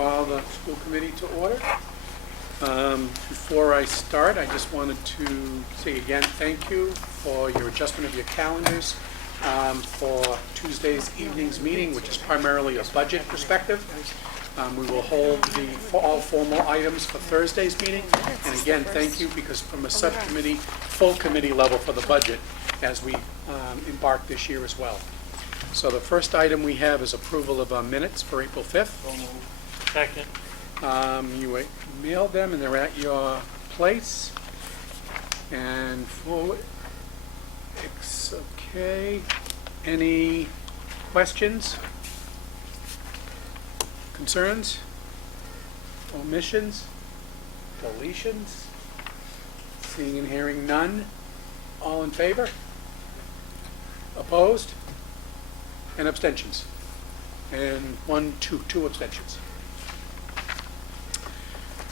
call the school committee to order. Before I start, I just wanted to say again, thank you for your adjustment of your calendars for Tuesday's evening's meeting, which is primarily a budget perspective. We will hold all formal items for Thursday's meeting. And again, thank you, because from a subcommittee, full committee level for the budget, as we embark this year as well. So the first item we have is approval of minutes for April 5th. Second. You mailed them and they're at your place. And for, it's okay. Any questions? Concerns? Omissions? Deletions? Seeing and hearing none. All in favor? Opposed? And abstentions? And two abstentions.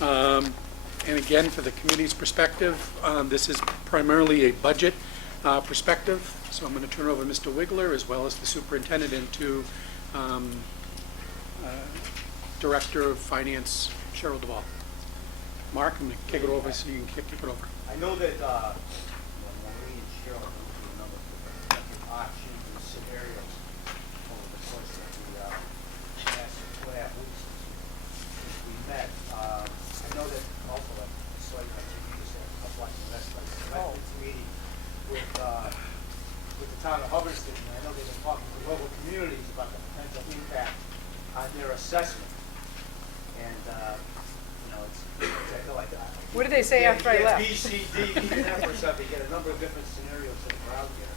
And again, for the committee's perspective, this is primarily a budget perspective. So I'm going to turn over to Mr. Wiggler as well as the superintendent and to Director of Finance, Cheryl Duvall. Mark, I'm going to kick it over so you can kick it over. I know that Maureen and Cheryl are looking at a number of different options and scenarios over the course of the last 2.5 weeks since we met. I know that also, I saw you on TV just a couple of last night, this meeting with the town of Hubbardston, and I know they've been talking to local communities about the potential impact on their assessment. And I feel like what did they say after I left? B, C, D, E, and F or something. You get a number of different scenarios that are out there.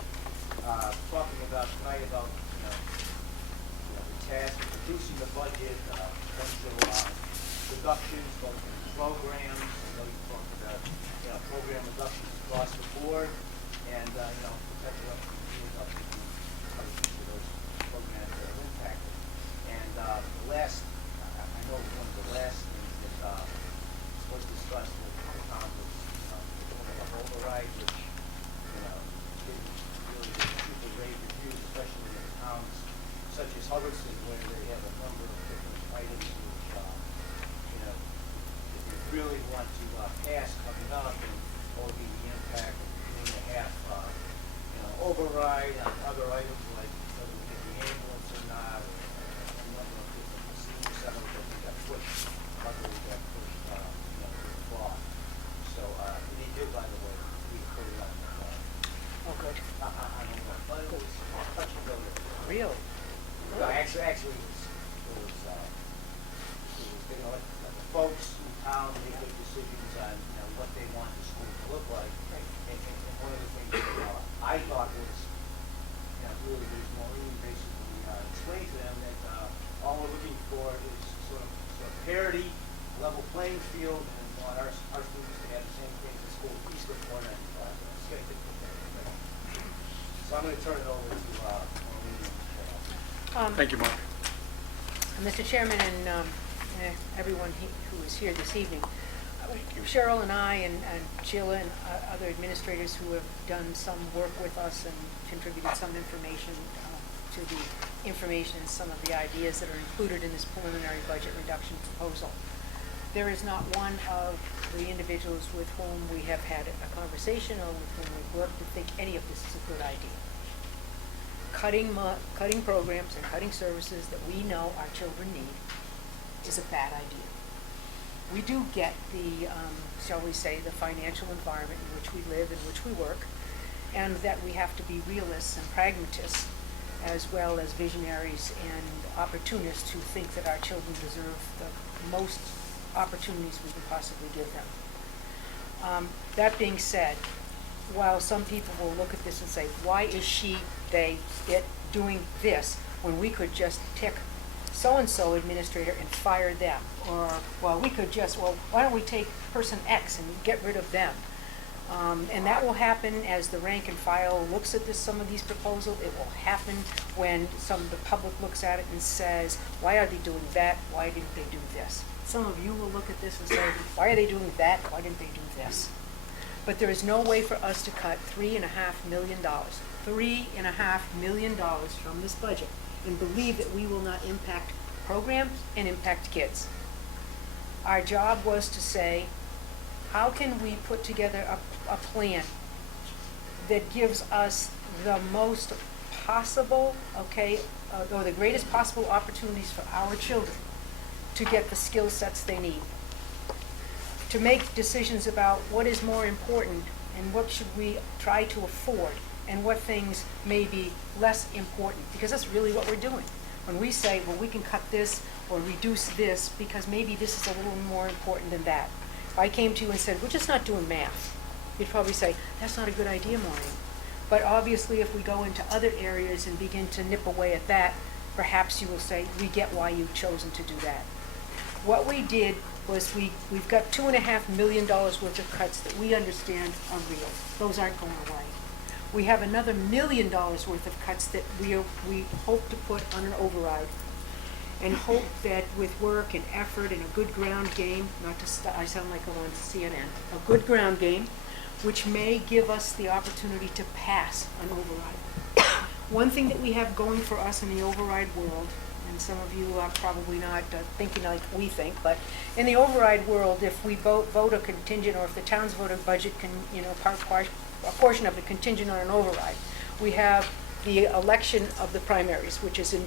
Talking about tonight about the task of reducing the budget, potential reductions, both in programs. I know you talked about program reductions across the board, and potential reductions in those programs that are impacted. And the last, I know one of the last things that was discussed with the town was the override, which didn't really get super rave reviews, especially in towns such as Hubbardston, where they have a number of different items which if you really want to pass coming up, and what would be the impact of $2.5 override on other items like whether we get the ambulance or not, or a number of different senior centers that we got pushed, luckily we got pushed to the fall. So they did, by the way, we put it on Okay. I don't know, but it was touch and go there. Really? No, actually it was let the folks in town make their decisions on what they want the school to look like. And one of the things that I thought was really was Maureen basically explained to them that all we're looking for is sort of parity, level playing field, and we want our students to have the same things at school. East of one and so I'm going to turn it over to Maureen and Cheryl. Thank you, Mark. Mr. Chairman and everyone who is here this evening, Cheryl and I and Sheila and other administrators who have done some work with us and contributed some information to the information and some of the ideas that are included in this preliminary budget reduction proposal. There is not one of the individuals with whom we have had a conversation or with whom we've worked to think any of this is a good idea. Cutting programs and cutting services that we know our children need is a bad idea. We do get the, shall we say, the financial environment in which we live, in which we work, and that we have to be realists and pragmatists as well as visionaries and opportunists who think that our children deserve the most opportunities we can possibly give them. That being said, while some people will look at this and say, why is they, it doing this when we could just pick so-and-so administrator and fire them? Or, well, why don't we take person X and get rid of them? And that will happen as the rank and file looks at some of these proposals. It will happen when some of the public looks at it and says, why are they doing that? Why didn't they do this? Some of you will look at this and say, why are they doing that? Why didn't they do this? But there is no way for us to cut $3.5 million from this budget and believe that we will not impact programs and impact kids. Our job was to say, how can we put together a plan that gives us the most possible, or the greatest possible opportunities for our children to get the skill sets they need, to make decisions about what is more important and what should we try to afford and what things may be less important, because that's really what we're doing. When we say, well, we can cut this or reduce this because maybe this is a little more important than that. If I came to you and said, we're just not doing math, you'd probably say, that's not a good idea, Maureen. But obviously, if we go into other areas and begin to nip away at that, perhaps you will say, we get why you've chosen to do that. What we did was we've got $2.5 million worth of cuts that we understand are real. Those aren't going away. We have another $1 million worth of cuts that we hope to put on an override, and hope that with work and effort and a good ground game, I sound like I'm on CNN, a good ground game, which may give us the opportunity to pass an override. One thing that we have going for us in the override world, and some of you are probably not thinking like we think, but in the override world, if we vote a contingent, or if the town's vote a budget a portion of it contingent on an override, we have the election of the primaries, which is in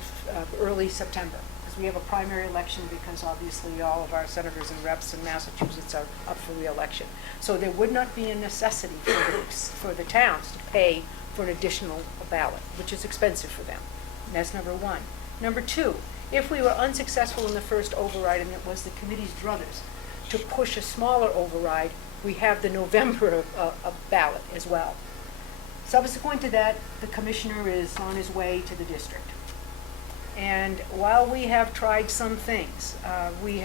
early September. Because we have a primary election because obviously all of our senators and reps in Massachusetts are up for re-election. So there would not be a necessity for the towns to pay for an additional ballot, which is expensive for them. And that's number one. Number two, if we were unsuccessful in the first override, and it was the committee's druthers to push a smaller override, we have the November ballot as well. Subsequent to that, the commissioner is on his way to the district. And while we have tried some things, we've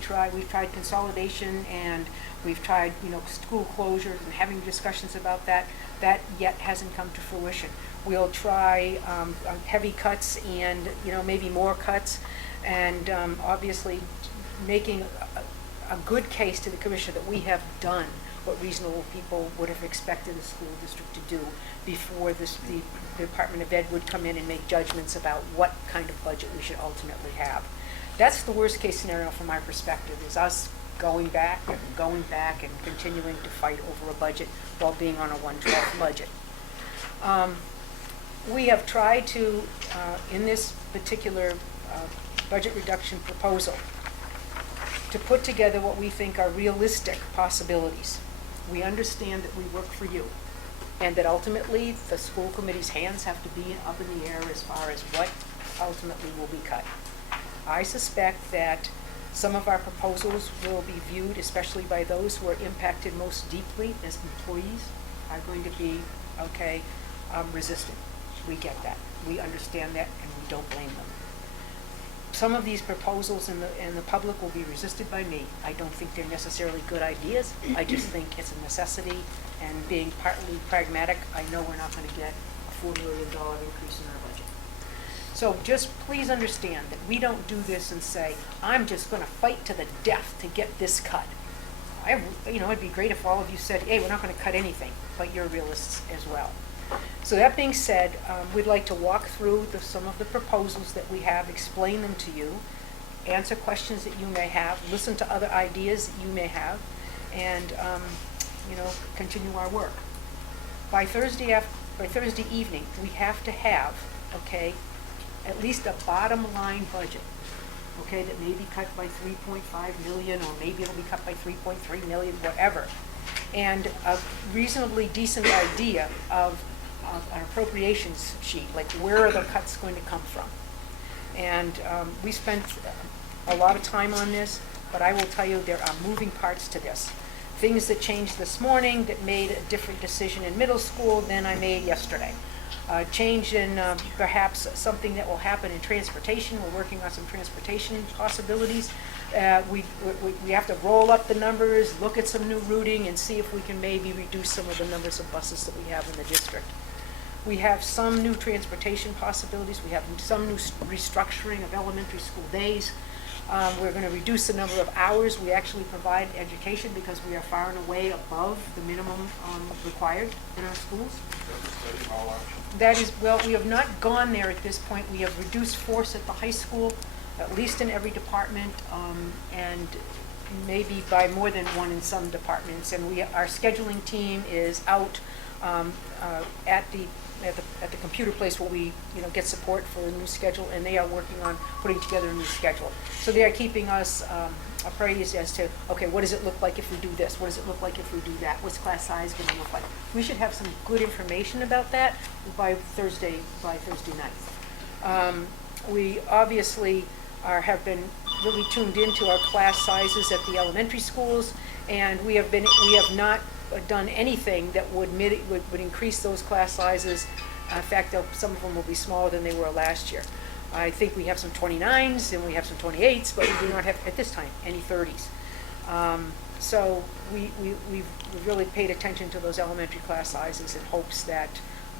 tried consolidation, and we've tried, school closures and having discussions about that yet hasn't come to fruition. We'll try heavy cuts and, maybe more cuts, and obviously making a good case to the commissioner that we have done what reasonable people would have expected the school district to do before the Department of Ed would come in and make judgments about what kind of budget we should ultimately have. That's the worst case scenario from my perspective, is us going back and continuing to fight over a budget while being on a 1/12 budget. We have tried to, in this particular budget reduction proposal, to put together what we think are realistic possibilities. We understand that we work for you, and that ultimately the school committee's hands have to be up in the air as far as what ultimately will be cut. I suspect that some of our proposals will be viewed, especially by those who are impacted most deeply as employees, are going to be, resistant. We get that. We understand that, and we don't blame them. Some of these proposals in the public will be resisted by me. I don't think they're necessarily good ideas. I just think it's a necessity, and being partly pragmatic, I know we're not going to get a $4 million increase in our budget. So just please understand that we don't do this and say, I'm just going to fight to the death to get this cut. It'd be great if all of you said, hey, we're not going to cut anything, but you're realists as well. So that being said, we'd like to walk through some of the proposals that we have, explain them to you, answer questions that you may have, listen to other ideas that you may have, and continue our work. By Thursday evening, we have to have, at least a bottom line budget, that may be cut by 3.5 million, or maybe it'll be cut by 3.3 million, whatever. And a reasonably decent idea of an appropriations sheet, like where are the cuts going to come from. And we spent a lot of time on this, but I will tell you there are moving parts to this. Things that changed this morning that made a different decision in middle school than I made yesterday. Change in perhaps something that will happen in transportation. We're working on some transportation possibilities. We have to roll up the numbers, look at some new routing, and see if we can maybe reduce some of the numbers of buses that we have in the district. We have some new transportation possibilities. We have some new restructuring of elementary school days. We're going to reduce the number of hours we actually provide education, because we are far and away above the minimum required in our schools. That is, well, we have not gone there at this point. We have reduced force at the high school. at least in every department, and maybe by more than one in some departments. And our scheduling team is out at the computer place where we, get support for a new schedule, and they are working on putting together a new schedule. So they are keeping us appraised as to, okay, what does it look like if we do this? What does it look like if we do that? What's class size going to look like? We should have some good information about that by Thursday night. We obviously have been really tuned into our class sizes at the elementary schools, and we have not done anything that would increase those class sizes. In fact, some of them will be smaller than they were last year. I think we have some 29s and we have some 28s, but we do not have, at this time, any 30s. So we've really paid attention to those elementary class sizes in hopes that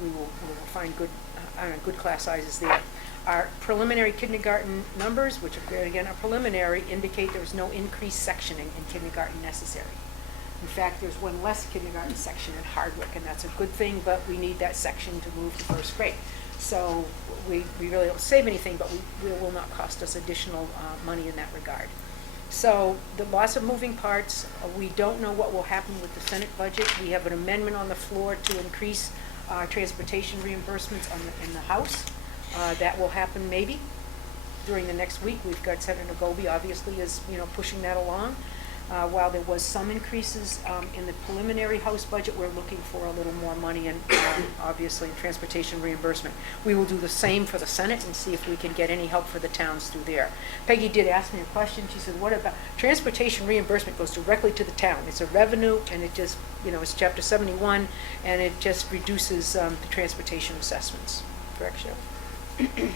we will find good class sizes there. Our preliminary kindergarten numbers, which again are preliminary, indicate there's no increased sectioning in kindergarten necessary. In fact, there's one less kindergarten section in Hardwick, and that's a good thing, but we need that section to move to first grade. So we really don't save anything, but it will not cost us additional money in that regard. So lots of moving parts. We don't know what will happen with the Senate budget. We have an amendment on the floor to increase transportation reimbursements in the House. That will happen maybe during the next week. We've got Senator Goby obviously is pushing that along. While there was some increases in the preliminary House budget, we're looking for a little more money and obviously transportation reimbursement. We will do the same for the Senate and see if we can get any help for the towns through there. Peggy did ask me a question. She said, what about transportation reimbursement goes directly to the town? It's a revenue, and it just, it's Chapter 71, and it just reduces the transportation assessments. Correct, Cheryl?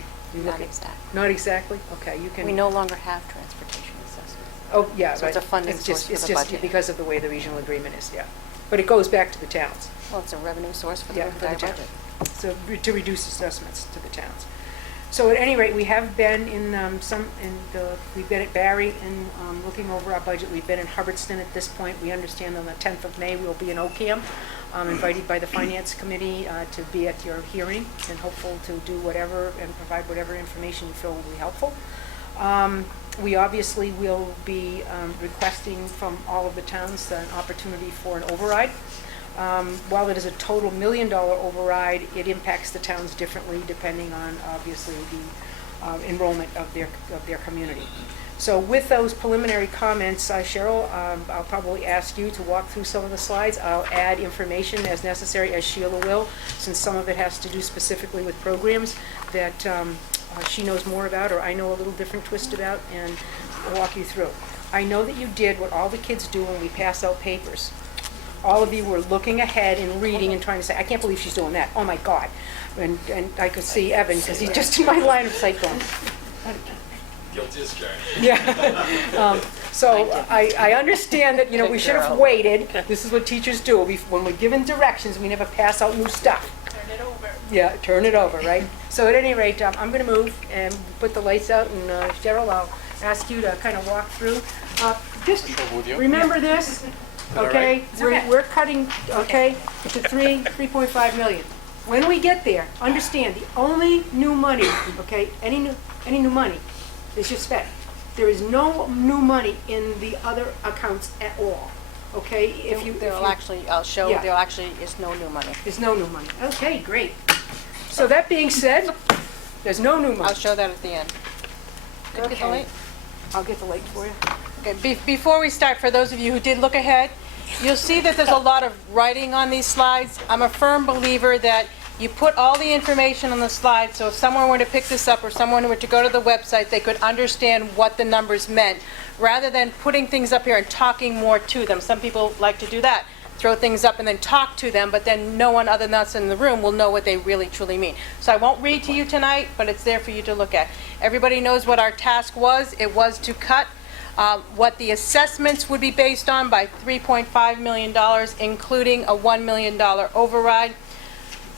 Not exactly. Not exactly? Okay, you can. We no longer have transportation assessments. Oh, yeah. So it's a funding source for the It's just budget. because of the way the regional agreement is, yeah. But it goes back to the towns. Well, it's a revenue source for the Yeah, for the entire town. budget. So to reduce assessments to the towns. So at any rate, we have been we've been at Barry and looking over our budget. We've been in Hubbardston at this point. We understand on the 10th of May we'll be in Ocam, invited by the Finance Committee to be at your hearing, and hopeful to do whatever and provide whatever information you feel will be helpful. We obviously will be requesting from all of the towns an opportunity for an override. While it is a total $1 million override, it impacts the towns differently depending on obviously the enrollment of their community. So with those preliminary comments, Cheryl, I'll probably ask you to walk through some of the slides. I'll add information as necessary, as Sheila will, since some of it has to do specifically with programs that she knows more about, or I know a little different twist about, and I'll walk you through. I know that you did what all the kids do when we pass out papers. All of you were looking ahead and reading and trying to say, I can't believe she's doing that. Oh my God. And I could see Evan, because he's just in my line of sight going. Guilty as charged. Yeah. So I understand that, we should have waited. This is what teachers do. When we're given directions, we never pass out new stuff. Turn it over. Yeah, turn it over, right? So at any rate, I'm going to move and put the lights out, and Cheryl, I'll ask you to kind of walk through. Just remember this, okay? We're cutting, okay, to 3.5 million. When we get there, understand, the only new money, okay, any new money is just spent. There is no new money in the other accounts at all, okay? I'll show, Yeah. there actually is no new money. There's no new money. Okay, great. So that being said, there's no new money. I'll show that at the end. Could you get the Okay. light? I'll get the light for you. Okay, before we start, for those of you who did look ahead, you'll see that there's a lot of writing on these slides. I'm a firm believer that you put all the information on the slide, so if someone were to pick this up or someone were to go to the website, they could understand what the numbers meant, rather than putting things up here and talking more to them. Some people like to do that, throw things up and then talk to them, but then no one other than us in the room will know what they really truly mean. So I won't read to you tonight, but it's there for you to look at. Everybody knows what our task was. It was to cut what the assessments would be based on by $3.5 million, including a $1 million override.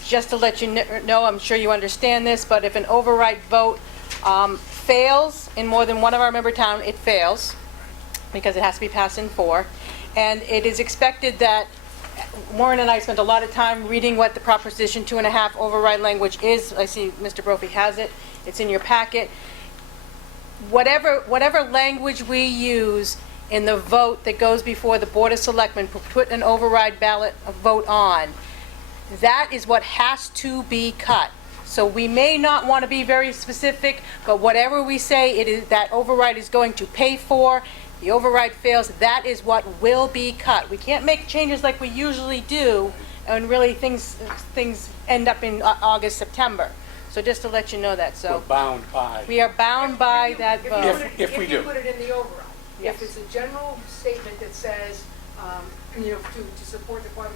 Just to let you know, I'm sure you understand this, but if an override vote fails in more than one of our member towns, it fails because it has to be passed in 4. And it is expected that, Warren and I spent a lot of time reading what the Proposition 2.5 override language is. I see Mr. Brophy has it. It's in your packet. whatever language we use in the vote that goes before the Board of Selectmen, put an override ballot vote on, that is what has to be cut. So we may not want to be very specific, but whatever we say it is that override is going to pay for, the override fails, that is what will be cut. We can't make changes like we usually do, and really things end up in August, September. So just to let you know that, We're so bound by. we are bound by that If you vote. put it- If we do. If you put it in the override. Yes. If it's a general statement that says, to support the Quabbin,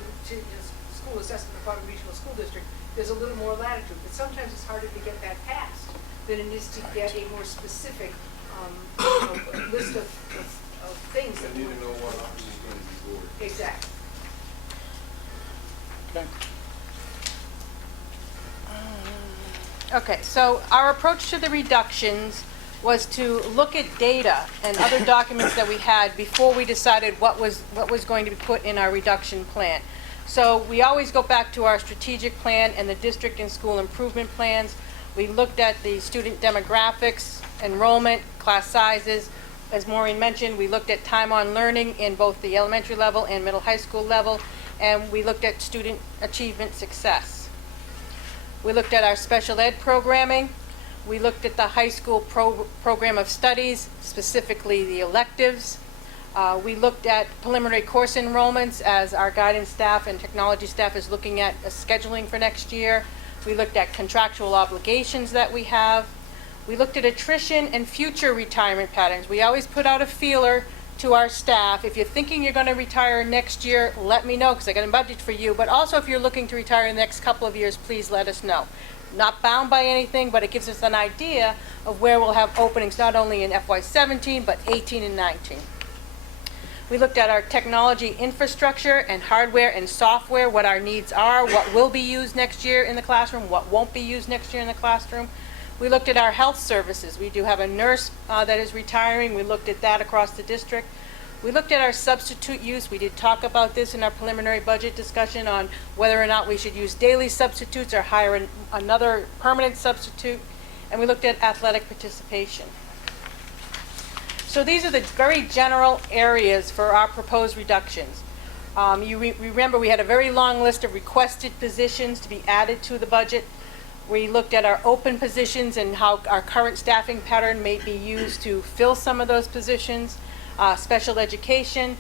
school assessment of Quabbin Regional School District, there's a little more latitude, but sometimes it's harder to get that passed than it is to get a more specific, list of things that You need would. to know what option is going to be board. Exactly. Okay. Okay, so our approach to the reductions was to look at data and other documents that we had before we decided what was going to be put in our reduction plan. So we always go back to our strategic plan and the district and school improvement plans. We looked at the student demographics, enrollment, class sizes. As Maureen mentioned, we looked at time on learning in both the elementary level and middle high school level, and we looked at student achievement success. We looked at our special ed programming. We looked at the high school program of studies, specifically the electives. We looked at preliminary course enrollments as our guidance staff and technology staff is looking at scheduling for next year. We looked at contractual obligations that we have. We looked at attrition and future retirement patterns. We always put out a feeler to our staff. If you're thinking you're going to retire next year, let me know because I got a budget for you. But also if you're looking to retire in the next couple of years, please let us know. Not bound by anything, but it gives us an idea of where we'll have openings not only in FY17, but 18 and 19. We looked at our technology infrastructure and hardware and software, what our needs are, what will be used next year in the classroom, what won't be used next year in the classroom. We looked at our health services. We do have a nurse that is retiring. We looked at that across the district. We looked at our substitute use. We did talk about this in our preliminary budget discussion on whether or not we should use daily substitutes or hire another permanent substitute. And we looked at athletic participation. So these are the very general areas for our proposed reductions. Remember we had a very long list of requested positions to be added to the budget. We looked at our open positions and how our current staffing pattern may be used to fill some of those positions. Special education,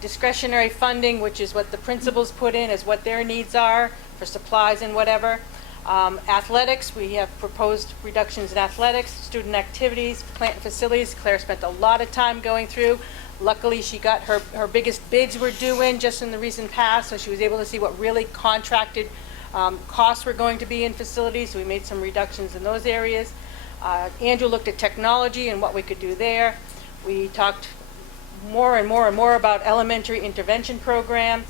discretionary funding, which is what the principals put in as what their needs are for supplies and whatever. Athletics, we have proposed reductions in athletics, student activities, plant facilities. Claire spent a lot of time going through. Luckily, she got her biggest bids were due in just in the recent past, so she was able to see what really contracted costs were going to be in facilities, so we made some reductions in those areas. Andrew looked at technology and what we could do there. We talked more and more about elementary intervention program.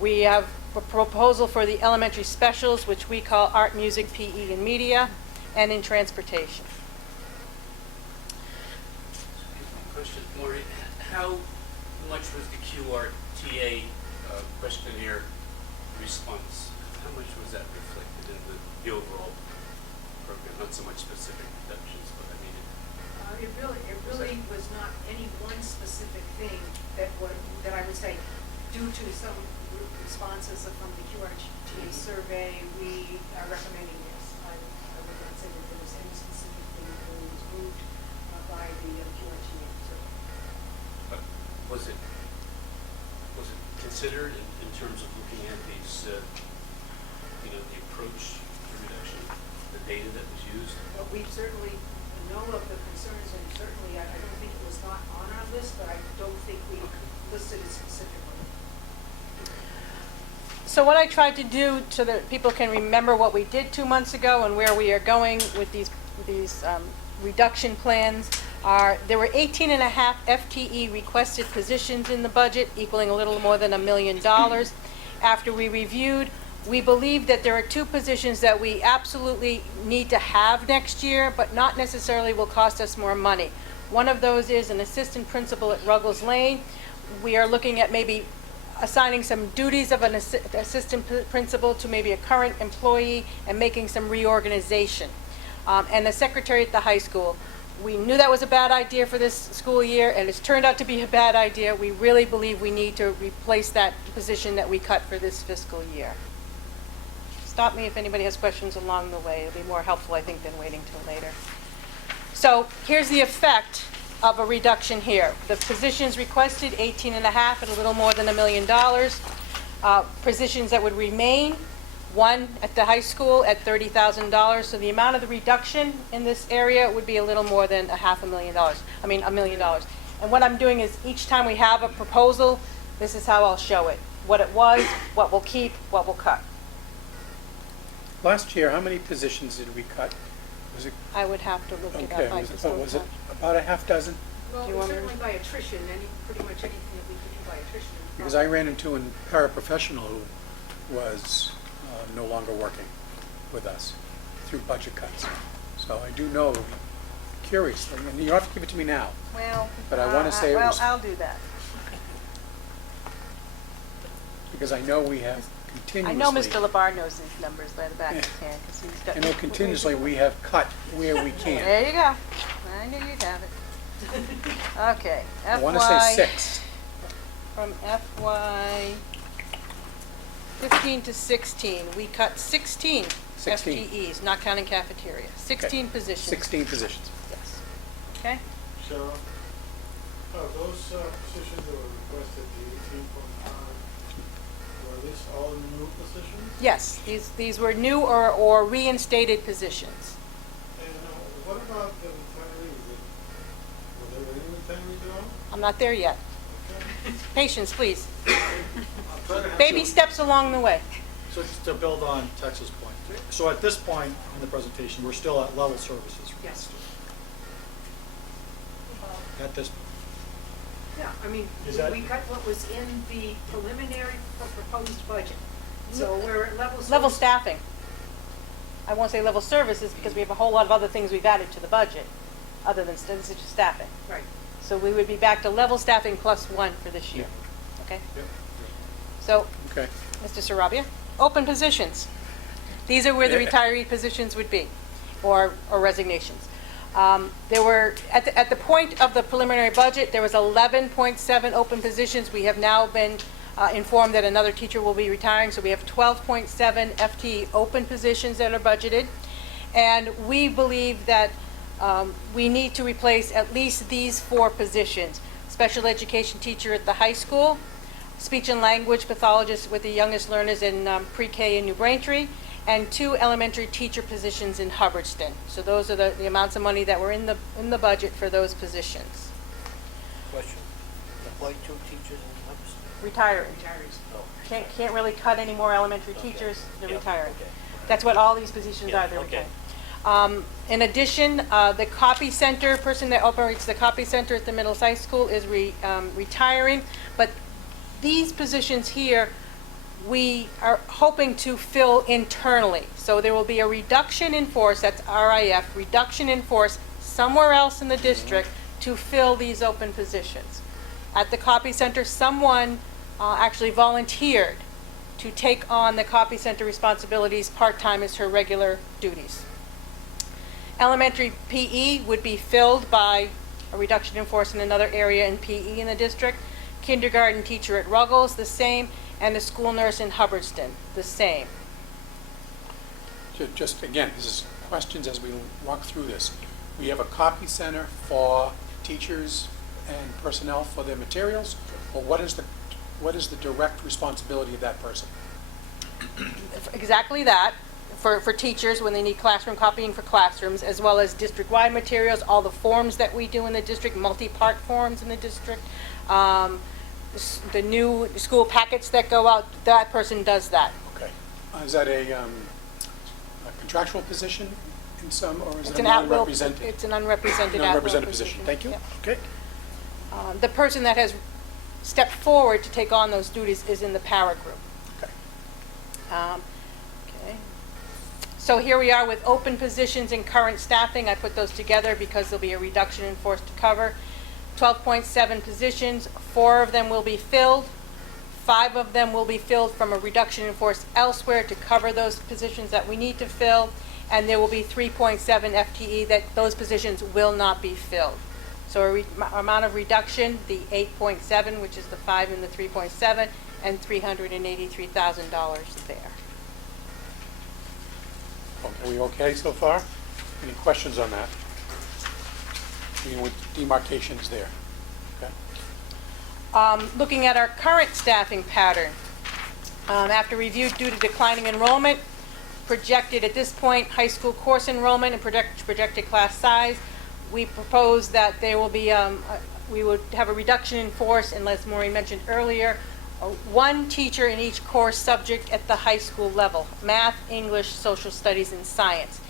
We have a proposal for the elementary specials, which we call art, music, PE, and media, and in transportation. Question, Maureen, how much was the QRTA questionnaire response? How much was that reflected in the overall program? Not so much specific reductions, but I mean, It really was not any one specific thing that I would say, due to some responses from the QRTA survey, we are recommending this. I would not say that there was any specific thing that really was moved by the QRTA survey. but was it considered in terms of looking at these, the approach to reduction, the data that was used? But we certainly know of the concerns, and certainly I don't think it was not on our list, but I don't think we listed it specifically. So what I tried to do so that people can remember what we did 2 months ago and where we are going with these reduction plans are, there were 18 and a half FTE requested positions in the budget, equaling a little more than $1 million. After we reviewed, we believe that there are 2 positions that we absolutely need to have next year, but not necessarily will cost us more money. One of those is an assistant principal at Ruggles Lane. We are looking at maybe assigning some duties of an assistant principal to maybe a current employee and making some reorganization. And the secretary at the high school. We knew that was a bad idea for this school year, and it's turned out to be a bad idea. We really believe we need to replace that position that we cut for this fiscal year. Stop me if anybody has questions along the way. It'll be more helpful, I think, than waiting till later. So here's the effect of a reduction here. The positions requested, 18 and a half, at a little more than $1 million. Positions that would remain, one at the high school at $30,000. So the amount of the reduction in this area would be a little more than $500,000. I mean, $1 million. And what I'm doing is each time we have a proposal, this is how I'll show it. What it was, what we'll keep, what we'll cut. Last year, how many positions did we cut? Was it, I would have to look it okay, up. I was just it, don't was it have- about a half dozen? Well, Do you want me to- certainly by attrition, pretty much anything that we could do by attrition. Because I ran into a paraprofessional who was no longer working with us through budget cuts. So I do know, curiously, and you don't have to give it to me now, Well, But I wanna say it was- I'll do that. because I know we have I continuously. know Mr. Labar knows these numbers by the back of his hand, because he's got. I know continuously we have cut where we can. There you go. I knew you'd have it. Okay. I want to say 6. From FY 15 to 16, we cut 16 16. FTEs, not counting cafeteria. 16 Okay. positions. 16 positions. Yes. Okay? Cheryl, those positions that were requested, the 18.5, were these all new positions? Yes, these were new or reinstated positions. And what about the retirees? Were there any retirees at all? I'm not there yet. Okay. Patience, please. I'm trying to- Baby steps along the way. So just to build on Texas' point, so at this point in the presentation, we're still at level services. Yes. At this, Yeah, I mean, Is that- we cut what was in the preliminary proposed budget. So we're at level. Level service- staffing. I won't say level services because we have a whole lot of other things we've added to the budget, other than this is just staffing. Right. So we would be back to level staffing +1 for this year. Okay? yep. So, Okay. Mr. Sarabia, open positions. These are where the Yeah. retiree positions would be, or resignations. There were, at the point of the preliminary budget, there was 11.7 open positions. We have now been informed that another teacher will be retiring, so we have 12.7 FTE open positions that are budgeted. And we believe that we need to replace at least these 4 positions. Special education teacher at the high school, speech and language pathologist with the youngest learners in pre-K in New Braintree, and 2 elementary teacher positions in Hubbardston. So those are the amounts of money that were in the budget for those positions. Question, why 2 teachers in Hubbardston? Retiring. Retirees. Can't really cut any more elementary Okay. teachers, they're Yeah, retiring. okay. That's what all these positions Yeah, are, they're okay. retiring. In addition, the copy center, person that operates the copy center at the middle high school is retiring, but these positions here, we are hoping to fill internally. So there will be a reduction in force, that's RIF, reduction in force somewhere else in the district to fill these open positions. At the copy center, someone actually volunteered to take on the copy center responsibilities part-time as her regular duties. Elementary PE would be filled by a reduction in force in another area in PE in the district. Kindergarten teacher at Ruggles, the same, and the school nurse in Hubbardston, the same. Just, again, this is questions as we walk through this. We have a copy center for teachers and personnel for their materials, or what is the direct responsibility of that person? Exactly that, for teachers when they need classroom copying for classrooms, as well as district-wide materials, all the forms that we do in the district, multi-part forms in the district, the new school packets that go out, that person does that. Okay. Is that a contractual position in some, or is It's it an a at-will, non-represented? it's an unrepresented at-will Non-represented position, thank you. Yep. Okay. The person that has stepped forward to take on those duties is in the para group. Okay. Okay. So here we are with open positions and current staffing. I put those together because there'll be a reduction in force to cover. 12.7 positions, 4 of them will be filled. 5 of them will be filled from a reduction in force elsewhere to cover those positions that we need to fill. and there will be 3.7 FTE that those positions will not be filled. So amount of reduction, the 8.7, which is the 5 and the 3.7, and $383,000 there. Are we okay so far? Any questions on that? With demarcations there. Okay. Looking at our current staffing pattern, after review due to declining enrollment, projected at this point high school course enrollment and projected class size, we propose that there will be, we would have a reduction in force, and as Maureen mentioned earlier, one teacher in each course subject at the high school level: math, English, social studies, and science.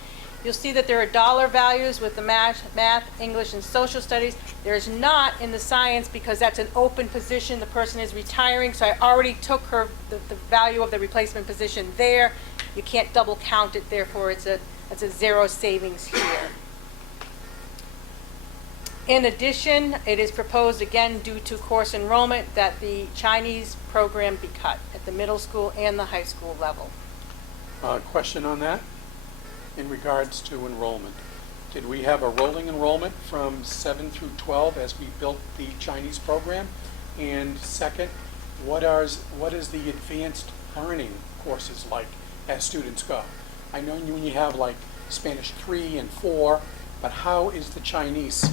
You'll see that there are dollar values with the math, English, and social studies. There is not in the science because that's an open position. The person is retiring, so I already took the value of the replacement position there. You can't double count it, therefore it's a zero savings here. In addition, it is proposed, again, due to course enrollment, that the Chinese program be cut at the middle school and the high school level. Question on that in regards to enrollment. Did we have a rolling enrollment from 7 through 12 as we built the Chinese program? And second, what is the advanced learning courses like as students go? I know when you have like Spanish 3 and 4, but how is the Chinese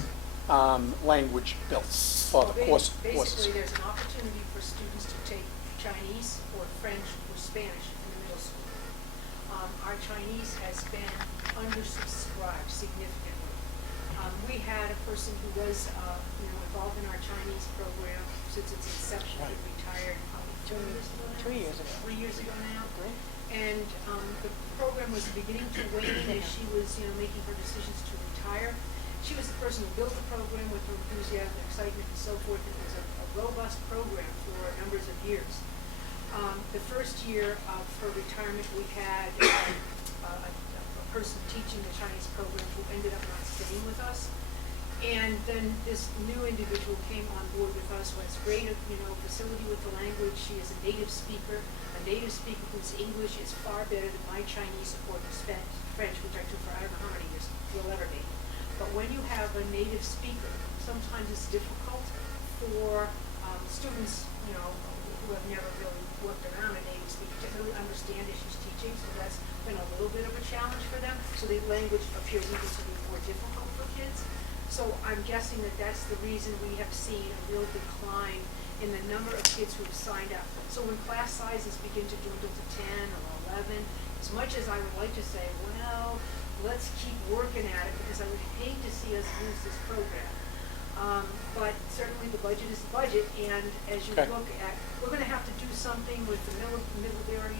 language built for the courses? Basically, there's an opportunity for students to take Chinese or French or Spanish in the middle school. Our Chinese has been undersubscribed significantly. We had a person who was involved in our Chinese program since its inception. Right. He retired probably 2 years ago now. 2 years ago. 3 years ago now. And the program was beginning to wane as she was making her decisions to retire. She was the person who built the program with her enthusiasm, excitement, and so forth. It was a robust program for numbers of years. The first year of her retirement, we had a person teaching the Chinese program who ended up not staying with us. And then this new individual came on board with us who has great, facility with the language. She is a native speaker. A native speaker whose English is far better than my Chinese or French, which I took for I don't know how many years will ever be. But when you have a native speaker, sometimes it's difficult for students, who have never really worked around a native speaker to really understand as she's teaching. So that's been a little bit of a challenge for them. So the language appears even to be more difficult for kids. So I'm guessing that that's the reason we have seen a real decline in the number of kids who have signed up. So when class sizes begin to dwindle to 10 or 11, as much as I would like to say, well, let's keep working at it, because I would hate to see us lose this program. But certainly the budget is the budget, and as you Okay. look at, we're going to have to do something with the military,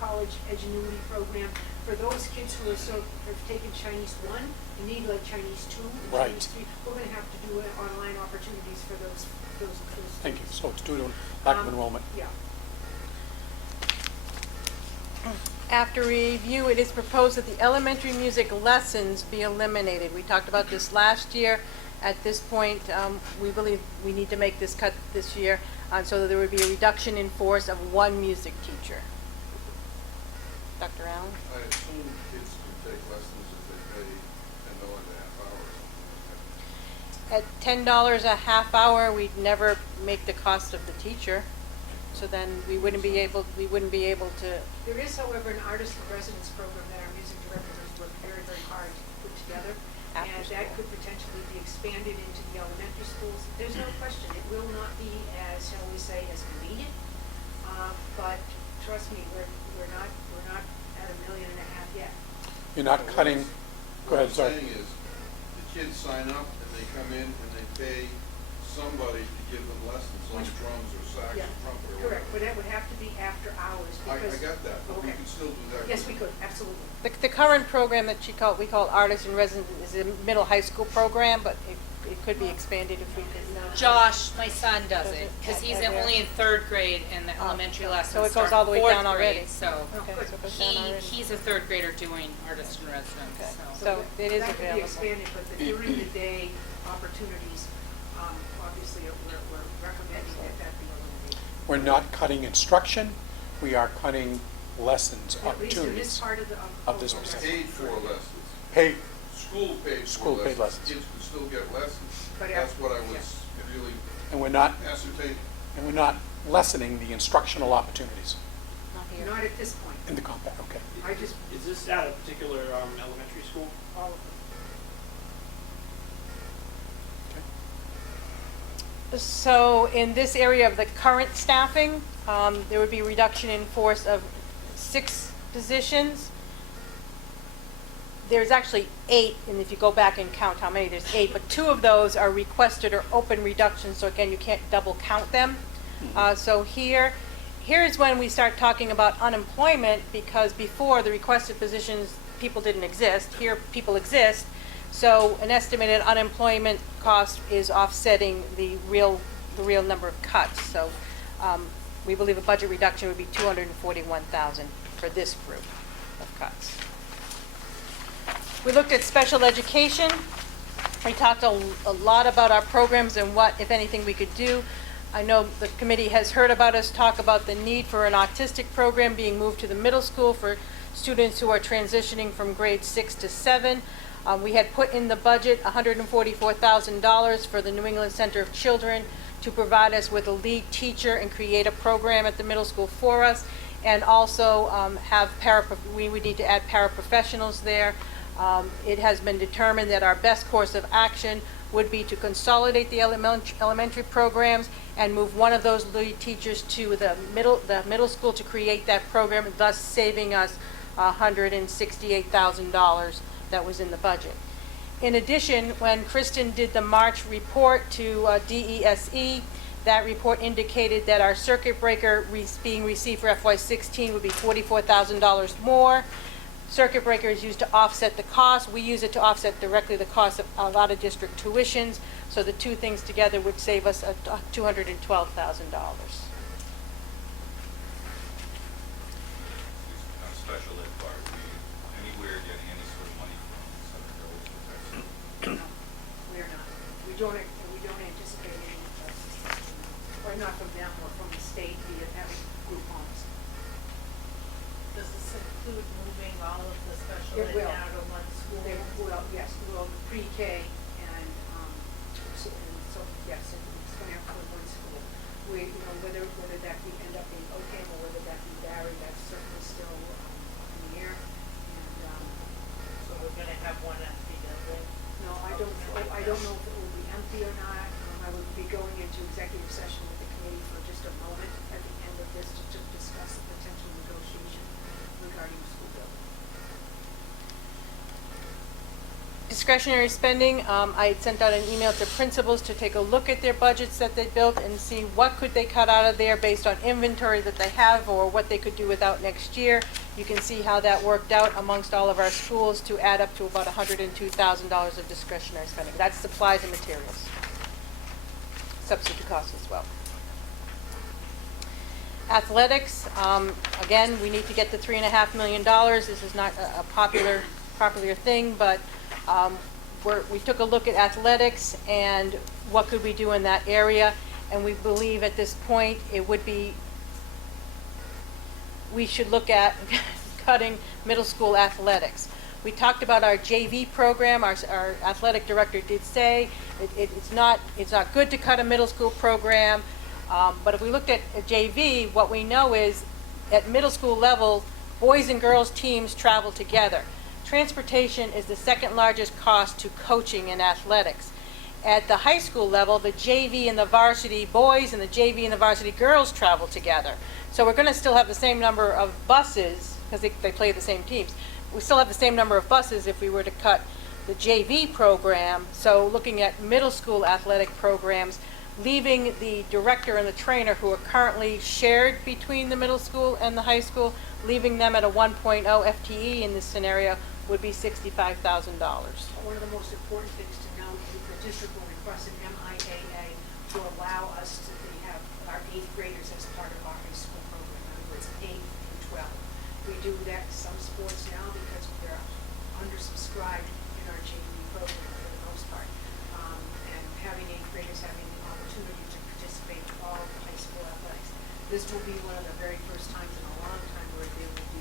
college edgenuity program for those kids who have taken Chinese 1 and need like Chinese 2, Right. Chinese 3. We're going to have to do online opportunities for those Thank you. students. So it's due to lack of enrollment. Yeah. After review, it is proposed that the elementary music lessons be eliminated. We talked about this last year. At this point, we believe we need to make this cut this year, so that there would be a reduction in force of one music teacher. Dr. Allen? I assume kids can take lessons if they pay $10 a half hour or something like that. At $10 a half hour, we'd never make the cost of the teacher, so then we wouldn't be able to. There is, however, an artist in residence program that our music directors work very, very hard to put together. After And that school. could potentially be expanded into the elementary schools. There's no question, it will not be as, shall we say, as convenient. But trust me, we're not at $1.5 million yet. You're not cutting, go ahead, sorry. What I'm saying is, the kids sign up and they come in and they pay somebody to give them lessons, like drums or sax Yeah, or trumpet or correct, but whatever. that would have to be after hours I because. got that, but we Okay. can still do that. Yes, we could, absolutely. The current program that we call Artist in Residence is a middle high school program, but it could be expanded if we could. Josh, my son does Does it, it? because he's Yeah, yeah. only in 3rd grade and the elementary lessons So it goes start all the way fourth down already. grade, so Okay, so it goes down already. he's a 3rd grader doing artist in residence, Okay. so. So it is That could be available. expanded, but the during the day opportunities, obviously, we're recommending that be eliminated. We're not cutting instruction. We are cutting lessons, At least in opportunities. this part of the. of this program. percent. Paid for lessons. Paid, School paid for School paid lessons. Kids could still get lessons. But That's after- what I yeah. was really and we're not, ascertaining. lessening the instructional opportunities Not here. Not at this point. in the compact, okay. I just, Is this at a particular elementary school? all of them. So in this area of the current staffing, there would be a reduction in force of 6 positions. There's actually 8, and if you go back and count how many, there's 8, but 2 of those are requested or open reductions, so again, you can't double count them. So here's when we start talking about unemployment, because before the requested positions, people didn't exist. Here, people exist. So an estimated unemployment cost is offsetting the real number of cuts. So we believe a budget reduction would be $241,000 for this group of cuts. We looked at special education. We talked a lot about our programs and what, if anything, we could do. I know the committee has heard about us talk about the need for an autistic program being moved to the middle school for students who are transitioning from grade 6 to 7. We had put in the budget $144,000 for the New England Center of Children to provide us with a lead teacher and create a program at the middle school for us, and also we would need to add paraprofessionals there. It has been determined that our best course of action would be to consolidate the elementary programs and move one of those lead teachers to the middle school to create that program, thus saving us $168,000 that was in the budget. In addition, when Kristen did the March report to DESE, that report indicated that our circuit breaker being received for FY16 would be $44,000 more. Circuit breaker is used to offset the cost. We use it to offset directly the cost of a lot of district tuitions. So the two things together would save us $212,000. Special ed part, are we anywhere getting any sort of money from Southern Village for Texas? We're not. We don't anticipate any assistance, or not from them or from the state via having group homes. Does this include moving all of the special It ed will. now to one school? They will, yes, will pre-K and so yes, it's going to have to go to one school. We, whether that be end up being Oakham or whether that be Barry, that's certainly still in the air. And So we're gonna have one empty building? no, I don't know if it will be empty or not. I would be going into executive session with the committee for just a moment at the end of this to discuss the potential negotiation regarding the school building. Discretionary spending, I had sent out an email to principals to take a look at their budgets that they built and see what could they cut out of there based on inventory that they have or what they could do without next year. You can see how that worked out amongst all of our schools to add up to about $102,000 of discretionary spending. That's supplies and materials. Substitute costs as well. Athletics, again, we need to get the $3.5 million. This is not a popular thing, but we took a look at athletics and what could we do in that area, and we believe at this point we should look at cutting middle school athletics. We talked about our JV program. Our athletic director did say it's not good to cut a middle school program, but if we looked at a JV, what we know is at middle school level, boys and girls teams travel together. Transportation is the second largest cost to coaching in athletics. At the high school level, the JV and the varsity boys and the JV and the varsity girls travel together. So we're going to still have the same number of buses, because they play the same teams. We still have the same number of buses if we were to cut the JV program. So looking at middle school athletic programs, leaving the director and the trainer who are currently shared between the middle school and the high school, leaving them at a 1.0 FTE in this scenario would be $65,000. One of the most important things to note is the district will request an MIAA to allow us to have our 8th graders as part of our high school program. In other words, 8 through 12. We do that in some sports now because they're undersubscribed in our JV program for the most part. And having 8th graders having the opportunity to participate in all of the high school athletics. This will be one of the very first times in a long time we're dealing with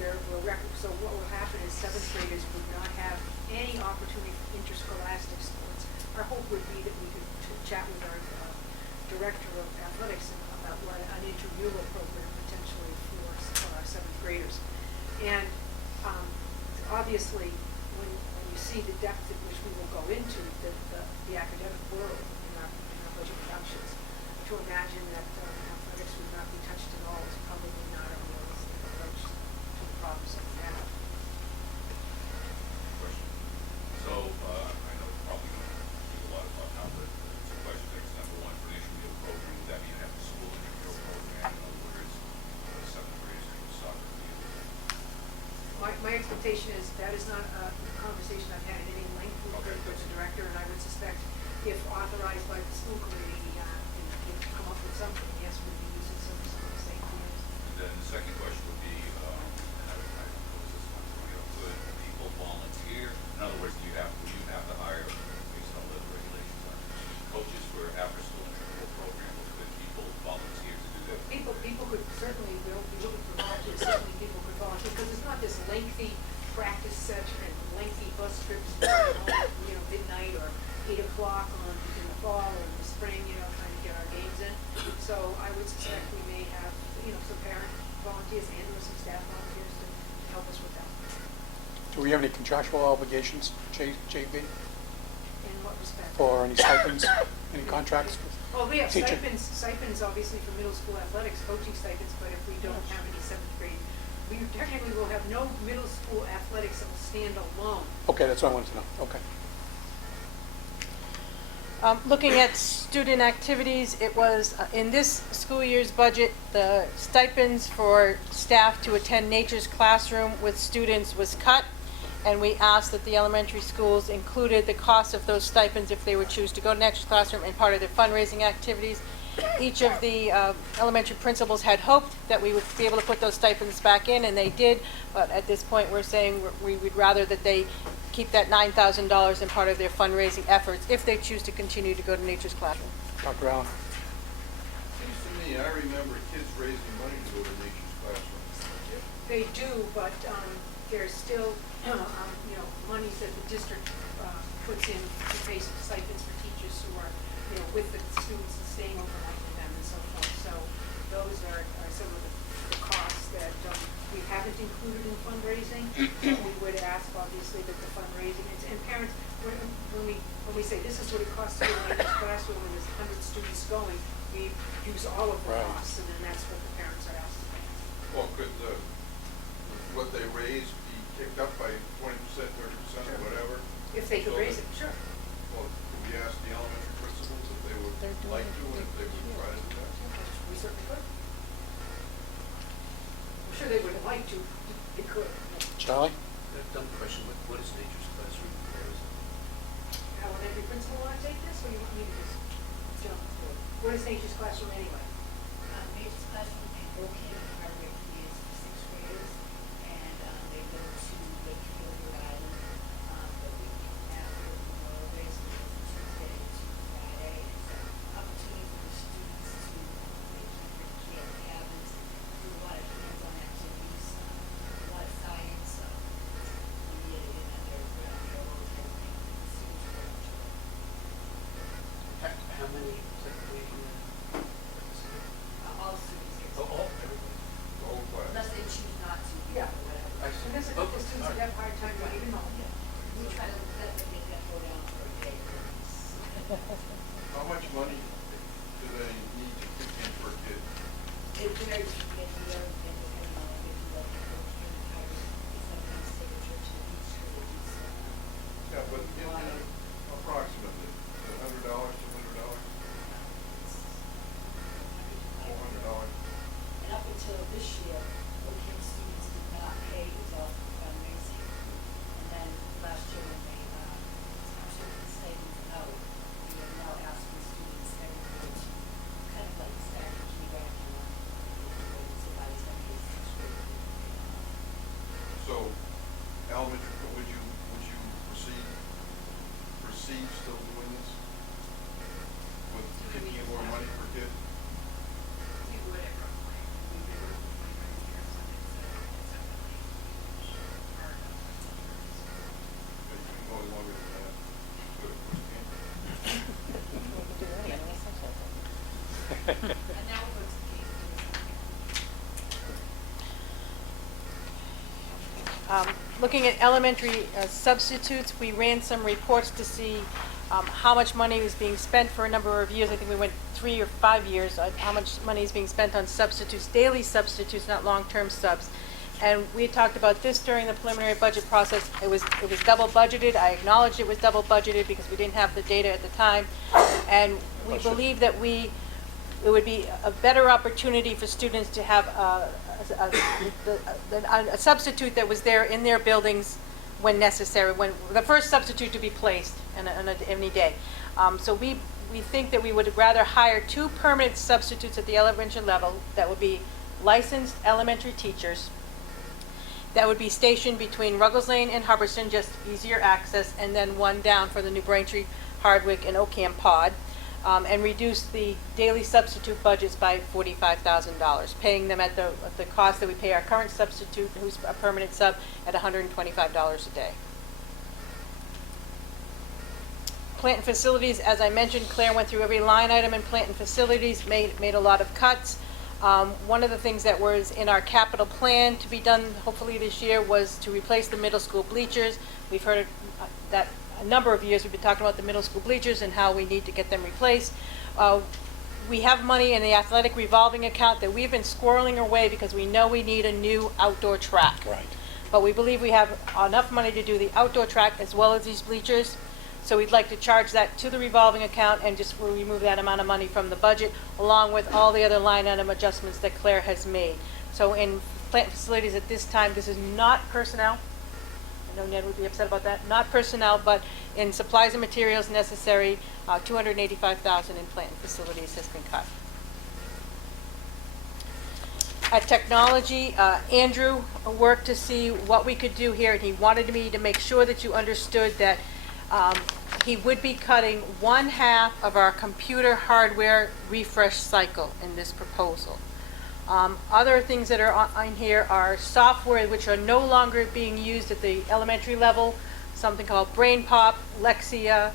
so what will happen is seventh graders would not have any opportunity for interscholastic sports. Our hope would be that we could chat with our director of athletics about what an intramural program potentially for seventh graders. And obviously, when you see the depth at which we will go into the academic world in our budget reductions, to imagine that athletics would not be touched at all is probably not a realistic approach to the problems that we have. Question. So, I know probably don't do a lot about now, but two questions. Number one, for the intramural program, would that mean have a school intramural program? In other words, seventh graders can do soccer field? My expectation is that is not a conversation I've had at any length with the director, and I would suspect if authorized by the school committee, if come up with something, yes, we'd be using some of the same tools. And then the second question would be, and I don't know if this one coming up, could people volunteer? In other words, will you have to hire, based on what the regulations are, coaches for after-school intramural program, or could people volunteer to do that? People could certainly, we'll be looking for volunteers, certainly people could volunteer, because it's not this lengthy practice session and lengthy bus trips, midnight or 8 o'clock in the fall or in the spring, trying to get our games in. So I would suspect we may have, some parent volunteers and or some staff volunteers to help us with that. Do we have any contractual obligations, JV, In what respect? for any stipends, any contracts? Well, we have Teacher. stipends obviously for middle school athletics, coaching stipends, but if we don't have any seventh grade, we technically will have no middle school athletics that will stand alone. Okay, that's what I wanted to know. Okay. Looking at student activities, it was, in this school year's budget, the stipends for staff to attend Nature's Classroom with students was cut, and we asked that the elementary schools included the cost of those stipends if they would choose to go to Nature's Classroom and part of their fundraising activities. Each of the elementary principals had hoped that we would be able to put those stipends back in, and they did, but at this point, we're saying we would rather that they keep that $9,000 in part of their fundraising efforts if they choose to continue to go to Nature's Classroom. Dr. Allen? Seems to me, I remember kids raising money to go to Nature's Classroom. They do, but there's still, monies that the district puts in to pay some stipends for teachers who are, with the students and staying overnight with them and so forth. So those are some of the costs that we haven't included in fundraising. We would ask, obviously, that the fundraising, and parents, when we say this is what it costs to go to Nature's Classroom and there's 100 students going, we use all of the Right. costs, and then that's what the parents are asked to pay. Well, could what they raise be kicked up by 20%, 30%, or whatever? If they could So raise it, that- sure. Well, could we ask the elementary principals if they would like to, and if they would try to do that? We certainly could. I'm sure they would like to, they could. Charlie? A dumb question, what is Nature's Classroom? Where is it? Elementary principal want to take this, or you want me to just jump through it? What is Nature's Classroom anyway? Nature's Classroom in Brookhaven, Hardwick is for sixth graders, and they go to Wakefield, Rhode Island, the week after Memorial Day, so it's Tuesday to Friday. It's an opportunity for the students to make camp cabins, do a lot of hands-on activities, a lot of science, media, and underground railroad type thing. The students very much enjoy it. How many exactly? All students get to. Oh, everybody. Looking at elementary substitutes, we ran some reports to see how much money was being spent for a number of years. I think we went 3 or 5 years, how much money is being spent on substitutes, daily substitutes, not long-term subs. And we had talked about this during the preliminary budget process. It was double budgeted. I acknowledged it was double budgeted because we didn't have the data at the time. And we believe that it would be a better opportunity for students to have a substitute that was there in their buildings when necessary, when the first substitute to be placed in any day. So we think that we would rather hire 2 permanent substitutes at the elementary level that would be licensed elementary teachers that would be stationed between Ruggles Lane and Hubbardston, just easier access, and then 1 down for the New Braintree, Hardwick, and Ocam pod, and reduce the daily substitute budgets by $45,000, paying them at the cost that we pay our current substitute, who's a permanent sub, at $125 a day. Plant and facilities, as I mentioned, Claire went through every line item in plant and facilities, made a lot of cuts. One of the things that was in our capital plan to be done hopefully this year was to replace the middle school bleachers. We've heard that a number of years we've been talking about the middle school bleachers and how we need to get them replaced. We have money in the athletic revolving account that we've been squirreling away because we know we need a new outdoor track. Right. But we believe we have enough money to do the outdoor track as well as these bleachers. So we'd like to charge that to the revolving account and just remove that amount of money from the budget, along with all the other line item adjustments that Claire has made. So in plant facilities at this time, this is not personnel. I know Ned would be upset about that. Not personnel, but in supplies and materials necessary, $285,000 in plant facilities has been cut. At technology, Andrew worked to see what we could do here, and he wanted me to make sure that you understood that he would be cutting 1/2 of our computer hardware refresh cycle in this proposal. Other things that are on here are software which are no longer being used at the elementary level, something called Brain Pop, Lexia,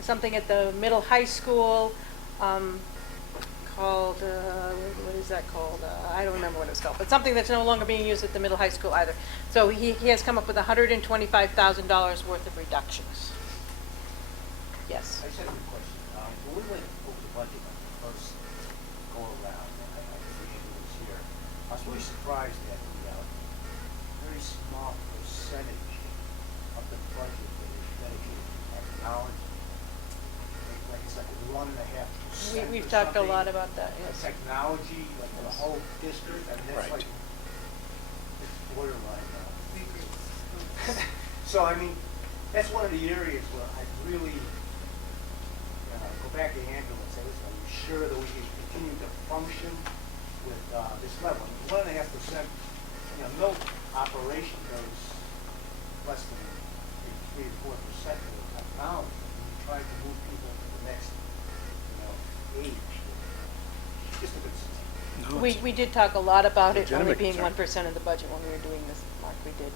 something at the middle high school, called, what is that called? I don't remember what it's called, but something that's no longer being used at the middle high school either. So he has come up with $125,000 worth of reductions. Yes. I just have a question. When we went over the budget on the first go around, I think Andrew was here, I was really surprised at the very small percentage of the budget that is dedicated to technology. Like it's like 1.5%. We've or talked a something. lot about that, Like yes. technology, like for the whole district, I mean, that's Right. like, it's borderline now. So, I mean, that's one of the areas where I really go back to Andrew and say, listen, are you sure that we can continue to function with this level? 1.5%, no operation goes less than 3 or 4% of the technology. When you try to move people to the next, age, it's just a good system. No, it's We did talk a lot about it only legitimate being concern. 1% of the budget when we were doing this, Mark, we did.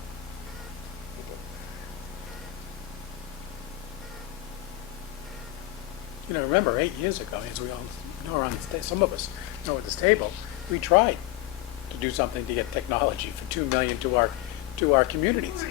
Remember 8 years ago, as we all know around some of us know at this table, we tried to do something to get technology for $2 million to our communities.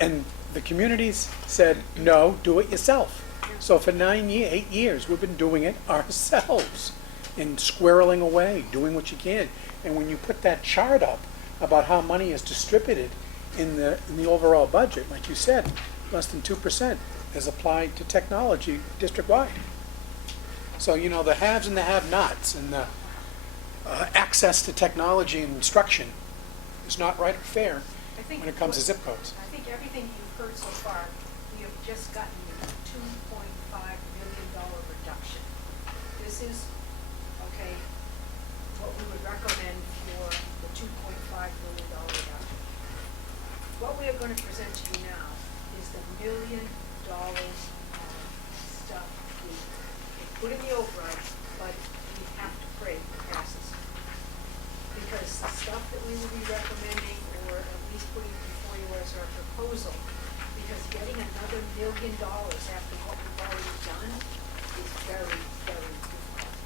And the communities said, no, do it yourself. So for 8 years, we've been doing it ourselves and squirreling away, doing what you can. And when you put that chart up about how money is distributed in the overall budget, like you said, less than 2% is applied to technology district-wide. So, the haves and the have-nots, and the access to technology and instruction is not right or fair I think when it comes to what- zip codes. I think everything you've heard so far, we have just gotten a $2.5 million reduction. This is, okay, what we would recommend for the $2.5 million reduction. What we are going to present to you now is the $1 million stuff we put in the override, but we have to pray it passes. Because the stuff that we will be recommending, or at least putting before you as our proposal, because getting another $1 million after what we've already done is very, very difficult.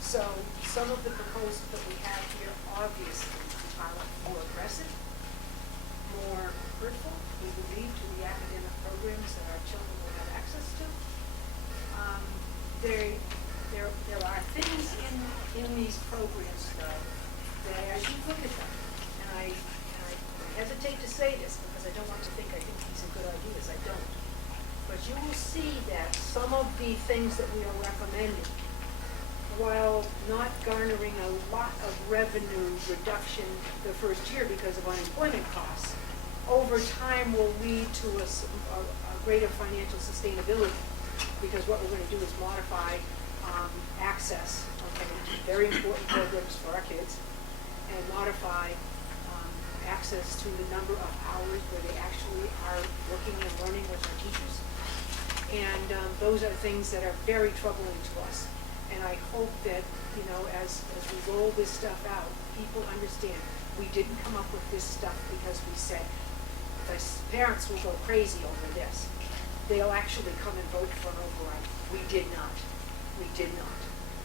So some of the proposals that we have here obviously are more aggressive, more the things that we are recommending, while not garnering a lot of revenue reduction the first year because of unemployment costs, over time will lead to a greater financial sustainability. Because what we're gonna do is modify access, okay, to very important programs for our kids, and modify access to the number of hours where they actually are working and learning with our teachers. And those are things that are very troubling to us. And I hope that, you know, as we roll this stuff out, people understand, we didn't come up with this stuff because we said, the parents will go crazy over this. They'll actually come and vote for an override. We did not. We did not.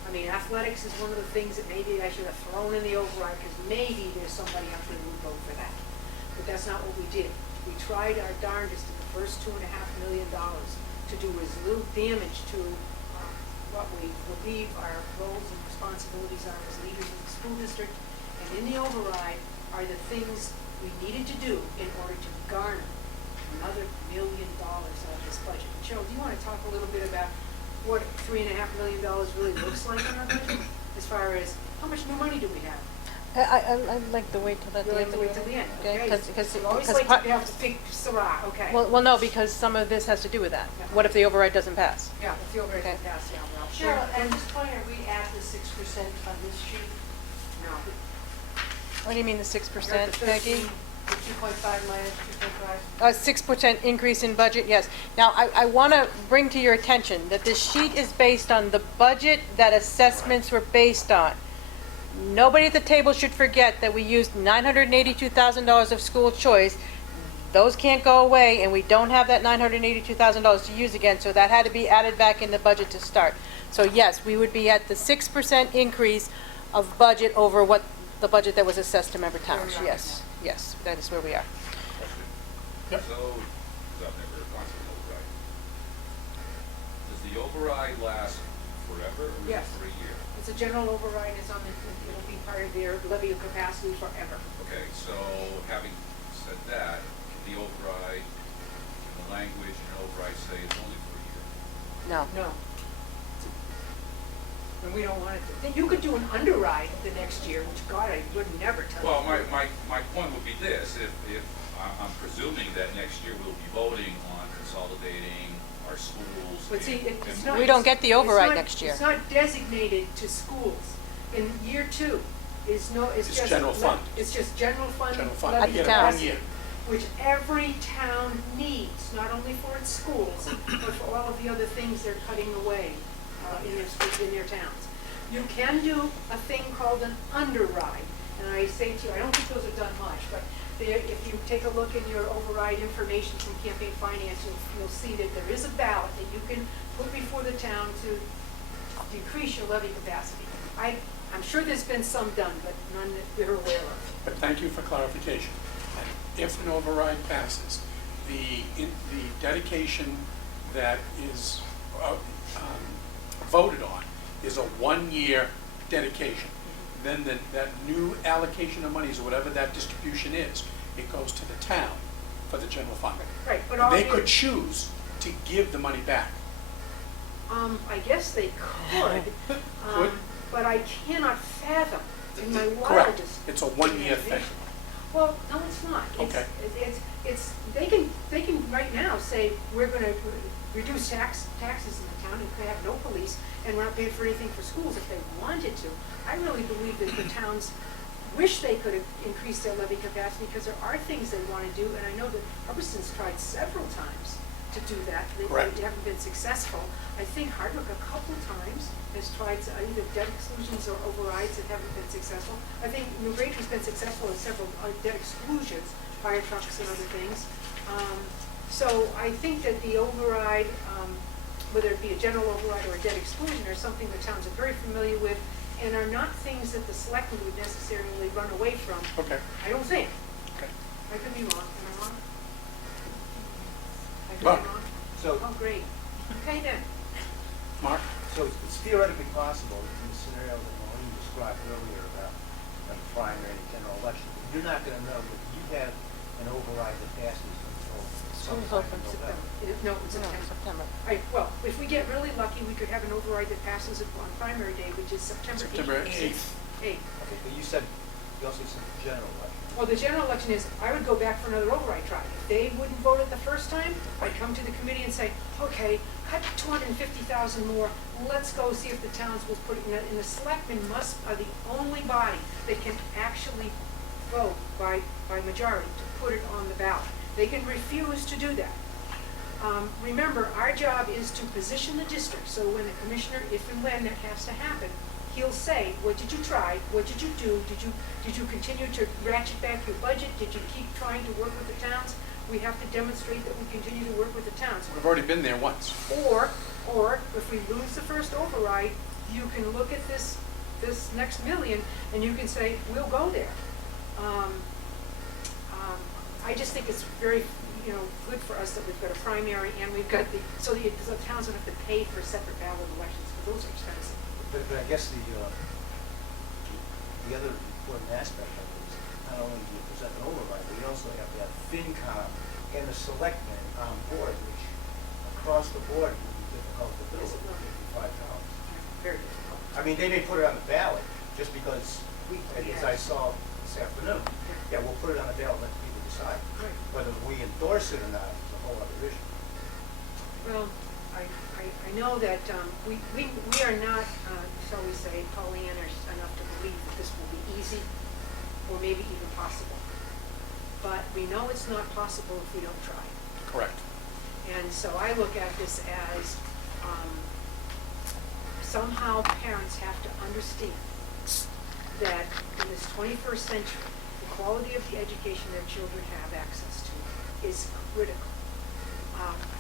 I mean, athletics is one of the things that maybe I should have thrown in the override, because maybe there's somebody out there who would vote for that. But that's not what we did. We tried our darndest in the first $2.5 million to do as little damage to what we believe our roles and responsibilities are as leaders in the school district. And in the override are the things we needed to do in order to garner another $1 million out of this budget. Cheryl, do you want to talk a little bit about what $3.5 million really looks like in our budget, as far as how much new money do we have? I'd like to wait till the You like end. to wait till the end, okay? Because We always like to have the big Sarah, okay? well, no, because some of this has to do with that. Yeah. What if the override doesn't pass? Yeah, if the override Okay. pass, yeah, well. Cheryl, at this point, are we at the 6% on this sheet? No. What do you mean the 6%, Peggy? The 2.5 minus 2.5? A 6% increase in budget, yes. Now, I want to bring to your attention that this sheet is based on the budget that assessments were based on. Nobody at the table should forget that we used $982,000 of school choice. Those can't go away, and we don't have that $982,000 to use again, so that had to be added back in the budget to start. So yes, we would be at the 6% increase of budget over what the budget that was assessed to member towns. Yes, yes, that is where we are. Question. Yep. So, because I've never gone through an override. Does the override last forever, or is it Yes. for a year? It's a general override, it'll be part of their levy of capacity forever. Okay, so having said that, can the override, can the language in an override say it's only for a year? No. No. And we don't want it to. You could do an underride the next year, which God, I would never tell you. Well, my point would be this, if I'm presuming that next year we'll be voting on consolidating our schools. But see, and- it's and- not. We don't get the it's override not- next year. It's not designated to schools. In year two, it's It's just. general fund. It's just general fund. General fund, levy we get it one capacity, year. which every town needs, not only for its schools, but for all of the other things they're cutting away in their towns. You can do a thing called an underride, and I say to you, I don't think those are done much, but if you take a look in your override information from campaign finance, you'll see that there is a ballot that you can put before the town to decrease your levy capacity. I'm sure there's been some done, but none that we're aware of. But thank you for clarification. And if an override passes, the dedication that is voted on is a one-year dedication. Then that new allocation of monies, or whatever that distribution is, it goes to the town for the general fund. Right, but And all they your- could choose to give the money back. I guess they could, Could? but I cannot fathom in my Correct. wildest. It's a one-year thing. Well, no, it's not. Okay. It's, they can right now say, we're gonna reduce taxes in the town, and they have no police, and we're not paying for anything for schools if they wanted to. I really believe that the towns wish they could have increased their levy capacity, because there are things they wanna do, and I know that Hubbardston's tried several times to do that. Correct. They haven't been successful. I think Hardwick a couple times has tried either debt exclusions or overrides that haven't been successful. I think New Braintree has been successful in several debt exclusions, fire trucks and other things. So I think that the override, whether it be a general override or a debt exclusion, are something the towns are very familiar with, and are not things that the selectmen would necessarily run away from. Okay. I don't think. Okay. I could be wrong. Am I wrong? I could Mark. be wrong. So, Oh, great. Okay then. Mark? so it's theoretically possible in the scenario that Maureen described earlier about the primary and general election, you're not gonna know that you have an override that passes until sometime open in November. September. No, it's No, September. September. Well, if we get really lucky, we could have an override that passes on primary day, which is September 8th. September 8th. 8th. Okay, but you said, you also said general election. Well, the general election is, I would go back for another override try. If they wouldn't vote it the first time, I'd come to the committee and say, okay, cut 250,000 more, let's go see if the towns will put it in, and the selectmen are the only body that can actually vote by majority to put it on the ballot. They can refuse to do that. Remember, our job is to position the district, so when the commissioner, if and when that has to happen, he'll say, what did you try, what did you do, did you continue to ratchet back your budget, did you keep trying to work with the towns? We have to demonstrate that we continue to work with the towns. We've already been there once. Or if we lose the first override, you can look at this next million and you can say, we'll go there. I just think it's very, good for us that we've got a primary and we've got so the towns don't have to pay for separate ballot elections, because those are expensive. But I guess the other important aspect of it is not only do you present an override, but you also have to have FinCom and the selectmen on board, which across the board would be difficult to do Yes, it with will. $55. Very difficult. I mean, they may put it on the ballot just because, as I saw this afternoon, yeah, we'll put it on the ballot, let the people decide. Right. Whether we endorse it or not is a whole other issue. Well, I know that we are not, shall we say, Pollyannish enough to believe that this will be easy or maybe even possible. But we know it's not possible if we don't try. Correct. And so I look at this as somehow parents have to understand that in this 21st century, the quality of the education their children have access to is critical.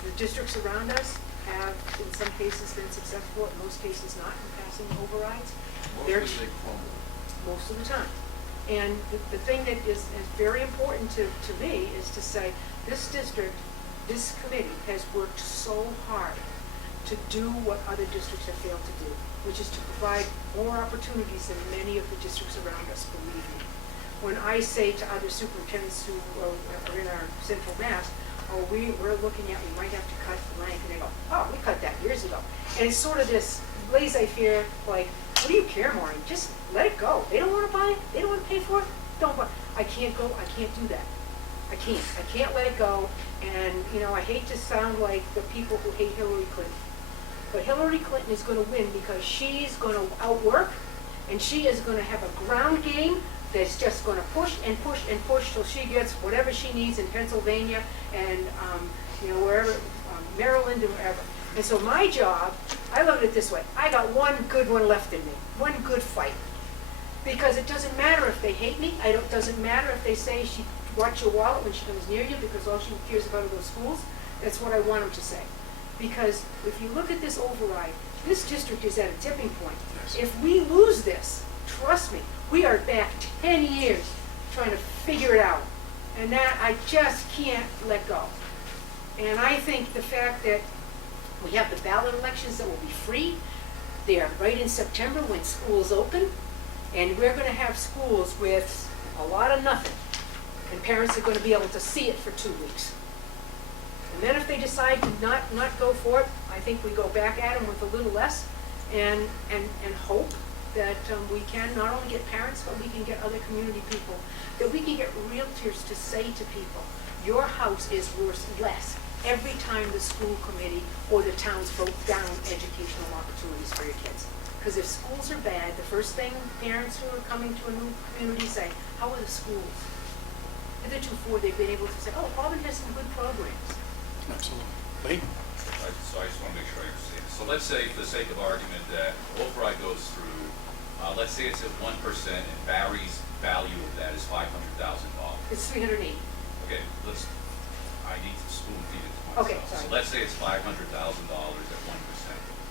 The districts around us have, in some cases, been successful, in most cases not, in passing overrides. They're Mostly they crumble. most of the time. And the thing that is very important to me is to say, this district, this committee has worked so hard to do what other districts have failed to do, which is to provide more opportunities than many of the districts around us, believe me. When I say to other superintendents who are in our central mass, oh, we're looking at, we might have to cut blank, and they go, oh, we cut that years ago. And it's sort of this laissez-faire, like, what do you care, Maureen? Just let it go. They don't want to buy it. They don't want to pay for it. Don't buy. I can't go. I can't do that. I can't let it go. And, I hate to sound like the people who hate Hillary Clinton. But Hillary Clinton is going to win because she's going to outwork, and she is going to have a ground game that's just going to push and push and push till she gets whatever she needs in Pennsylvania and, wherever, Maryland and wherever. And so my job, I look at it this way, I got one good one left in me, one good fight. Because it doesn't matter if they hate me, it doesn't matter if they say, watch your wallet when she comes near you because all she cares about are those schools. That's what I want them to say. Because if you look at this override, this district is at a tipping point. Yes. If we lose this, trust me, we are back 10 years trying to figure it out. And that I just can't let go. And I think the fact that we have the ballot elections that will be free, they are right in September when schools open, and we're going to have schools with a lot of nothing, and parents are going to be able to see it for 2 weeks. And then if they decide to not go for it, I think we go back at them with a little less and hope that we can not only get parents, but we can get other community people, that we can get realtors to say to people, your house is worth less every time the school committee or the towns vote down educational opportunities for your kids. Because if schools are bad, the first thing parents who are coming to a new community say, how are the schools? Hitherto, they've been able to say, oh, Auburn has some good programs. Absolutely. Lee? So I just want to make sure I understand. So let's say, for the sake of argument, that override goes through, let's say it's at 1% and Barry's value of that is $500,000. It's 380. Okay, I need to spoon feed it to myself. Okay, sorry. So let's say it's $500,000 at 1%.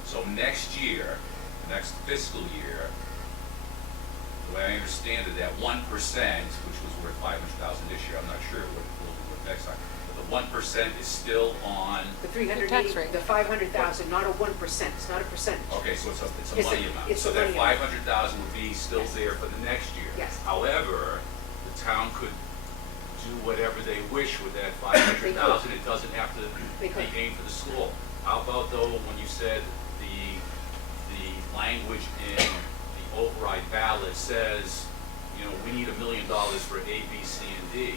So next year, the next fiscal year, the way I understand it, that 1%, which was worth $500,000 this year, I'm not sure what it will be worth next time, but the 1% is still on. The 380, tax rate. the 500,000, not a 1%. It's not a percentage. Okay, so it's a It's a- money amount. it's So a that money amount. 500,000 would be still Yes. there for the next year. Yes. However, the town could do whatever they wish with that 500,000. It doesn't have to They be could. aimed for the school. How about though, when you said the language in the override ballot says, you know, we need $1 million for A, B, C, and D.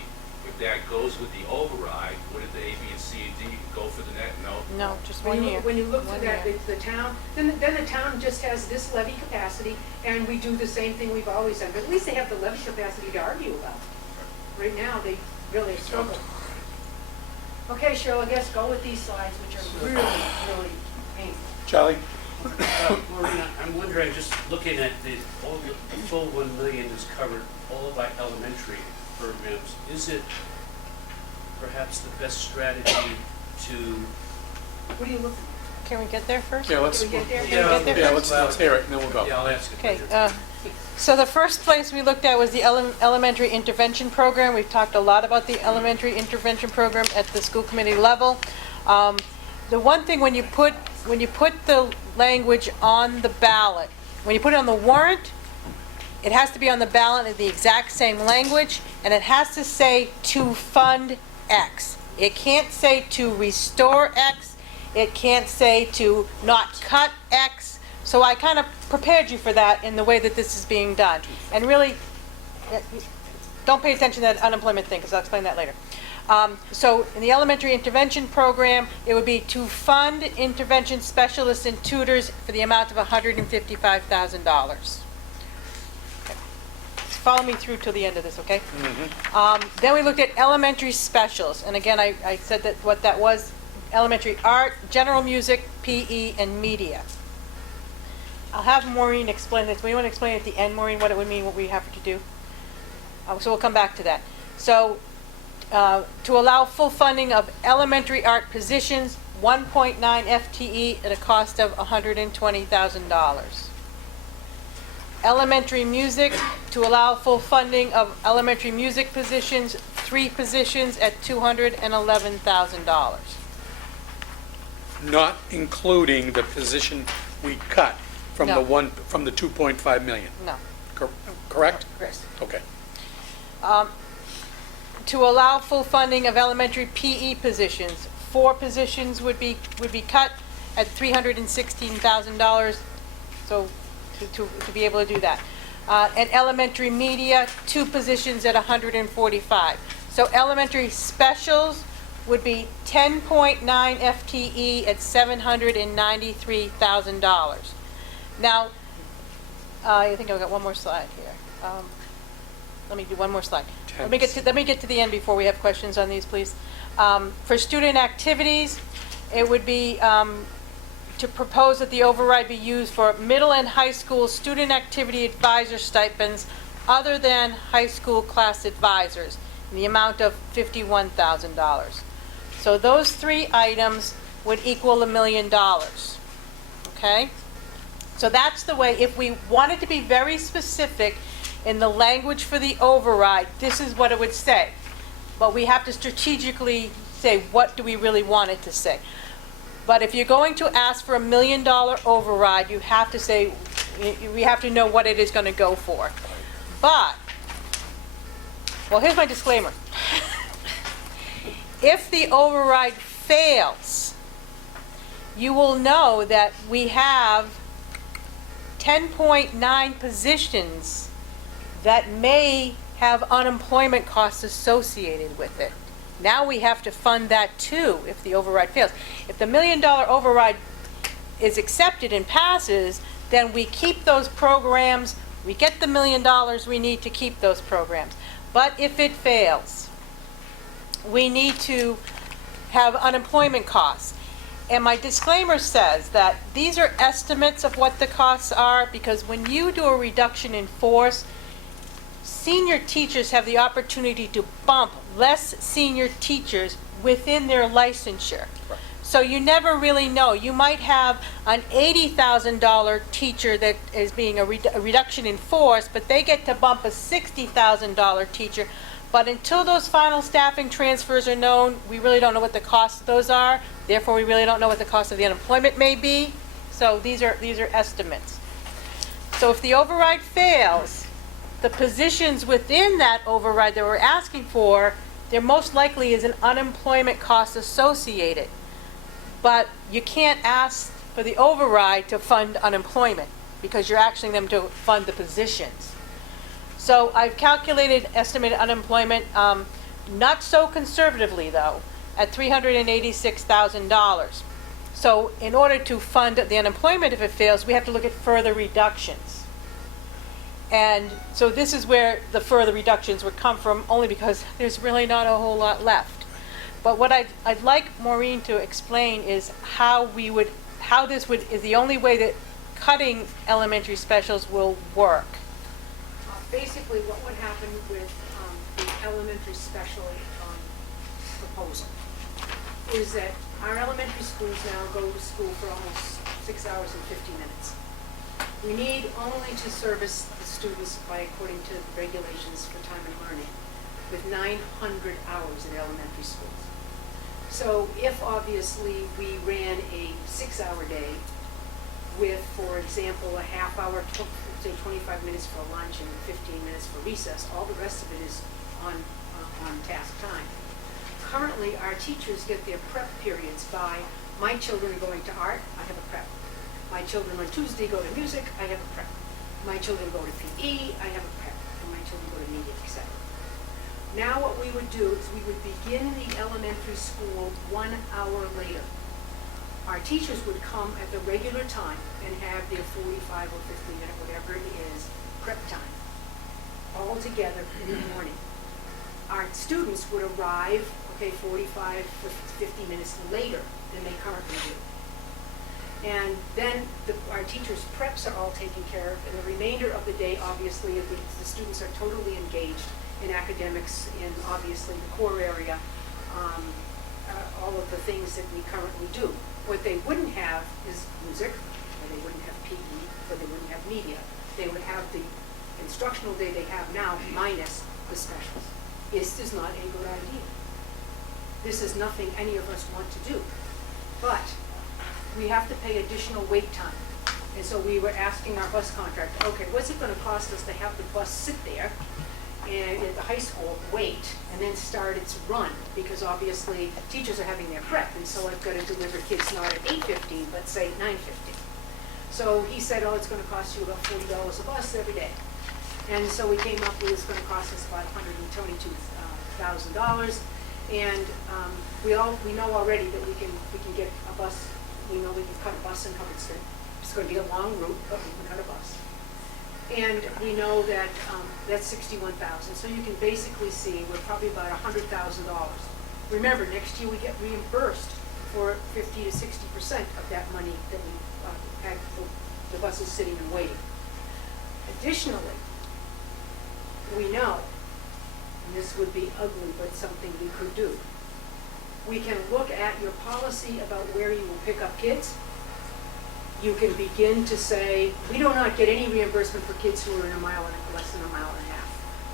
If that goes with the override, wouldn't the A, B, and C, and D go for the net? No? No, just When 1 you, year. when you look One through that, year. the town, then the town just has this levy capacity, and we do the same thing we've always done, but at least they have the levy capacity to argue about. Right now, they really struggle. Okay, Cheryl, I guess go with these slides, which are really, really painful. Charlie? Maureen, I'm wondering, just looking at all the full 1 million is covered, all of our elementary programs, is it perhaps the best strategy to, What are you looking Can we get there first? Yeah, let's, Can we get there? Can we get there first? let's hear it, and then we'll go. yeah, I'll ask it Okay, later. so the first place we looked at was the elementary intervention program. We've talked a lot about the elementary intervention program at the school committee level. The one thing, when you put the language on the ballot, when you put it on the warrant, it has to be on the ballot in the exact same language, and it has to say to fund X. It can't say to restore X. It can't say to not cut X. So I kind of prepared you for that in the way that this is being done. And really, don't pay attention to that unemployment thing, because I'll explain that later. So in the elementary intervention program, it would be to fund intervention specialists and tutors for the amount of $155,000. Follow me through till the end of this, okay? Then we looked at elementary specials, and again, I said that what that was: elementary art, general music, PE, and media. I'll have Maureen explain this. We want to explain at the end, Maureen, what it would mean, what we have to do. So we'll come back to that. So to allow full funding of elementary art positions, 1.9 FTE at a cost of $120,000. Elementary music, to allow full funding of elementary music positions, 3 positions at $211,000. Not including the position we cut from No. from the 2.5 million, No, correct? Chris. Okay. To allow full funding of elementary PE positions, 4 positions would be cut at $316,000. So to be able to do that. And elementary media, 2 positions at $145,000. So elementary specials would be 10.9 FTE at $793,000. Now, I think I've got one more slide here. Let me do one more slide. Let me get to the end before we have questions on these, please. For student activities, it would be to propose that the override be used for middle and high school student activity advisor stipends other than high school class advisors in the amount of $51,000. So those 3 items would equal $1 million. Okay? So that's the way, if we wanted to be very specific in the language for the override, this is what it would say. But we have to strategically say, what do we really want it to say? But if you're going to ask for $1 million override, you have to say, we have to know what it is going to go for. But, well, here's my disclaimer. If the override fails, you will know that we have 10.9 positions that may have unemployment costs associated with it. Now we have to fund that too if the override fails. If the $1 million override is accepted and passes, then we keep those programs, we get the $1 million we need to keep those programs. But if it fails, we need to have unemployment costs. And my disclaimer says that these are estimates of what the costs are, because when you do a reduction in force, senior teachers have the opportunity to bump less senior teachers within their licensure. So you never really know. You might have an $80,000 teacher that is being a reduction in force, but they get to bump a $60,000 teacher. But until those final staffing transfers are known, we really don't know what the costs of those are. Therefore, we really don't know what the cost of the unemployment may be. So these are estimates. So if the override fails, the positions within that override that we're asking for there most likely is an unemployment cost associated, but you can't ask for the override to fund unemployment, because you're asking them to fund the positions. So I've calculated estimated unemployment, not so conservatively though, at $386,000. So in order to fund the unemployment if it fails, we have to look at further reductions. And so this is where the further reductions would come from, only because there's really not a whole lot left. But what I'd like Maureen to explain is how this is the only way that cutting elementary specials will work. Basically, what would happen with the elementary special proposal is that our elementary schools now go to school for almost 6 hours and 50 minutes. We need only to service the students according to the regulations for time and learning, with 900 hours in elementary schools. So if obviously we ran a 6-hour day with, for example, a half hour, say 25 minutes for lunch and 15 minutes for recess, all the rest of it is on task time. Currently, our teachers get their prep periods by, my children are going to art, I have a prep. My children on Tuesday go to music, I have a prep. My children go to PE, I have a prep. And my children go to media, etc. Now what we would do is we would begin the elementary school 1 hour later. Our teachers would come at the regular time and have their 45 or 50 minute, whatever it is, prep time, all together in the morning. Our students would arrive, 45 or 50 minutes later than they currently do. And then our teachers' preps are all taken care of, and the remainder of the day, obviously, the students are totally engaged in academics, in obviously the core area, all of the things that we currently do. What they wouldn't have is music, or they wouldn't have PE, or they wouldn't have media. They would have the instructional day they have now minus the specials. This is not a good idea. This is nothing any of us want to do. But we have to pay additional wait time. And so we were asking our bus contractor, okay, what's it going to cost us to have the bus sit there and at the high school wait and then start its run? Because obviously teachers are having their prep, and so I've got to deliver kids not at 8:15 but say 9:15. So he said, oh, it's going to cost you about $40 a bus every day. And so we came up with it's going to cost us about $122,000. And we know already that we can get a bus. We know we can cut a bus in Hubbardston. It's going to be a long route, but we can cut a bus. And we know that that's $61,000. So you can basically see we're probably about $100,000. Remember, next year we get reimbursed for 50 to 60% of that money that we had the buses sitting and waiting. Additionally, we know, and this would be ugly, but something we could do. We can look at your policy about where you will pick up kids. You can begin to say, we do not get any reimbursement for kids who are in less than a mile and a half.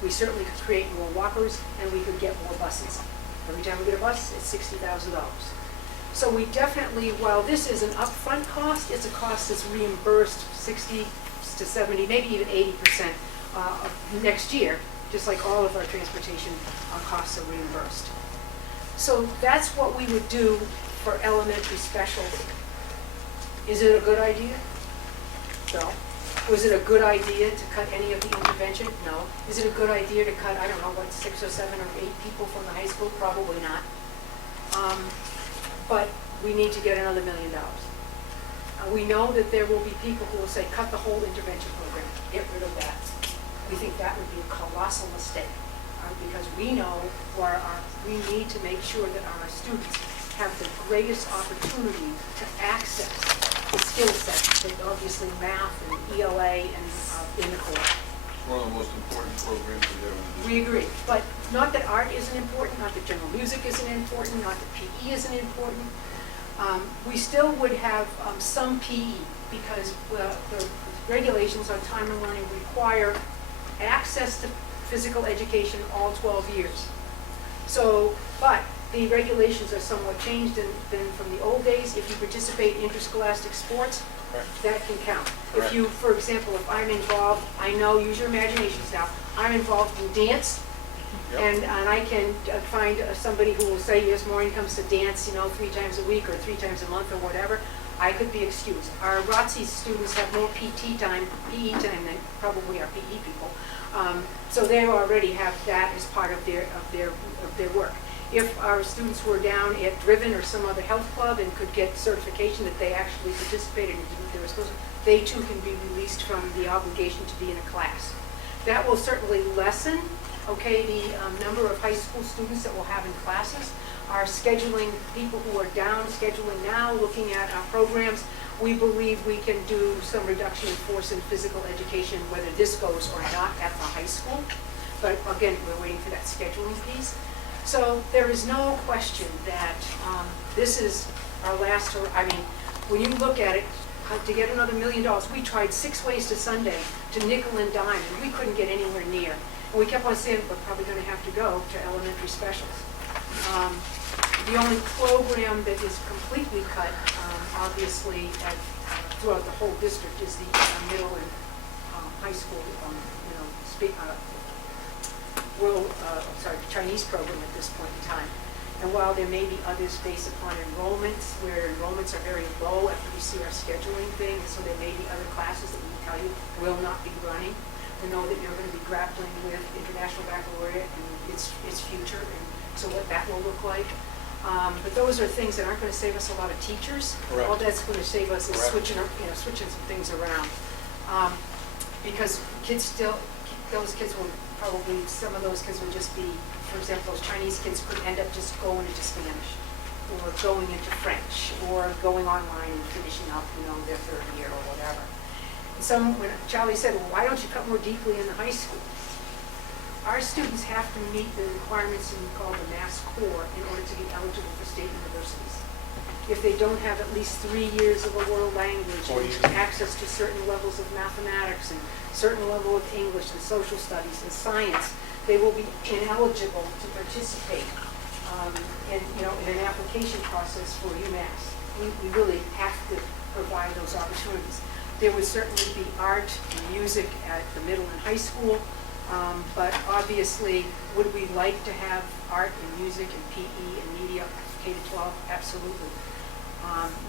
We certainly could create more walkers, and we could get more buses. Every time we get a bus, it's $60,000. So we definitely, while this is an upfront cost, it's a cost that's reimbursed 60 to 70, maybe even 80% of next year, just like all of our transportation costs are reimbursed. So that's what we would do for elementary specials. Is it a good idea? No. Was it a good idea to cut any of the intervention? No. Is it a good idea to cut, I don't know, 6 or 7 or 8 people from the high school? Probably not. But we need to get another $1 million. We know that there will be people who will say, cut the whole intervention program, get rid of that. We think that would be a colossal mistake, because we know we need to make sure that our students have the greatest opportunity to access the skill sets, that obviously math and ELA and in the core. It's one of the most important programs we have in the district. We agree, but not that art isn't important, not that general music isn't important, not that PE isn't important. We still would have some PE, because the regulations on time and learning require access to physical education all 12 years. So, but the regulations are somewhat changed than from the old days. If you participate in interscholastic sports, that can count. If you, for example, if I'm involved, I know, use your imaginations now, I'm involved in dance, Yep. And I can find somebody who will say, yes, Maureen comes to dance, 3 times a week or 3 times a month or whatever, I could be excused. Our ROTC students have more PE time than probably our PE people. So they already have that as part of their work. If our students were down at Driven or some other health club and could get certification that they actually participated and did what they were supposed to, they too can be released from the obligation to be in a class. That will certainly lessen, the number of high school students that we'll have in classes. Our scheduling, people who are down scheduling now, looking at our programs, we believe we can do some reduction in force in physical education, whether this goes or not at the high school. But again, we're waiting for that scheduling piece. So there is no question that this is our last, when you look at it, to get another $1 million, we tried 6 ways to Sunday to nickel and dime, and we couldn't get anywhere near. And we kept on saying, we're probably going to have to go to elementary specials. The only program that is completely cut, obviously, throughout the whole district is the middle and high school, Chinese program at this point in time. And while there may be others based upon enrollments, where enrollments are very low after we see our scheduling thing, so there may be other classes that we can tell you will not be running. We know that you're going to be grappling with International Baccalaureate and its future, and so what that will look like. But those are things that aren't going to save us a lot of teachers. Correct. All that's going to save us is Correct. switching some things around. Because those kids will probably, some of those kids will just be, for example, those Chinese kids could end up just going into Spanish, or going into French, or going online and finishing up, their 3rd year or whatever. And when Charlie said, well, why don't you cut more deeply in the high school? Our students have to meet the requirements in called the Mass Core in order to be eligible for state universities. If they don't have at least 3 years of a world language and access to certain levels of mathematics and certain level of English and social studies and science, they will be ineligible to participate in an application process for UMass. We really have to provide those opportunities. There would certainly be art and music at the middle and high school, but obviously, would we like to have art and music and PE and media K-12? Absolutely.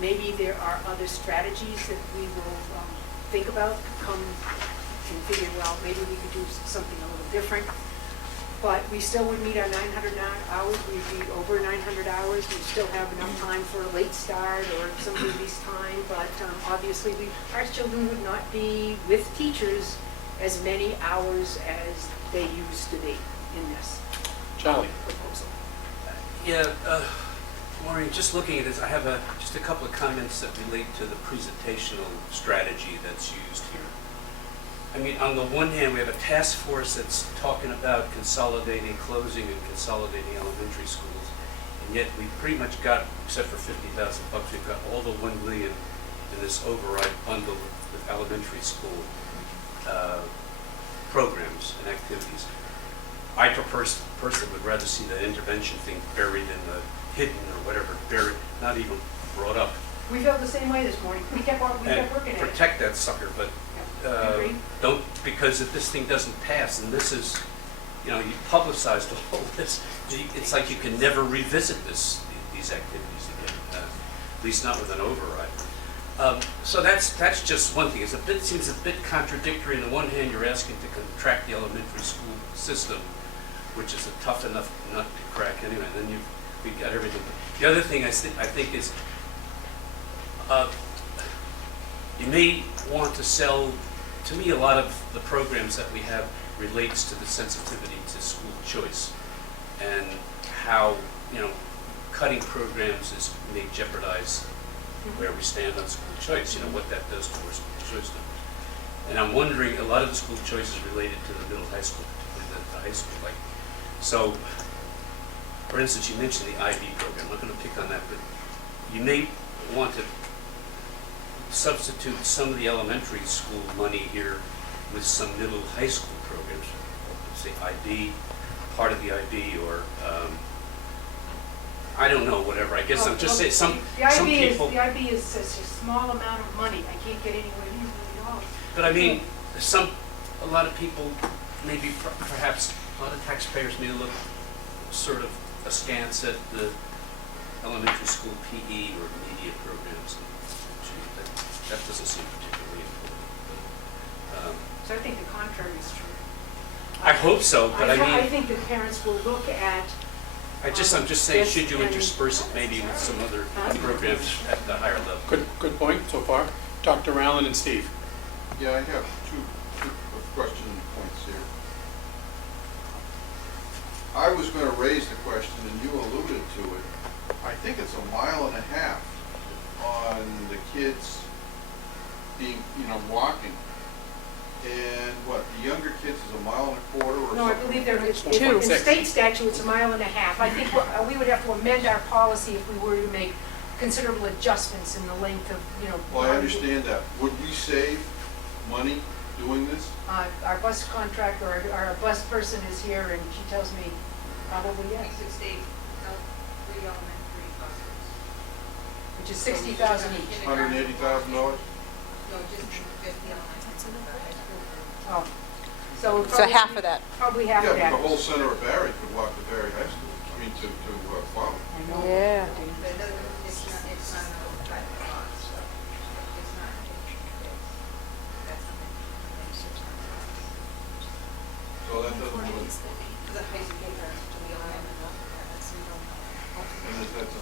Maybe there are other strategies that we will think about, come and figure, well, maybe we could do something a little different. But we still would meet our 900 hours, we'd be over 900 hours, we'd still have enough time for a late start or some release time, but obviously our children would not be with teachers as many hours as they used to be in this Charlie. proposal. Yeah, Maureen, just looking at this, I have just a couple of comments that relate to the presentational strategy that's used here. I mean, on the one hand, we have a task force that's talking about closing and consolidating elementary schools, and yet we pretty much got, except for $50,000, we've got all the $1 million in this override bundle with elementary school programs and activities. I personally would rather see the intervention thing buried in the hidden or whatever, buried, not even brought up. We felt the same way this morning. We kept working at it. Protect that sucker, but Agreed. don't, because if this thing doesn't pass, and this is, you publicized all this, it's like you can never revisit these activities again, at least not with an override. So that's just one thing. Seems a bit contradictory. On the one hand, you're asking to contract the elementary school system, which is a tough enough nut to crack anyway. Then we've got everything. The other thing I think is you may want to sell. To me, a lot of the programs that we have relates to the sensitivity to school choice and how cutting programs may jeopardize where we stand on school choice, what that does to our school choice numbers. And I'm wondering, a lot of the school choice is related to the middle high school, particularly the high school. So, for instance, you mentioned the IB program. I'm not going to pick on that, but you may want to substitute some of the elementary school money here with some middle high school programs, say IB, part of the IB, or I don't know, whatever. I guess I'm just saying some people. The IB is such a small amount of money. I can't get anywhere near $1 million. But I mean, a lot of people maybe perhaps A lot of taxpayers may look sort of askance at the elementary school PE or media programs. And, gee, that doesn't seem particularly important. But, So I think the contrary is true. I hope so, but I I mean, think that parents will look at, I'm just saying, Yes, should you and- intersperse it maybe with some other programs at the higher level? Good point so far. Dr. Allen and Steve. Yeah, I have two question points here. I was gonna raise the question, and you alluded to it. I think it's 1.5 miles on the kids being, walking. And what, the younger kids is 1.25 miles or no, I something? believe there is, in 1.6. state statute, it's 1.5 miles. I think we would have to amend our policy if we were to make considerable adjustments in the length of, Well, I understand that. Would we save money doing this? Our bus contractor, our bus person is here, and she tells me probably yes, Exit state, three elementary buses. which is 60,000 each. $180,000? No, just 50 elementary. Oh, so So half of that. Probably half Yeah, of but that. the whole center of Barry could walk to Barry High School, to Flowers. I know. Yeah. But it doesn't, it's not a private bus, so it's not, that's So that doesn't, the high school to the elementary. and that's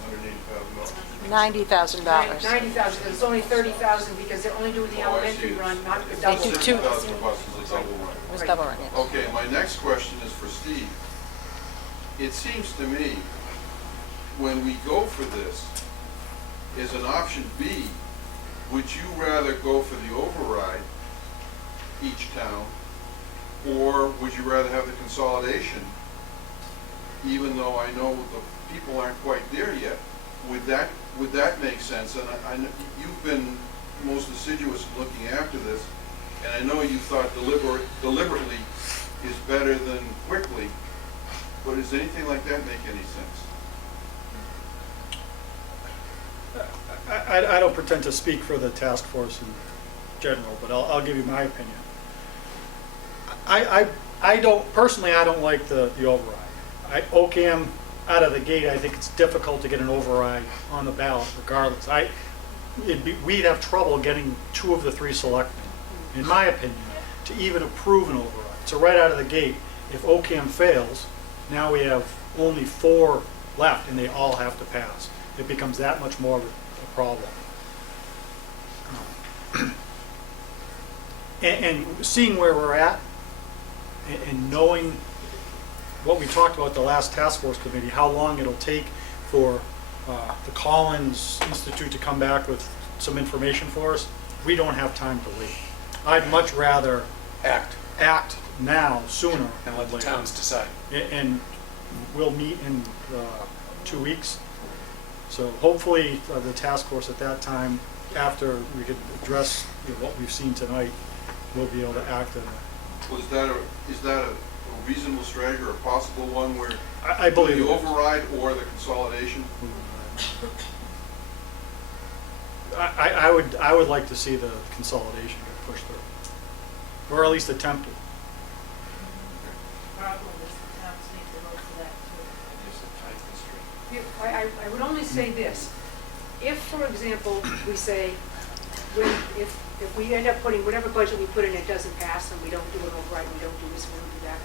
$180,000. $90,000. 90,000, it's only 30,000 because they're only doing the Oh, I elementary see. run, not the They double. do two. 60,000 buses is double run. It was double run, yeah. Okay, my next question is for Steve. It seems to me, when we go for this, as an option B, would you rather go for the override each town, or would you rather have the consolidation, even though I know the people aren't quite there yet? Would that make sense? And I know you've been most assiduous in looking after this, and I know you thought deliberately is better than quickly, but does anything like that make any sense? I don't pretend to speak for the task force in general, but I'll give you my opinion. I don't like the override. OCAM, out of the gate, I think it's difficult to get an override on the ballot regardless. We'd have trouble getting 2 of the 3 selectmen, in my opinion, to even approve an override. So right out of the gate, if OCAM fails, now we have only 4 left and they all have to pass. It becomes that much more of a problem. And seeing where we're at and knowing what we talked about at the last task force committee, how long it'll take for the Collins Institute to come back with some information for us, we don't have time to wait. I'd much rather act now, sooner. And let the later. towns decide. And we'll meet in 2 weeks. So hopefully the task force at that time, after we could address what we've seen tonight, we'll be able to act on it. Is that a reasonable strategy or a possible one where I believe the it is. override or the consolidation? I would like to see the consolidation get pushed through, or at least attempted. Problem is the towns need to vote for that too. I would only say this. If, for example, we say, if we end up putting, whatever budget we put in, it doesn't pass, and we don't do an override, we don't do this, we don't do that,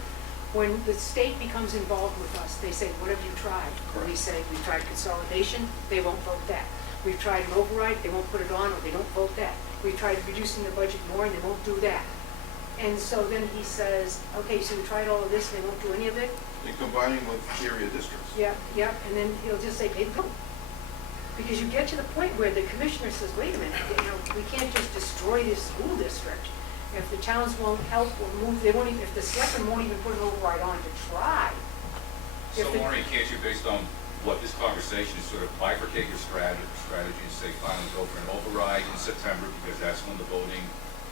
when the state becomes involved with us, they say, what have you tried? And we say, we've tried consolidation, they won't vote that. We've tried an override, they won't put it on, or they don't vote that. We've tried reducing the budget more, and they won't do that. And so then he says, okay, so we tried all of this, and they won't do any of it? And combining with area districts? Yeah, and then he'll just say, they vote. Because you get to the point where the commissioner says, wait a minute, we can't just destroy this school district. If the towns won't help or move, they won't even, if the selectmen won't even put an override on to try. So If the- Maureen, can't you, based on what this conversation is, sort of bifurcate your strategy and say, finally go for an override in September, because that's when the voting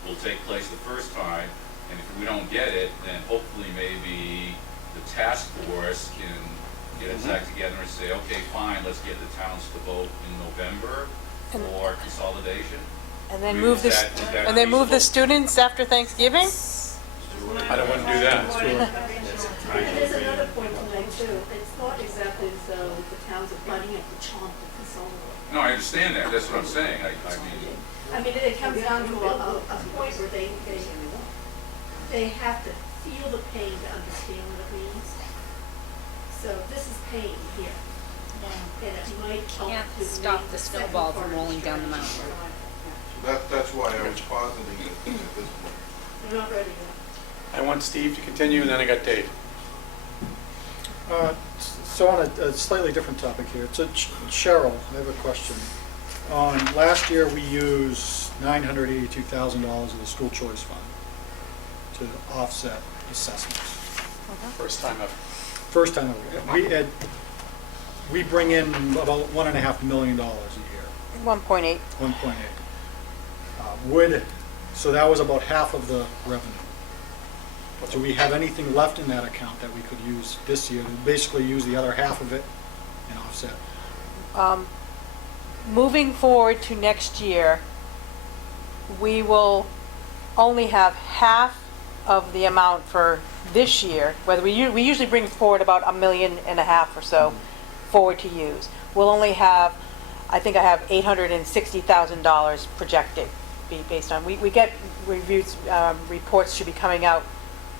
will take place the first time, and if we don't get it, then hopefully maybe the task force can get its act together and say, okay, fine, let's get the towns to vote in November for consolidation? And then I mean, move is that and then move the reasonable? students after Thanksgiving? I don't want to do that. trying And to there's agree. another point to make too. It's not exactly as though the towns are butting at the chomp to consolidate. No, I understand that, that's what I'm saying, I mean, I mean, it comes down to a point where they have to feel the pain to understand what it means. So this is pain here, and it might help Can't to stop make the second snowball part from of the rolling down the strategy mountain. survive. That's why I was positing it at this point. We're not ready yet. I want Steve to continue, and then I got Dave. So on a slightly different topic here, so Cheryl, I have a question. Last year, we used $982,000 of the school choice fund to offset assessments. First time ever. First time ever. We bring in about $1.5 million a year, 1.8. 1.8. So that was about half of the revenue. Do we have anything left in that account that we could use this year to basically use the other half of it and offset? Moving forward to next year, we will only have half of the amount for this year, whether we usually bring forward about $1.5 million or so forward to use. We'll only have, I think I have $860,000 projected, based on, we get reviews, reports should be coming out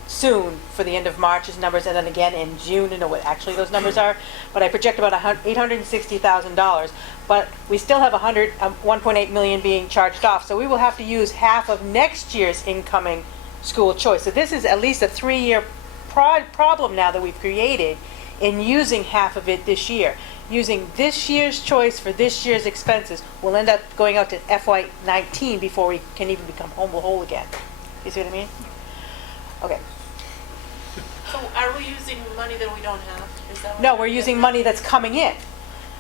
soon for the end of March's numbers, and then again in June to know what actually those numbers are. But I project about $860,000. But we still have 1.8 million being charged off, so we will have to use half of next year's incoming school choice. So this is at least a 3-year problem now that we've created in using half of it this year. Using this year's choice for this year's expenses will end up going out to FY19 before we can even become whole again. You see what I mean? Okay. So are we using money that we don't have? Is that what No, you're we're using getting money that's coming in.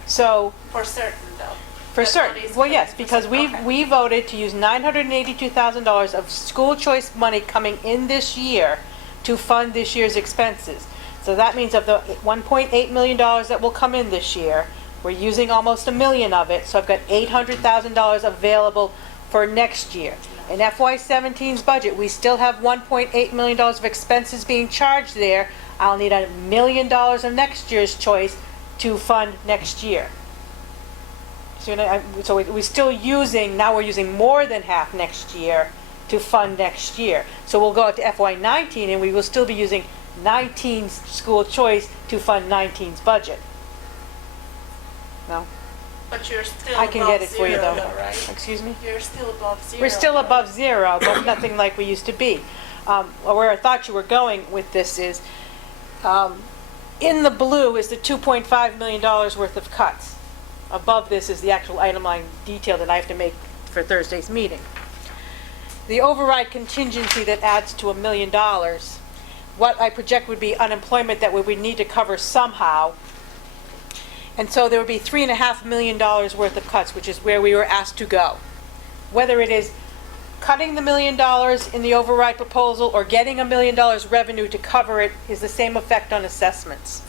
So, at? For certain though? for That certain, money's well, coming yes, for because certain, okay. we voted to use $982,000 of school choice money coming in this year to fund this year's expenses. So that means of the $1.8 million that will come in this year, we're using almost $1 million of it, so I've got $800,000 available for next year. In FY17's budget, we still have $1.8 million of expenses being charged there. I'll need $1 million of next year's choice to fund next year. So we're still using, now we're using more than half next year to fund next year. So we'll go out to FY19 and we will still be using 19's school choice to fund 19's budget. No? But you're still I can get above it for you zero though. right? Excuse me? You're still above zero. We're still right? above zero, but nothing like we used to be. Where I thought you were going with this is, in the blue is the $2.5 million worth of cuts. Above this is the actual item line detail that I have to make for Thursday's meeting. The override contingency that adds to $1 million, what I project would be unemployment that we would need to cover somehow. And so there would be $3.5 million worth of cuts, which is where we were asked to go. Whether it is cutting the $1 million in the override proposal or getting $1 million revenue to cover it is the same effect on assessments.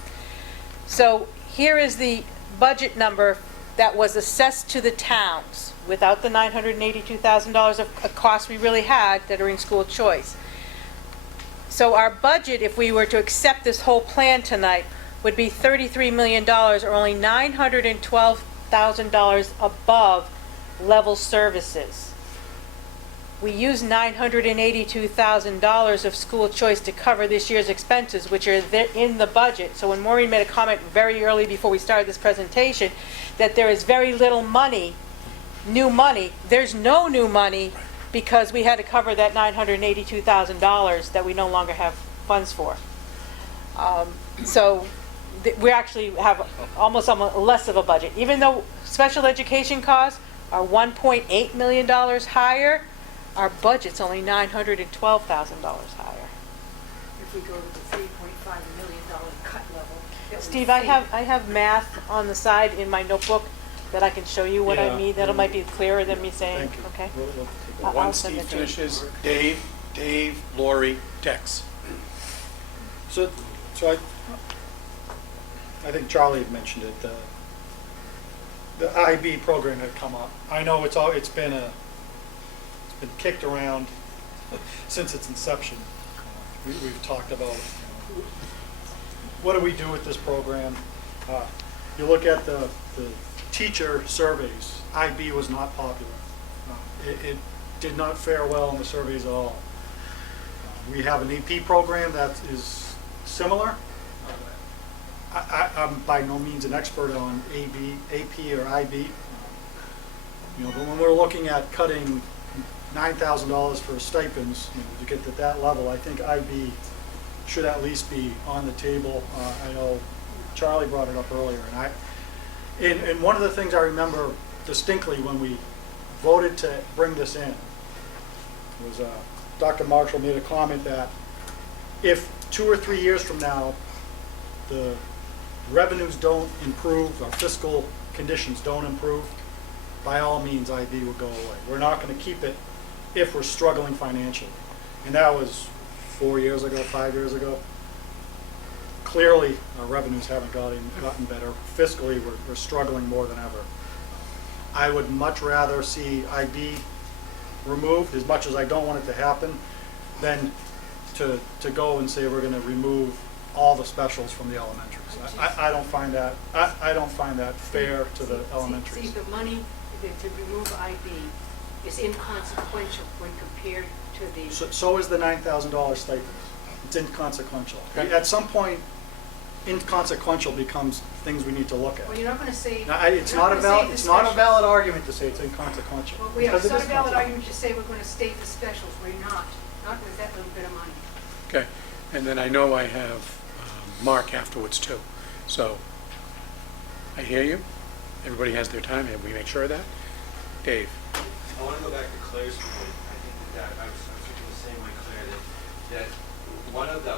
So here is the budget number that was assessed to the towns without the $982,000 of costs we really had that are in school choice. So our budget, if we were to accept this whole plan tonight, would be $33 million, or only $912,000 above level services. We use $982,000 of school choice to cover this year's expenses, which are in the budget. So when Maureen made a comment very early before we started this presentation, that there is very little money, new money, there's no new money because we had to cover that $982,000 that we no longer have funds for. So we actually have almost less of a budget. Even though special education costs are $1.8 million higher, our budget's only $912,000 higher. If we go to the $3.5 million cut level. that we Steve, I think- have math on the side in my notebook that I can show you what I Yeah. mean. That might be clearer than me saying, Thank you. okay? We'll take a look. I'll Once send Steve it to you. finishes, Dave, Lori, Tex. So I think Charlie had mentioned it, the IB program had come up. I know it's been kicked around since its inception. We've talked about what do we do with this program? You look at the teacher surveys, IB was not popular. It did not fare well in the surveys at all. We have an AP program that is similar. I'm by no means an expert on AP or IB. But when we're looking at cutting $9,000 for stipends, to get to that level, I think IB should at least be on the table. I know Charlie brought it up earlier, and one of the things I remember distinctly when we voted to bring this in was Dr. Marshall made a comment that if 2 or 3 years from now the revenues don't improve, our fiscal conditions don't improve, by all means IB will go away. We're not going to keep it if we're struggling financially. And that was 4 years ago, 5 years ago. Clearly, our revenues haven't gotten better. Fiscally, we're struggling more than ever. I would much rather see IB removed, as much as I don't want it to happen, than to go and say we're going to remove all the specials from the elementaries. I don't find that fair to the elementaries. See, the money to remove IB is inconsequential when compared to the. So is the $9,000 stipend. It's inconsequential. At some point, inconsequential becomes things we need to look at. Well, you're not going to say. Now, it's not a valid argument to say it's inconsequential. Well, it's not a valid argument to say we're going to state the specials. We're not with that little bit of money. Okay, and then I know I have Mark afterwards too. So I hear you. Everybody has their time. Have we make sure of that? Dave. I want to go back to Claire's point. I think that I was thinking the same way, Claire, that one of the,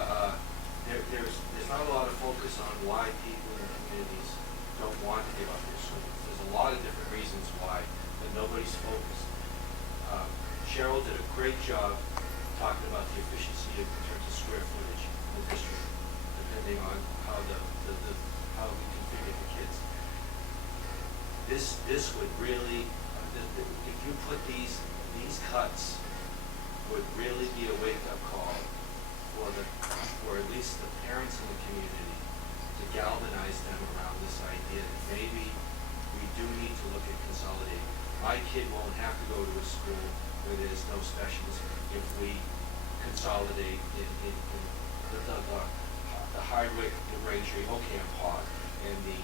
there's not a lot of focus on why people in the communities don't want to give up their schools. There's a lot of different reasons why, but nobody's focused. Cheryl did a great job talking about the efficiency in terms of square footage in the district, depending on how how we configure the kids. This would really, if you put these cuts, would really be a wake-up call for at least the parents in the community to galvanize them around this idea that maybe we do need to look at consolidating. My kid won't have to go to a school where there's no specials if we consolidate in the Hardwick, the Braintree, Ocam pod, and the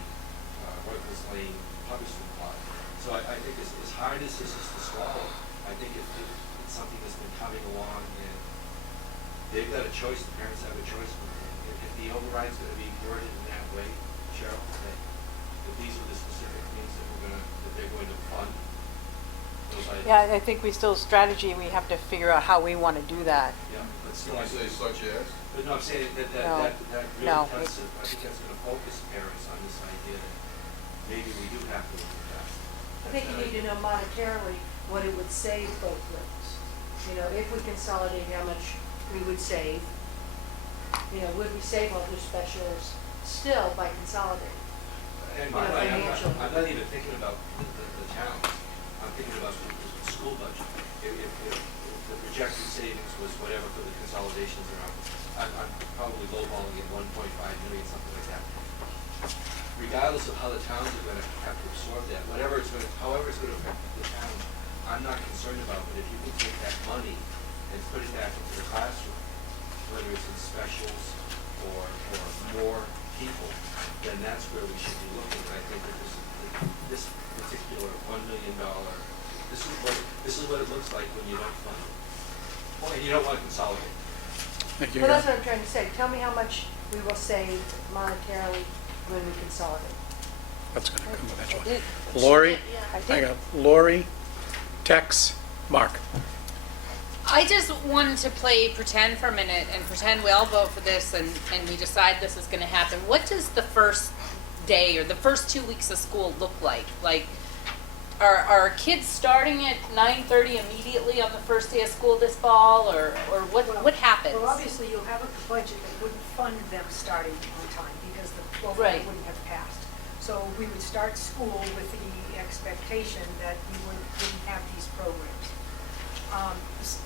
Rutgers Lane, Hubbardston pod. So I think as hard as this is to swallow, I think it's something that's been coming along, and they've got a choice. The parents have a choice. If the override's going to be worded in that way, Cheryl, that these are the specific things that they're going to fund. Yeah, I think we still strategy. We have to figure out how we want to do that. Yeah, but still, Can I say such as? But no, I'm saying that really No. cuts it. I think that's going to focus parents on this idea that maybe we do have to look at that. I think you need to know monetarily what it would save both ways. If we consolidate, how much we would save. Would we save all those specials still by consolidating? And by the way, I'm not even thinking about the towns. I'm thinking about the school budget. If the projected savings was whatever for the consolidations around, I'm probably lowballing it 1.5 million, something like that. Regardless of how the towns are going to have to absorb that, however it's going to affect the towns, I'm not concerned about. But if you can take that money and put it back into the classroom, whether it's in specials or more people, then that's where we should be looking. I think that this particular $1 million, this is what it looks like when you don't fund it. Well, and you don't want to consolidate. Thank you. Well, that's what I'm trying to say. Tell me how much we will save monetarily when we consolidate. That's going to come I eventually. did. Lori, I I did. got Lori, Tex, Mark. I just wanted to play pretend for a minute and pretend we all vote for this and we decide this is going to happen. What does the first day or the first 2 weeks of school look like? Like, are kids starting at 9:30 immediately on the first day of school this fall, or what happens? Well, obviously, you'll have a budget that wouldn't fund them starting on time because the 12th Right. grade wouldn't have passed. So we would start school with the expectation that we wouldn't have these programs.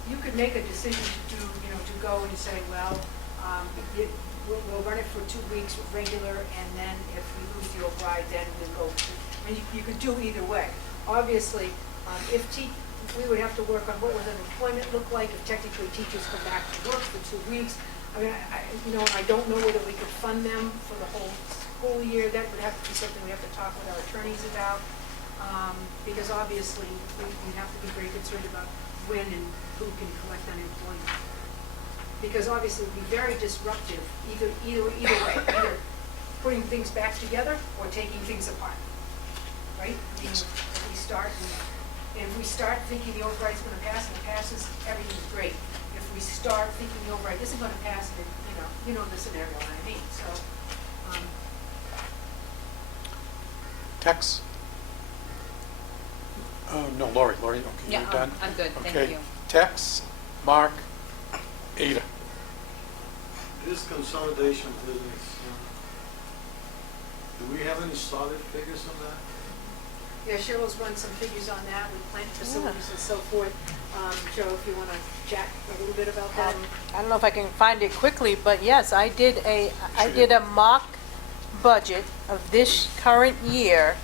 You could make a decision to go and say, well, we'll run it for 2 weeks regular, and then if we lose the override, then we'll go, I mean, you could do either way. Obviously, if we would have to work on what would unemployment look like if technically teachers come back to work for 2 weeks. I mean, I don't know whether we could fund them for the whole school year. That would have to be something we have to talk with our attorneys about, because obviously, we have to be very concerned about when and who can collect unemployment. Because obviously, it would be very disruptive, either way, either putting things back together or taking things apart, right? I mean, if we start, and if we start thinking the override's gonna pass, and it passes, everything's great. If we start thinking the override isn't gonna pass, then, you know the scenario what I mean, so, Tex? No, Lori, okay, Yeah, you're done? I'm good, thank Okay, you. Tex, Mark, Ada. This consolidation business, do we have any solid figures on that? yeah, Cheryl's run some figures on that with plant facilities and so forth. Joe, if you wanna chat a little bit about that? I don't know if I can find it quickly, but yes, I did a mock budget of this current year,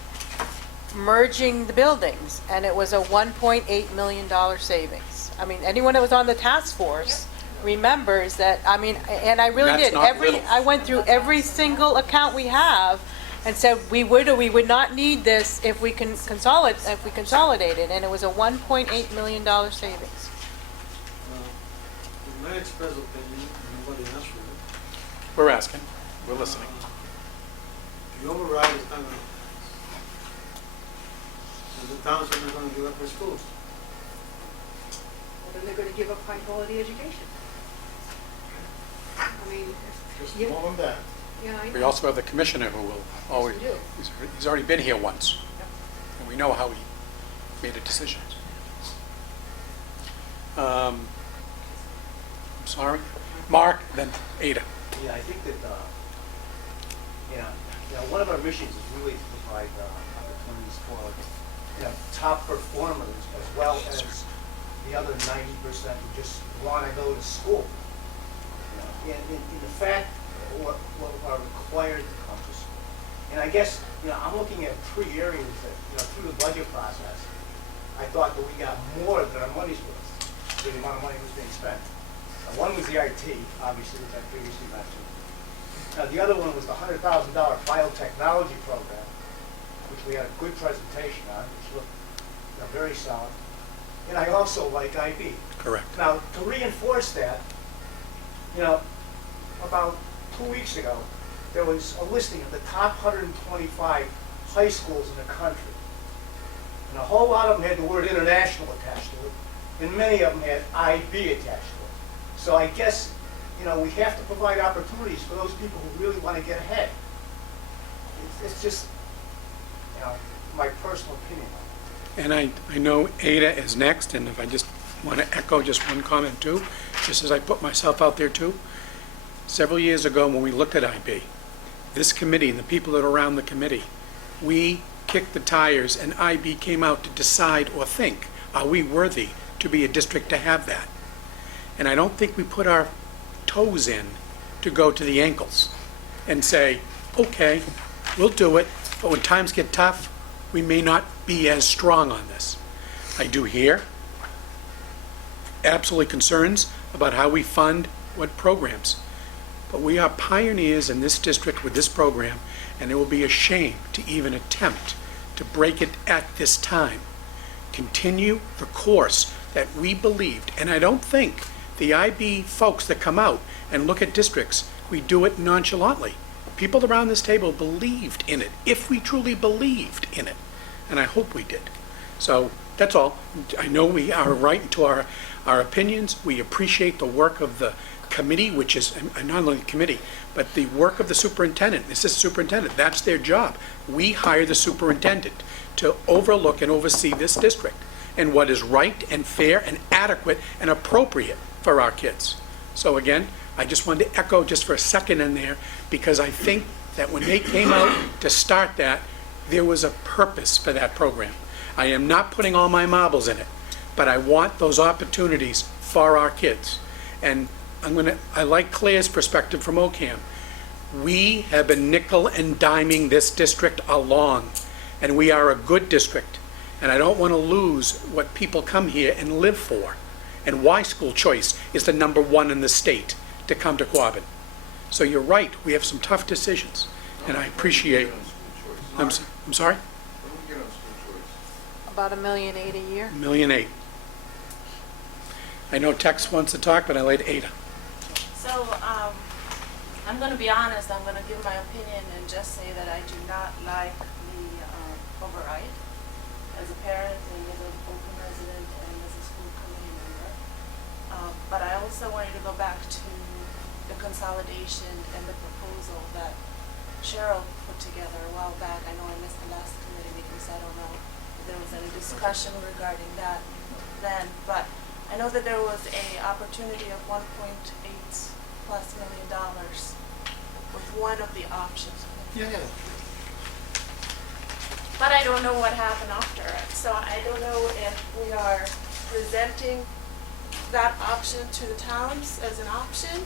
merging the buildings, and it was a $1.8 million savings. I mean, anyone that was on the task force remembers that, I mean, and I really That's did. not little. I went through every single account we have and said we would or we would not need this if we can consolidated, and it was a $1.8 million savings. In my express opinion, nobody asked for it. We're asking, we're listening. The override is not gonna pass. And the towns are not gonna give up their schools. Well, then they're gonna give up high-quality education. I mean, Just yeah, more on that. yeah, I know. We also have the commissioner who will always, we do. he's already been here once, Yep. and we know how he made a decision. I'm sorry, Mark, then Ada. Yeah, I think that, one of our missions is really to provide opportunities for, top performers as well as the other 90% who just want to go to school. In the fact, what are required to come to school. And I guess, I'm looking at 3 areas that, through the budget process, I thought that we got more than our money's worth for the amount of money that was being spent. One was the IT, obviously, which I previously mentioned. The other one was the $100,000 biotechnology program, which we had a good presentation on, which looked very solid. And I also like IB. Correct. Now, to reinforce that, about 2 weeks ago, there was a listing of the top 125 high schools in the country. And a whole lot of them had the word international attached to it, and many of them had IB attached to it. So I guess, we have to provide opportunities for those people who really want to get ahead. It's just, my personal opinion on it. And I know Ada is next, and if I just want to echo just one comment too, just as I put myself out there too. Several years ago, when we looked at IB, this committee and the people that are around the committee, we kicked the tires, and IB came out to decide or think, are we worthy to be a district to have that? And I don't think we put our toes in to go to the ankles and say, okay, we'll do it, but when times get tough, we may not be as strong on this. I do hear absolutely concerns about how we fund what programs. But we are pioneers in this district with this program, and it will be a shame to even attempt to break it at this time. Continue the course that we believed, and I don't think the IB folks that come out and look at districts, we do it nonchalantly. People around this table believed in it, if we truly believed in it, and I hope we did. So that's all. I know we are right into our opinions. We appreciate the work of the committee, which is not only the committee, but the work of the superintendent, the assistant superintendent. That's their job. We hire the superintendent to overlook and oversee this district and what is right and fair and adequate and appropriate for our kids. So again, I just wanted to echo just for a second in there, because I think that when they came out to start that, there was a purpose for that program. I am not putting all my marbles in it, but I want those opportunities for our kids. And I like Claire's perspective from OCAM. We have been nickel and diming this district along, and we are a good district. And I don't want to lose what people come here and live for, and why school choice is the number one in the state to come to Quabbin. So you're right, we have some tough decisions, and I appreciate. I'm sorry? What do we get on school choice? About $1.8 million a year. $1.8 million. I know Tex wants to talk, but I let Ada. So, I'm gonna be honest, I'm gonna give my opinion and just say that I do not like the override as a parent and as an open resident and as a school committee member. But I also wanted to go back to the consolidation and the proposal that Cheryl put together a while back. I know I missed the last committee meeting, so I don't know if there was any discussion regarding that then. But I know that there was a opportunity of $1.8+ million with one of the options. Yeah. But I don't know what happened after it. So I don't know if we are presenting that option to the towns as an option,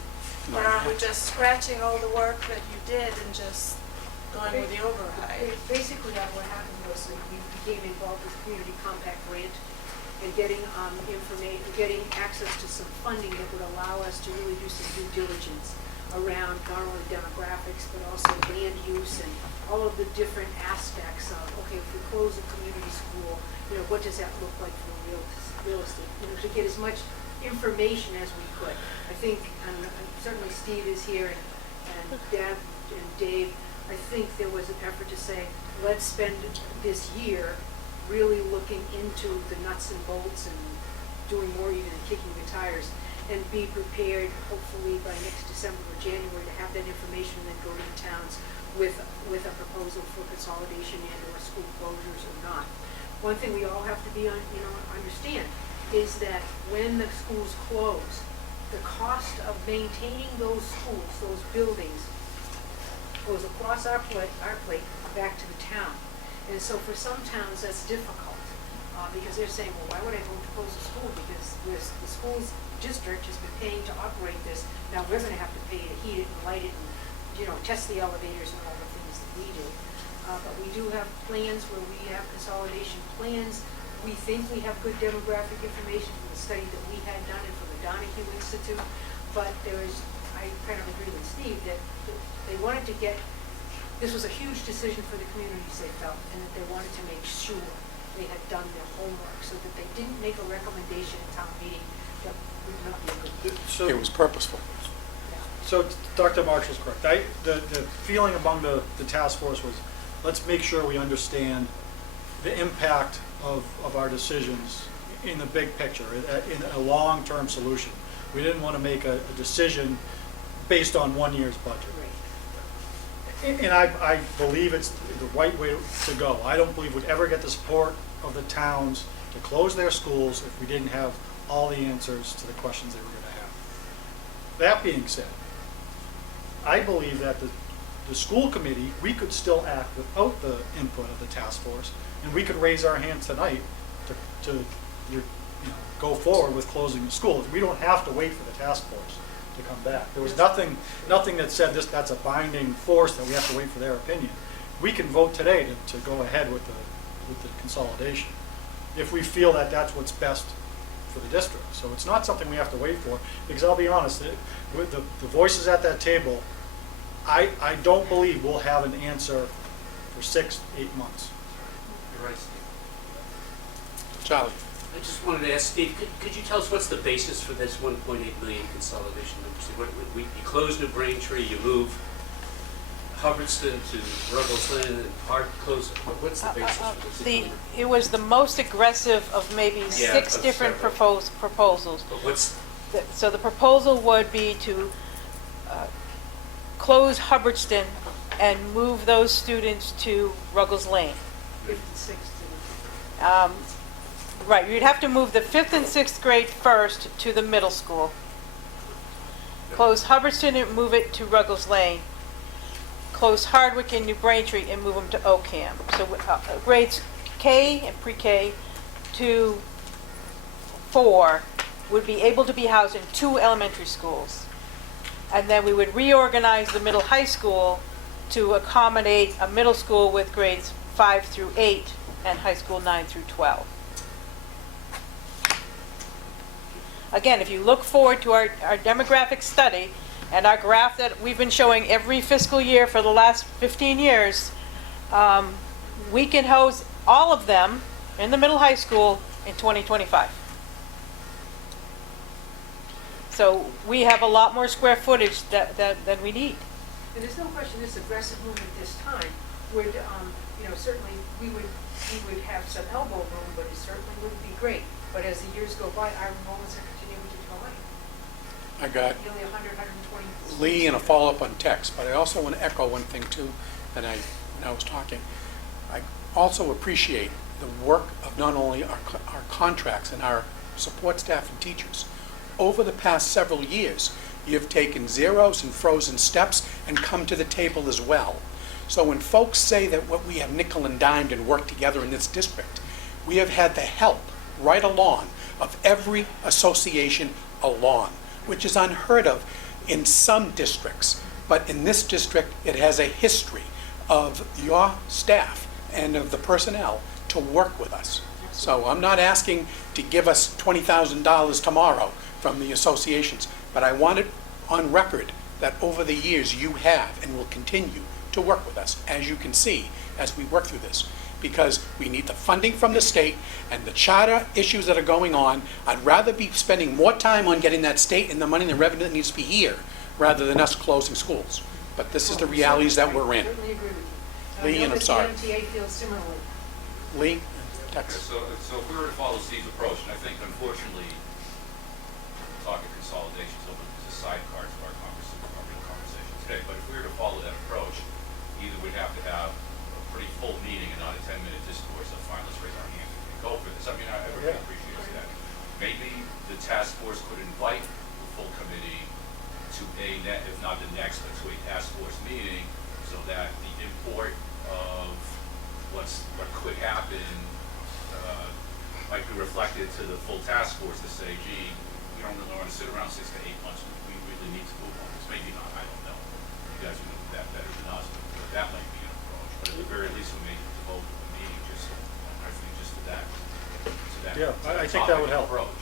or are we just scratching all the work that you did and just going with the override? Basically, what happened was that we became involved with Community Compact Grant and getting getting access to some funding that would allow us to really do some due diligence around not only demographics, but also land use and all of the different aspects of, okay, if we close a community school, what does that look like for real estate? To get as much information as we could. I think, and certainly Steve is here, and Deb and Dave, I think there was an effort to say, let's spend this year really looking into the nuts and bolts and doing more even than kicking the tires, and be prepared, hopefully by next December or January, to have that information and then go to the towns with a proposal for consolidation and or school closures or not. One thing we all have to be understand is that when the schools close, the cost of maintaining those schools, those buildings, goes across our plate back to the town. And so for some towns, that's difficult, because they're saying, well, why would I go to close a school? Because the school's district has been paying to operate this. Now we're gonna have to pay to heat it and light it and, test the elevators and all the things that we do. But we do have plans where we have consolidation plans. We think we have good demographic information from the study that we had done and from the Donahue Institute. But I kind of agree with Steve that they wanted to get, this was a huge decision for the communities, they felt, and that they wanted to make sure they had done their homework so that they didn't make a recommendation at town meeting that would not be a good deal. It was purposeful. So Dr. Marshall's correct. The feeling among the task force was, let's make sure we understand the impact of our decisions in the big picture, in a long-term solution. We didn't want to make a decision based on 1 year's budget. And I believe it's the right way to go. I don't believe we'd ever get the support of the towns to close their schools if we didn't have all the answers to the questions they were going to have. That being said, I believe that the school committee, we could still act without the input of the task force, and we could raise our hands tonight to go forward with closing the schools. We don't have to wait for the task force to come back. There was nothing that said that's a binding force that we have to wait for their opinion. We can vote today to go ahead with the consolidation if we feel that that's what's best for the district. So it's not something we have to wait for, because I'll be honest, with the voices at that table, I don't believe we'll have an answer for 6 to 8 months. You're right, Steve. Charlie? I just wanted to ask Steve, could you tell us what's the basis for this 1.8 million consolidation? You close New Braintree, you move Hubbardston to Ruggles Lane, and Hart close. What's the basis for this? It was the most aggressive of maybe six of different several. proposals. But what's, So the proposal would be to close Hubbardston and move those students to Ruggles Lane. 5th and 6th. Right, you'd have to move the 5th and 6th grade first to the middle school. Close Hubbardston and move it to Ruggles Lane. Close Hardwick and New Braintree and move them to Ocam. So grades K and pre-K to 4 would be able to be housed in 2 elementary schools. And then we would reorganize the middle high school to accommodate a middle school with grades 5 through 8 and high school 9 through 12. Again, if you look forward to our demographic study and our graph that we've been showing every fiscal year for the last 15 years, we can house all of them in the middle high school in 2025. So we have a lot more square footage than we need. And there's no question this aggressive movement this time would, certainly we would have some elbow room, but it certainly wouldn't be great. But as the years go by, our enrollments are continuing to decline. I got Nearly 100, 120. Lee and a follow-up on text, but I also want to echo one thing too, that when I was talking. I also appreciate the work of not only our contracts and our support staff and teachers. Over the past several years, you've taken zeros and frozen steps and come to the table as well. So when folks say that what we have nickel and dimed and worked together in this district, we have had the help right along of every association along, which is unheard of in some districts. But in this district, it has a history of your staff and of the personnel to work with us. So I'm not asking to give us $20,000 tomorrow from the associations, but I want it on record that over the years you have and will continue to work with us, as you can see, as we work through this. Because we need the funding from the state and the charter issues that are going on. I'd rather be spending more time on getting that state and the money and the revenue that needs to be here, rather than us closing schools. But this is the realities that we're in. I certainly agree with you. Lee, and I'm sorry. I know that the MTA feels similarly. Lee, Okay, text. so if we were to follow Steve's approach, and I think unfortunately, talking consolidation is a sidecar to our real conversation today, but if we were to follow that approach, either we'd have to have a pretty full meeting and not a 10-minute discourse of fine, let's raise our hands and go for this. I mean, I really appreciate that. Maybe the task force could invite the full committee to if not the next, but to a task force meeting, so that the import of what could happen might be reflected to the full task force to say, gee, we don't really want to sit around 6 to 8 months. We really need to move on this. Maybe not, I don't know. You guys would know that better than us, but that might be an approach. But at the very least, we may devote a meeting just to that. Yeah, I think that would help. Approach.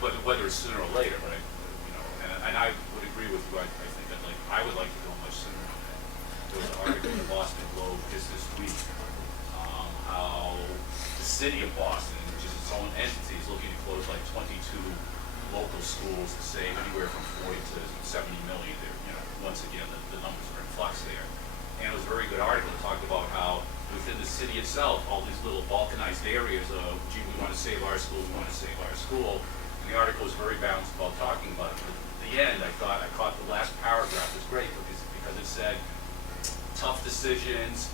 But whether it's sooner or later, but and I would agree with you. I think that I would like to go much sooner than that. There was an article in the Boston Globe just this week, how the city of Boston, which is its own entity, is looking to close 22 local schools to save anywhere from 40 to 70 million. There, once again, the numbers are in flux there. And it was a very good article that talked about how within the city itself, all these little balkanized areas of, gee, we want to save our school, we want to save our school. And the article was very balanced about talking about it. But at the end, I caught the last paragraph was great because it said, tough decisions,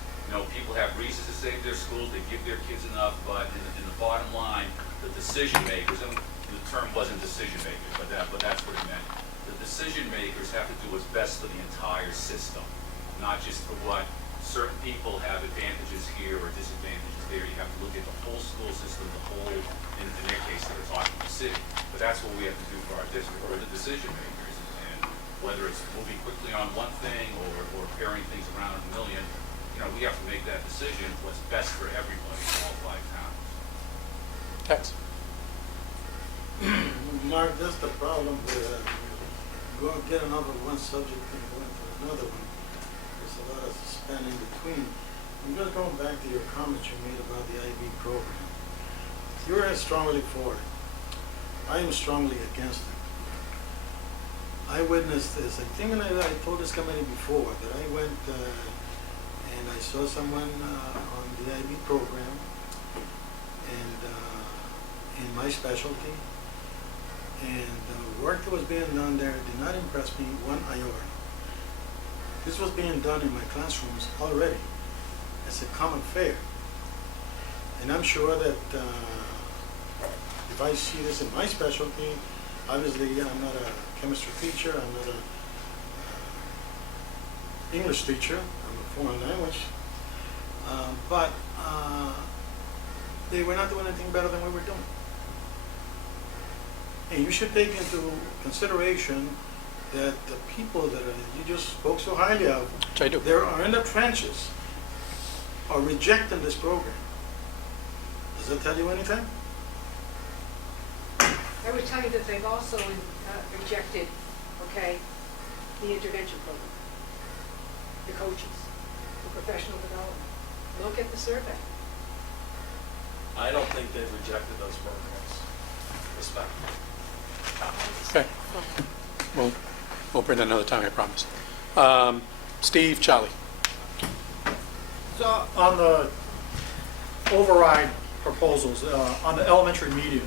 people have reasons to save their schools, they give their kids enough, but in the bottom line, the decision makers, and the term wasn't decision makers, but that's what it meant. The decision makers have to do what's best for the entire system, not just for what certain people have advantages here or disadvantages there. You have to look at the whole school system, the whole, in their case, they're talking the city. But that's what we have to do for our district. We're the decision makers, and whether it's moving quickly on one thing or paring things around in a million, we have to make that decision, what's best for everybody in all 5 towns. Text. Mark, that's the problem with go and get another one subject and go into another one. There's a lot of span in between. I'm just going back to your comments you made about the IB program. You're strongly for it. I am strongly against it. I witnessed this. I think I told this committee before that I went and I saw someone on the IB program and in my specialty, and the work that was being done there did not impress me one iota. This was being done in my classrooms already as a common fare, and I'm sure that if I see this in my specialty, obviously I'm not a chemistry teacher, I'm not a English teacher, I'm a foreign language, but they were not doing anything better than we were doing. And you should take into consideration that the people that you just spoke so highly of, Which I do. there are in the trenches, are rejecting this program. Does that tell you anything? I would tell you that they've also rejected, okay, the intervention program, the coaches, the professional development. Look at the survey. I don't think they've rejected those programs, respectfully. Okay. We'll bring that another time, I promise. Steve, Charlie. So on the override proposals, on the elementary media,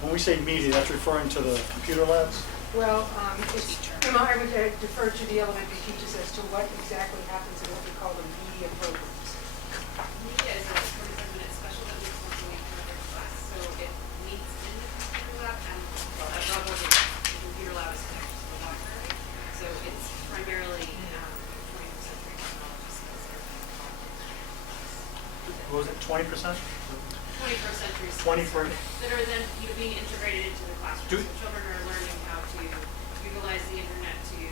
when we say media, that's referring to the computer labs? Well, I would defer to the elementary teachers as to what exactly happens in what we call the media programs. Media is a 45-minute special that meets once a week for every class. So it meets in the computer lab and above all, the computer lab is connected to the library. So it's primarily 21st century technology skills that are being taught in class. What was it, 20%? 21st century skills 21st. that are then being integrated into the classroom. So children are learning how to utilize the internet to do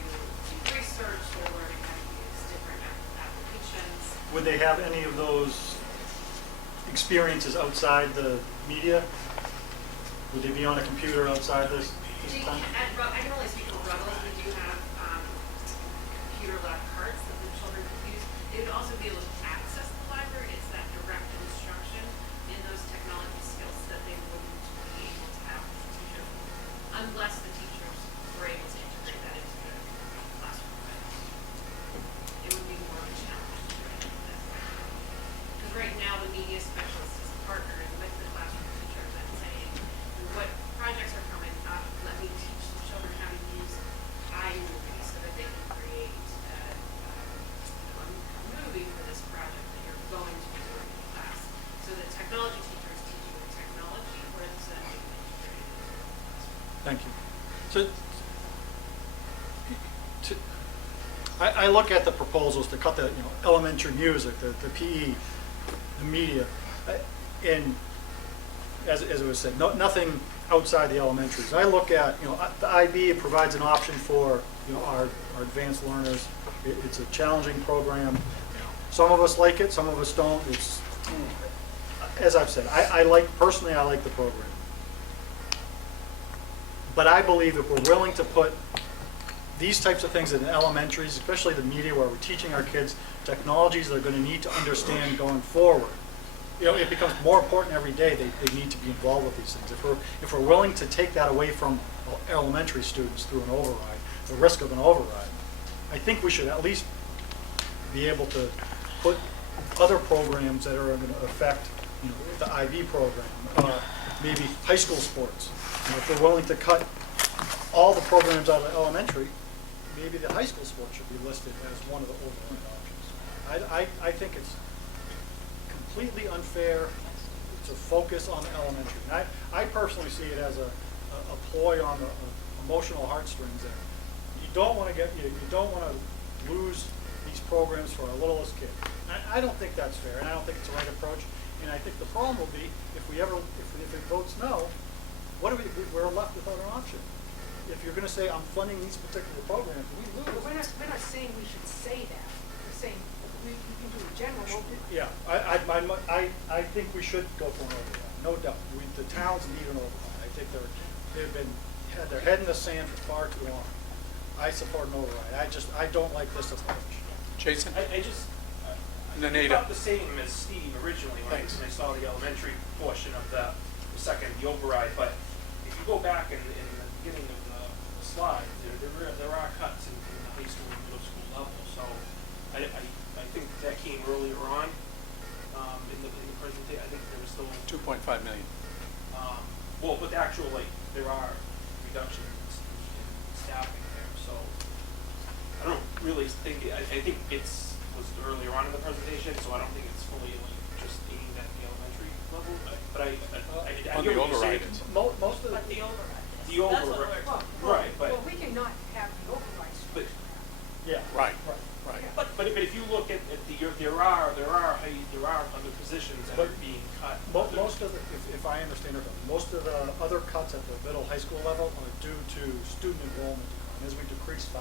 research. They're learning how to use different applications. Would they have any of those experiences outside the media? Would they be on a computer outside this time? I can only speak for Rebels. We do have computer lab cards that the children can use. They would also be able to access the library. It's that direct instruction in those technology skills that they wouldn't be able to have with the teacher unless the teachers were able to integrate that into the classroom. But it would be more of a challenge to try to do that. Because right now the media specialist is partnering with the classroom teachers and saying, what projects are coming up, let me teach the children how to use iMovie so that they can create a movie for this project that you're going to be doing in class. So the technology teacher is teaching the technology where it's then being integrated into the classroom. Thank you. So, I look at the proposals to cut the elementary music, the PE, the media, and as it was said, nothing outside the elementaries. I look at the IB, it provides an option for our advanced learners. It's a challenging program. Some of us like it, some of us don't. It's, as I've said, personally I like the program. But I believe if we're willing to put these types of things in the elementaries, especially the media where we're teaching our kids technologies they're going to need to understand going forward, it becomes more important every day. They need to be involved with these things. If we're willing to take that away from elementary students through an override, the risk of an override, I think we should at least be able to put other programs that are going to affect the IB program, maybe high school sports. If we're willing to cut all the programs out of elementary, maybe the high school sport should be listed as one of the override options. I think it's completely unfair to focus on the elementary. And I personally see it as a ploy on the emotional heartstrings there. You don't want to lose these programs for our littlest kid. I don't think that's fair, and I don't think it's the right approach. And I think the problem will be if it votes no, we're left without an option. If you're going to say I'm funding these particular programs, we lose. But we're not saying we should say that. We're saying we can do a general. Yeah, I think we should go for an override, no doubt. The towns need an override. I think they've had their head in the sand for far too long. I support an override. I don't like this approach. Jason? I just, And then I Ada. thought the same as Steve originally when Thanks. I saw the elementary portion of the second, the override, but if you go back in the beginning of the slide, there are cuts in the high school and middle school level, so I think that came earlier on in the presentation. I think there was still 2.5 million. well, with actual there are reductions in staffing there, so I don't really think I think was earlier on in the presentation, so I don't think it's fully just aimed at the elementary level. But I On hear the what you're saying. override, it's- Most of But the override. The That's what override. we're- Right, but Well, we cannot have the override. but yeah, Right. right. Right. but if you look at there are other positions that are being cut. Most of the, if I understand it, most of the other cuts at the middle high school level are due to student enrollment declines. And as we decrease 5%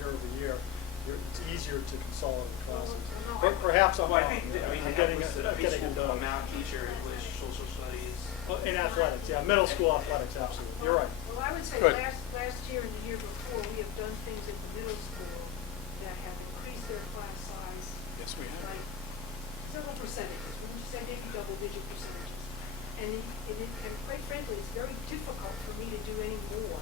year over year, it's easier to consolidate classes. Well, no, But perhaps I'm Well, wrong. I think, that- I mean, I'm the getting was it- the I'm high getting school, it done. math teacher, English, social studies. In athletics, yeah, middle school athletics, absolutely. You're right. Well, I would say Good. last year and the year before, we have done things at the middle school that have increased their class size Yes, we have. by several percentages, wouldn't you say maybe double-digit percentages? And quite frankly, it's very difficult for me to do any more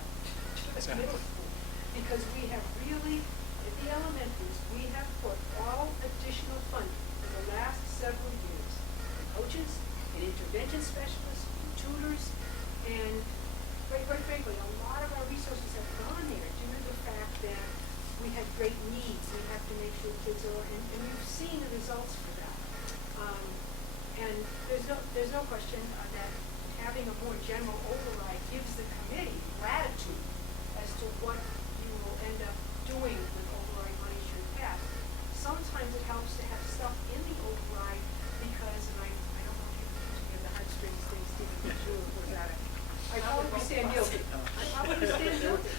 at the middle school, because we have really, at the elementaries, we have put all additional funding in the last several years, in coaches, in intervention specialists, in tutors, and quite frankly, a lot of our resources have gone there due to the fact that we have great needs. We have to make sure kids are, and we've seen the results for that. And there's no question that having a more general override gives the committee latitude as to what you will end up doing with override money should it pass. Sometimes it helps to have stuff in the override because, and I don't know if you can the heartstrings thing, Stephen, but you was at it. I probably stand guilty. I probably stand guilty.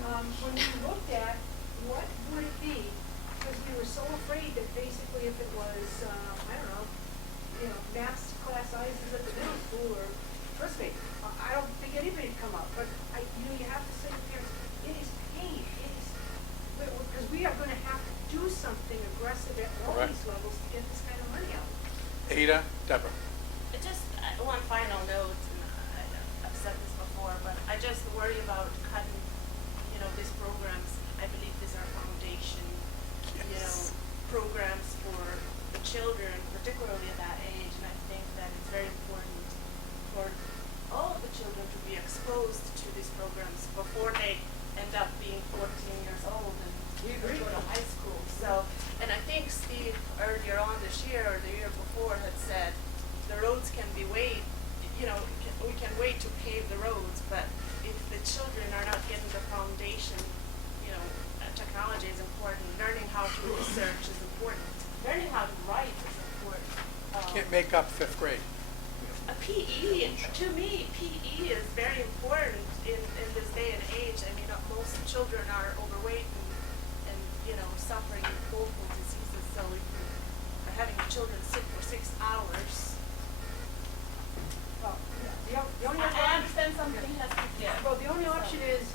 When we looked at what would it be, because we were so afraid that basically if it was, I don't know, math class sizes at the middle school, or, trust me, I don't think anybody would come up, but you have to say to parents, it is pain, it is, because we are gonna have to do something aggressive at all Correct. these levels to get this kind of money out. Ada, Deborah. Just one final note, and I've said this before, but I just worry about cutting, these programs. I believe these are foundation, programs for the children, particularly at that age, and I think that it's very important for all of the children to be exposed to these programs before they end up being 14 years old and go to high school. So, and I think Steve earlier on this year or the year before had said the roads can be we can wait to pave the roads, but if the children are not getting the foundation, technology is important, learning how to research is important, learning how to write is important. Can't make up fifth grade. A PE, to me, PE is very important in this day and age. I mean, most children are overweight and suffering multiple diseases, so if you're having children sit for 6 hours. Well, the only I understand something has to be. Well, the only option is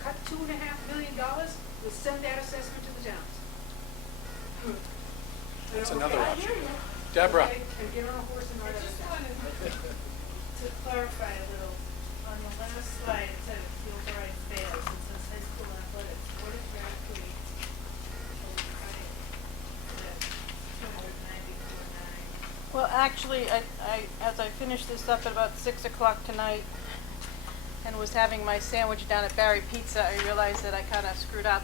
cut $2.5 million, we'll send that assessment to the towns. That's another I option. hear you. Deborah. Okay, and get on a horse and I ride just it. wanted to clarify a little, on the last slide, it said the override fails, it says high school athletics, what exactly override that 294.9? Well, actually, as I finished this up at about 6 o'clock tonight and was having my sandwich down at Barry Pizza, I realized that I kind of screwed up,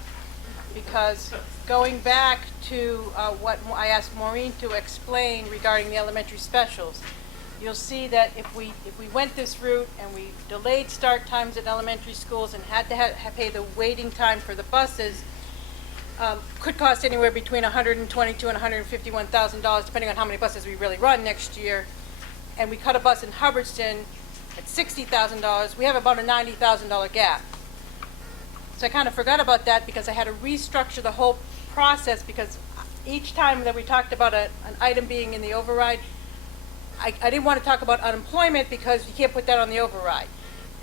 because going back to what I asked Maureen to explain regarding the elementary specials, you'll see that if we went this route and we delayed start times at elementary schools and had to pay the waiting time for the buses, could cost anywhere between $122,000 and $151,000, depending on how many buses we really run next year. And we cut a bus in Hubbardston at $60,000. We have about a $90,000 gap. So I kind of forgot about that because I had to restructure the whole process, because each time that we talked about an item being in the override, I didn't want to talk about unemployment because you can't put that on the override.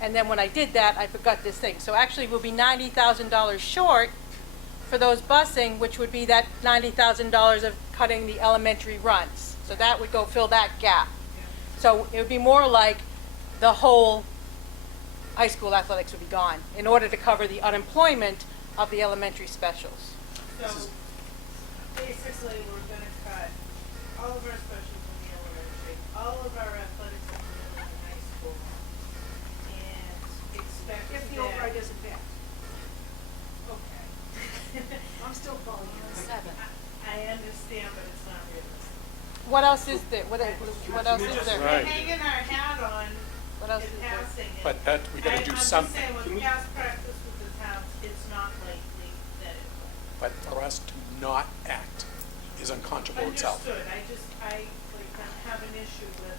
And then when I did that, I forgot this thing. So actually we'll be $90,000 short for those busing, which would be that $90,000 of cutting the elementary runs. So that would go fill that gap. So it would be more like the whole high school athletics would be gone in order to cover the unemployment of the elementary specials. So, basically, we're gonna cut all of our specials in the elementary, all of our athletics in the middle and high school, and expect If the that- override doesn't pass. Okay. I'm still calling you. I understand, but it's not realistic. What else is there? What else is there? Right. We're hanging our hat on What else it is there? passing it. But that, we gotta do something. I'm just saying, with past practice with the towns, it's not likely that it will. But for us to not act is unconscionable itself. Understood, I have an issue with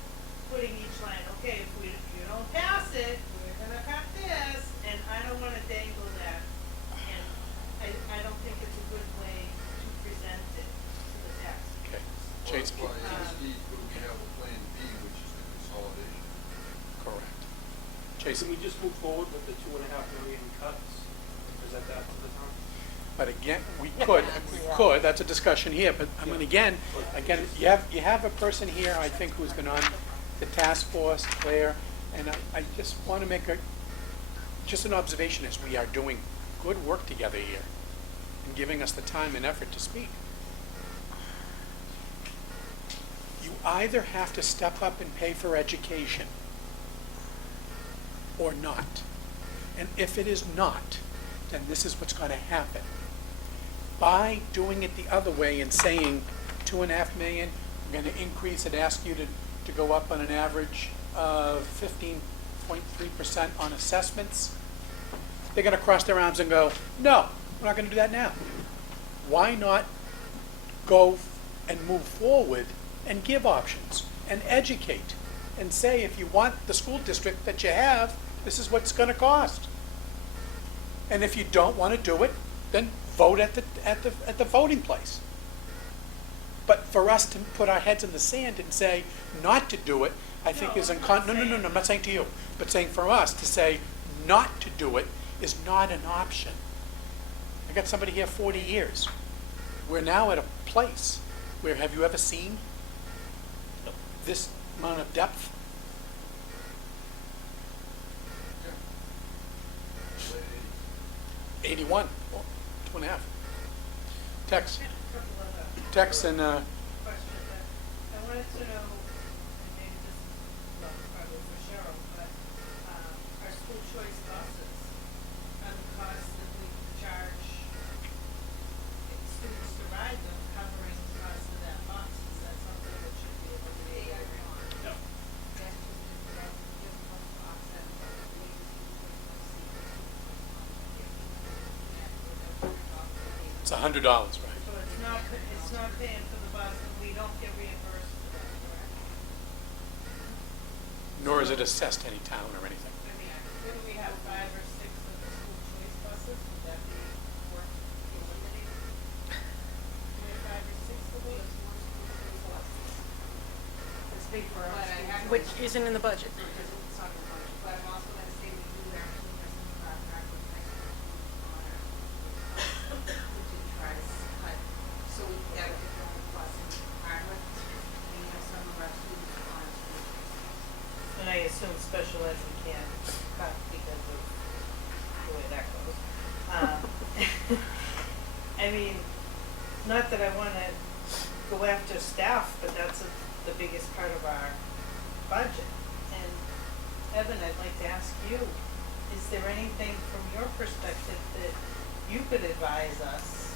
putting each line, okay, if you don't pass it, we're gonna cut this, and I don't wanna dangle that, and Tracy. Can we just move forward with the 2.5 million cuts? Present that to the town? But again, we could, that's a discussion here, but I mean, again, you have a person here, I think, who's been on the task force, Claire, and I just want to make just an observation as we are doing good work together here and giving us the time and effort to speak. You either have to step up and pay for education or not. And if it is not, then this is what's going to happen. By doing it the other way and saying 2.5 million, we're going to increase it, ask you to go up on an average of 15.3% on assessments, they're going to cross their arms and go, no, we're not going to do that now. Why not go and move forward and give options and educate and say, if you want the school district that you have, this is what it's going to cost. And if you don't want to do it, then vote at the voting place. But for us to put our heads in the sand and say not to do it, I think is no, I'm not saying to you, but saying for us to say not to do it is not an option. I got somebody here 40 years. We're now at a place where, have you ever seen this amount of depth? 81, 2.5. Tex. Tex and I wanted to know, and maybe this is probably for Cheryl, but our school choice buses, are the costs that we charge students to ride them covering the cost of that bus? Is that something that should be eliminated? No. That's just difficult to offset, but we it's $100, right? So it's not paying for the bus, and we don't get reimbursed for that, correct? Nor is it assessed any town or anything. I mean, couldn't we have 5 or 6 of the school choice buses? Would that be worth eliminating? Do we have 5 or 6 of those? It's big for us. Which isn't in the budget. Because it's not in the budget, but I'm also gonna say we do actually have some contract with high school on our, we did try to cut, so we can get a different plus in Hardwick. We have some of our students on school choice. And I assume special ed we can't cut because of the way that goes. I mean, not that I wanna go after staff, but that's the biggest part of our budget. And Evan, I'd like to ask you, is there anything from your perspective that you could advise us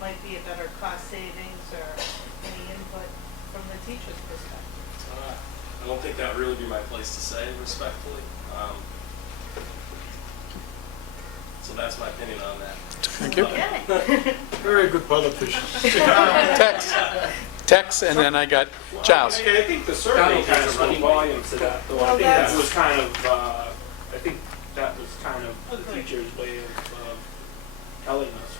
might be a better cost savings or any input from the teacher's perspective? I don't think that would really be my place to say, respectfully. So that's my opinion on that. Thank you. Okay. Very good politician. Tex, and then I got Giles. I think the survey kind of spoke volumes to that, though. I think that was kind of, I think that was kind of the teacher's way of telling us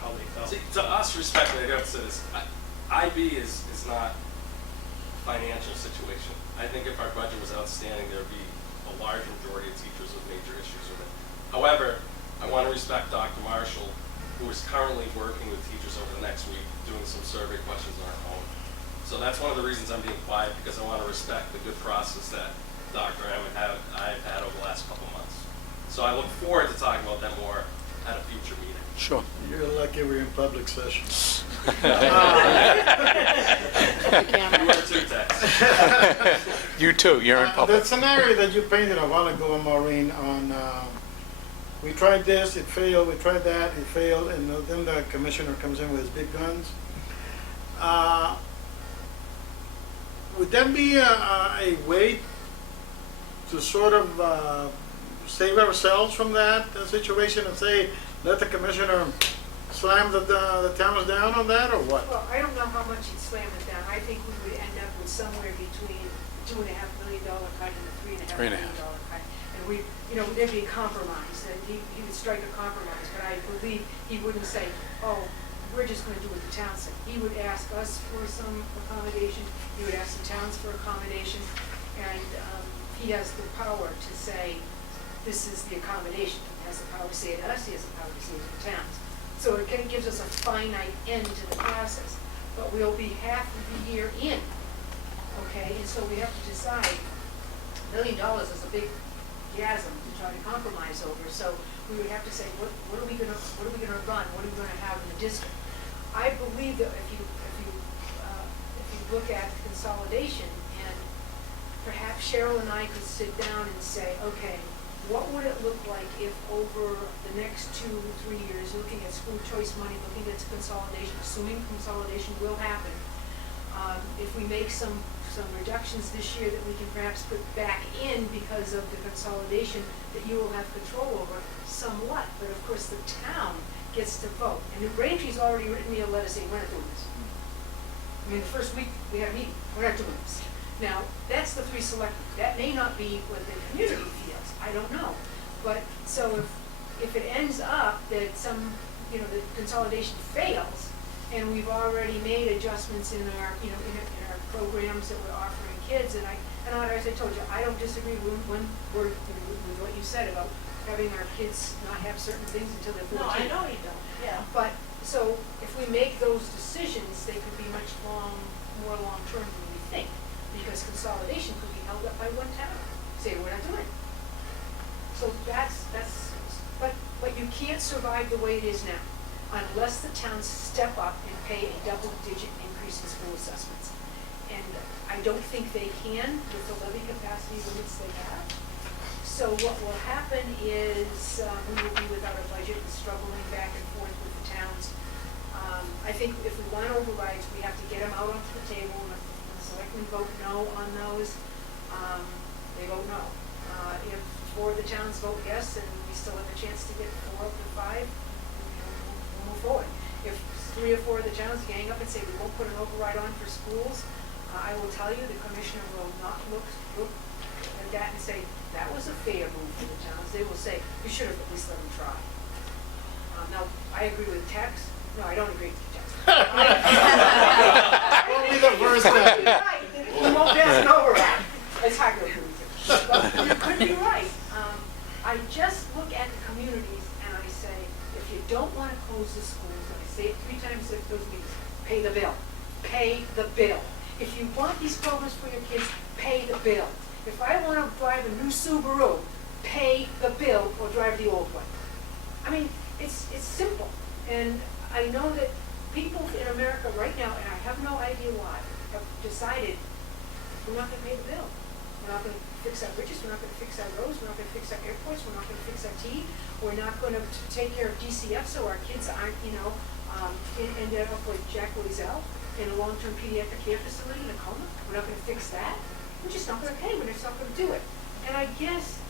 how they felt. See, to us, respectfully, I have to say this, IB is not a financial situation. I think if our budget was outstanding, there would be a large majority of teachers with major issues with it. However, I want to respect Dr. Marshall, who is currently working with teachers over the next week, doing some survey questions on her own. So that's one of the reasons I'm being quiet, because I want to respect the good process that Dr. M and I've had over the last couple months. So I look forward to talking about that more at a future meeting. Sure. You're lucky we're in public session. You were too, Tex. You too, you're in The public. scenario that you painted a while ago, Maureen, on, we tried this, it failed, we tried that, it failed, and then the commissioner comes in with his big guns. Would that be a way to sort of save ourselves from that situation and say, let the commissioner slam the towns down on that, or what? Well, I don't know how much he'd slam it down. I think we would end up with somewhere between $2.5 million cut and a $3.5 million cut. And we, there'd be a compromise, and he would strike a compromise, but I believe he wouldn't say, oh, we're just gonna do what the town said. He would ask us for some accommodation, he would ask the towns for accommodation, and he has the power to say, this is the accommodation. He has the power to say it to us, he has the power to say it to the towns. So it kind of gives us a finite end to the process, but we'll be half of the year in, okay? And so we have to decide, $1 million is a big chasm to try to compromise over, so we would have to say, what are we gonna run, what are we gonna have in the district? I believe that if you look at consolidation, and perhaps Cheryl and I could sit down and say, okay, what would it look like if over the next 2 or 3 years, looking at school choice money, looking at consolidation, assuming consolidation will happen, if we make some reductions this year that we can perhaps put back in because of the consolidation that you will have control over somewhat, but of course the town gets to vote. And New Braintree's already written me a letter saying, we're not doing this. I mean, the first week we had a meeting, we're not doing this. Now, that's the 3 selectmen. That may not be what the community feels, I don't know. But, so if it ends up that the consolidation fails, and we've already made adjustments in our, in our programs that we're offering kids, and as I told you, I don't disagree with what you said about having our kids not have certain things until they're 14. No, I know you don't, yeah. But, so if we make those decisions, they could be much more long-term than we think, because consolidation could be held up by one town. Say, we're not doing it. So but you can't survive the way it is now unless the towns step up and pay a double-digit increase in school assessments. And I don't think they can with the levy capacity limits they have. So what will happen is we will be without a budget and struggling back and forth with the towns. I think if we want overrides, we have to get them out onto the table. When the selectmen vote no on those, they vote no. If 4 of the towns vote yes, and we still have a chance to get 4 of the 5, we'll move forward. If 3 or 4 of the towns gang up and say we won't put an override on for schools, I will tell you the commissioner will not look at that and say, that was a fair move for the towns. They will say, you should have at least let them try. Now, I agree with Tex. No, I don't agree with Tex. Won't be the first time. We won't pass an override. It's hard to agree with you. But you could be right. I just look at the communities and I say, if you don't want to close the schools, and I say it 3 times at those meetings, pay the bill. Pay the bill. If you want these programs for your kids, pay the bill. If I want to drive a new Subaru, pay the bill or drive the old one. I mean, it's simple. And I know that people in America right now, and I have no idea why, have decided we're not going to pay the bill. We're not going to fix our bridges, we're not going to fix our roads, we're not going to fix our airports, we're not going to fix our T, we're not going to take care of DCF so our kids aren't, end up like Jack Loisel in a long-term pediatric care facility in Tacoma. We're not going to fix that. We're just not going to pay, we're just not going to do it. And I guess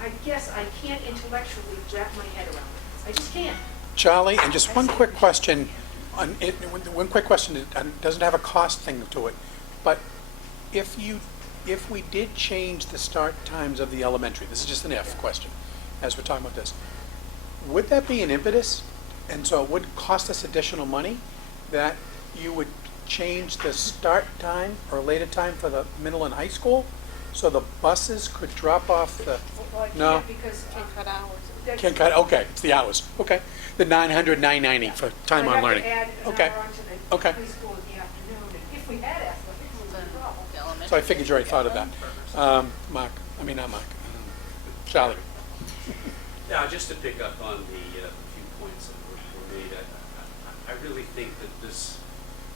I can't intellectually wrap my head around it. I just can't. Charlie, and just one quick question. One quick question, it doesn't have a cost thing to it, but if we did change the start times of the elementary, this is just an if question, as we're talking about this, would that be an impetus? And so it would cost us additional money that you would change the start time or later time for the middle and high school? So the buses could drop off the, Well, I no? can't because Cut hours. Can't cut, okay, it's the hours, okay. The 900, 990 for time on learning. I have to add Okay. an hour onto the Okay. high school in the afternoon. And if we had athletics, it would be a problem. So I figured you already thought of that. Mark, I mean, not Mark, Charlie. Now, just to pick up on the few points that were made, I really think that this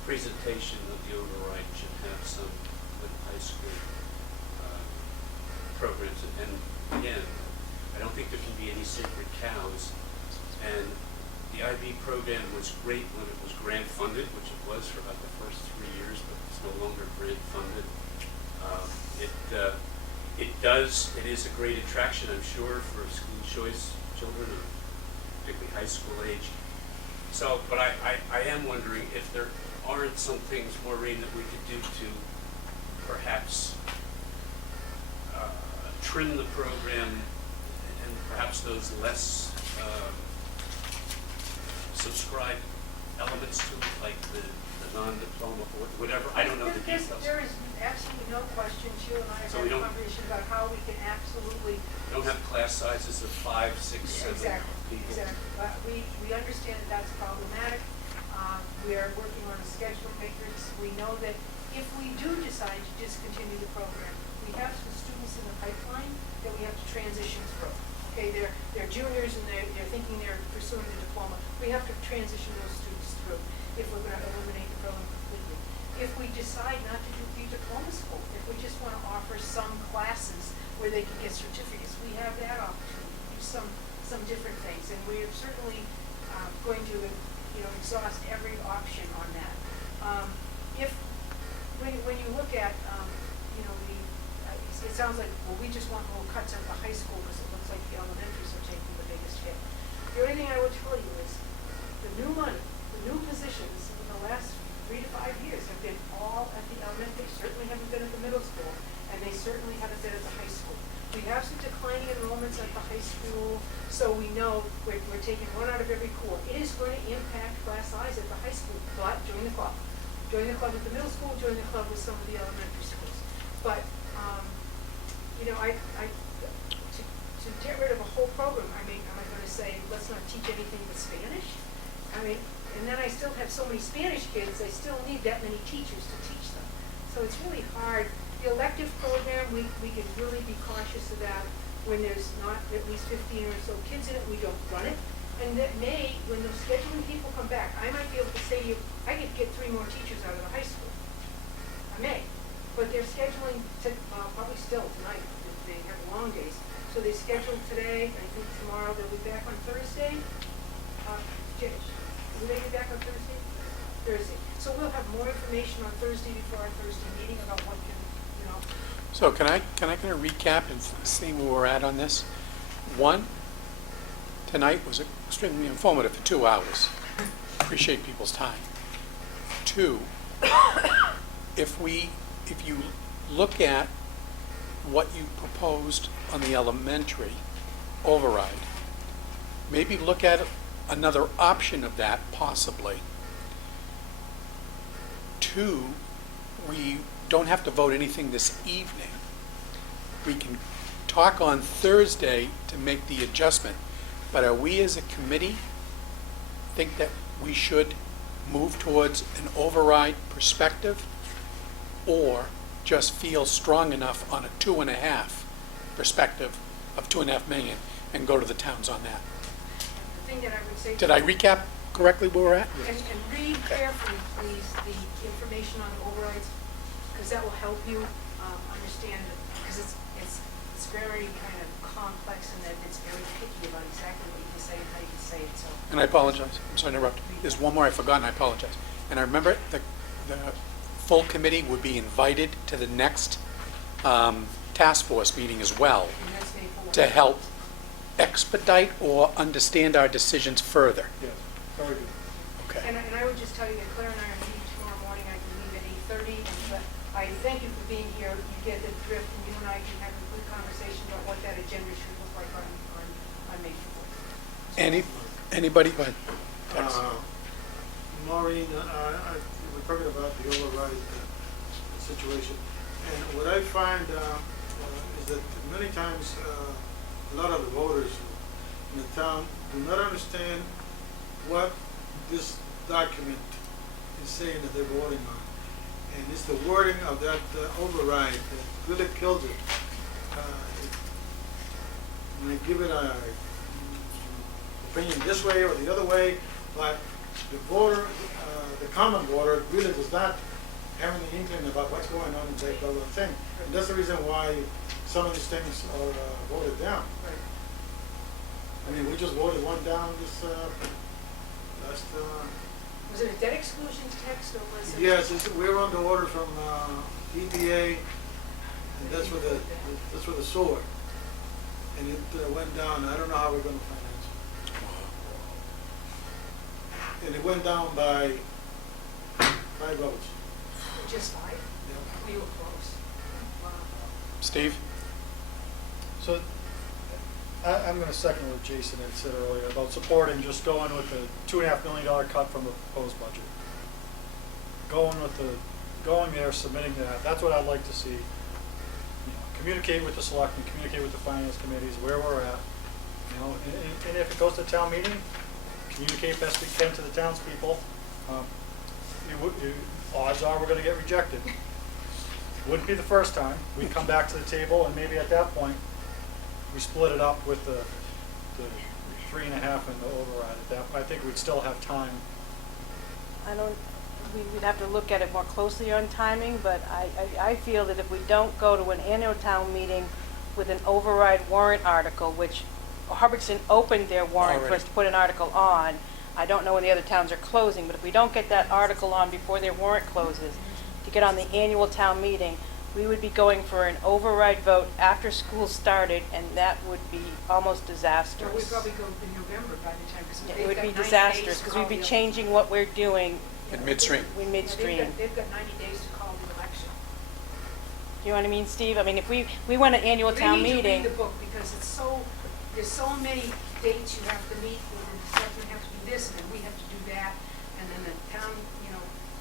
presentation of the override should have some with high school programs. And again, I don't think there can be any sacred cows. And the IB program was great when it was grant funded, which it was for about the first 3 years, but it's no longer grant funded. It is a great attraction, I'm sure, for school choice children, particularly high school age. So, but I am wondering if there aren't some things, Maureen, that we could do to perhaps trim the program and perhaps those less subscribed elements to it, like the non-diploma or whatever. I don't know the details. There is absolutely no question. Sheila and I So have we had a don't- conversation about how we can absolutely. Don't have class sizes of 5, 6, 7 Exactly, people. exactly. But we understand that that's problematic. We are working on a schedule matrix. We know that if we do decide to discontinue the program, we have some students in the pipeline that we have to transition through. Okay, they're juniors and they're thinking they're pursuing a diploma. We have to transition those students through if we're going to eliminate the program completely. If we decide not to do the diploma school, if we just want to offer some classes where they can get certificates, we have that opportunity to do some different things. And we're certainly going to exhaust every option on that. When you look at it sounds like, well, we just want little cuts at the high school because it looks like the elementaries are taking the biggest hit. The only thing I would tell you is the new money, the new positions in the last 3 to 5 years have been all at the elementary, certainly haven't been at the middle school, and they certainly haven't been at the high school. We have some declining enrollments at the high school, so we know we're taking one out of every core. It is going to impact class size at the high school, but join the club. Join the club at the middle school, join the club with some of the elementary schools. But to get rid of a whole program, I mean, am I going to say, let's not teach anything but Spanish? I mean, and then I still have so many Spanish kids, I still need that many teachers to teach them. So it's really hard. The elective program, we can really be cautious of that when there's not at least 15 or so kids in it, we don't run it. And that may, when the scheduling people come back, I might be able to say to you, I could get 3 more teachers out of the high school. I may. But they're scheduling probably still tonight. They have long days. So they scheduled today, I think tomorrow they'll be back on Thursday. Will they be back on Thursday? Thursday. So we'll have more information on Thursday before our Thursday meeting about what can, So can I kind of recap and see where we're at on this? 1, tonight was extremely informative for 2 hours. Appreciate people's time. 2, if you look at what you proposed on the elementary override, maybe look at another option of that possibly. 2, we don't have to vote anything this evening. We can talk on Thursday to make the adjustment, but are we as a committee think that we should move towards an override perspective, or just feel strong enough on a 2.5 perspective of 2.5 million and go to the towns on that? the thing that I would say. Did I recap correctly where we're at? And read carefully, please, the information on the overrides, because that will help you understand it, because it's very kind of complex and that it's very picky about exactly what you can say and how you can say it, so. And I apologize, I'm sorry to interrupt. There's one more I forgot and I apologize. And I remember the full committee would be invited to the next task force meeting as well And that's May 4th. to help expedite or understand our decisions further. Yes, very good. Okay. And I would just tell you that Claire and I are meeting tomorrow morning, I believe at 8:30, but I thank you for being here, you get the drift, and you and I can have a good conversation about what that agenda should look like on May 4th. Anybody, go ahead. Tex. Maureen, we're talking about the override situation, and what I find is that many times a lot of the voters in the town do not understand what this document is saying that they're voting on, and it's the wording of that override that really kills it. And I give it a opinion this way or the other way, but the voter, the common voter, really does not have any inkling about what's going on in that other thing. And that's the reason why some of these things are voted down. I mean, we just voted one down this last. Was it a debt exclusions text or was it? Yes, we're on the order from EPA, and that's for the sewer, and it went down. I don't know how we're going to finance it. And it went down by 5 votes. Just 5? Yeah. We were close. Wow. Steve? So I'm going to second what Jason had said earlier about supporting just going with the $2.5 million cut from the proposed budget. Going there, submitting that. That's what I'd like to see. communicate with the selectmen, communicate with the finance committees, where we're at, you know, and if it goes to town meeting, communicate best we can to the townspeople. Odds are we're gonna get rejected. Wouldn't be the first time. We'd come back to the table, and maybe at that point, we split it up with the 3.5 and the override. At that, I think we'd still have time. We'd have to look at it more closely on timing, but I feel that if we don't go to an annual town meeting with an override warrant article, which Hubbardston opened their warrant for us to put an article on, I don't know when the other towns are closing, but if we don't get that article on before their warrant closes, to get on the annual town meeting, we would be going for an override vote after school started, and that would be almost disastrous. Or we'd probably go in November by the time, because It would be disastrous, because we'd be changing what we're doing. In midstream. In midstream. They've got 90 days to call the election. You know what I mean, Steve? I mean, if we went to annual town They need to meeting, read the book, because there's so many dates you have to meet, with, and the selectmen have to do this, and then we have to do that, and then the town,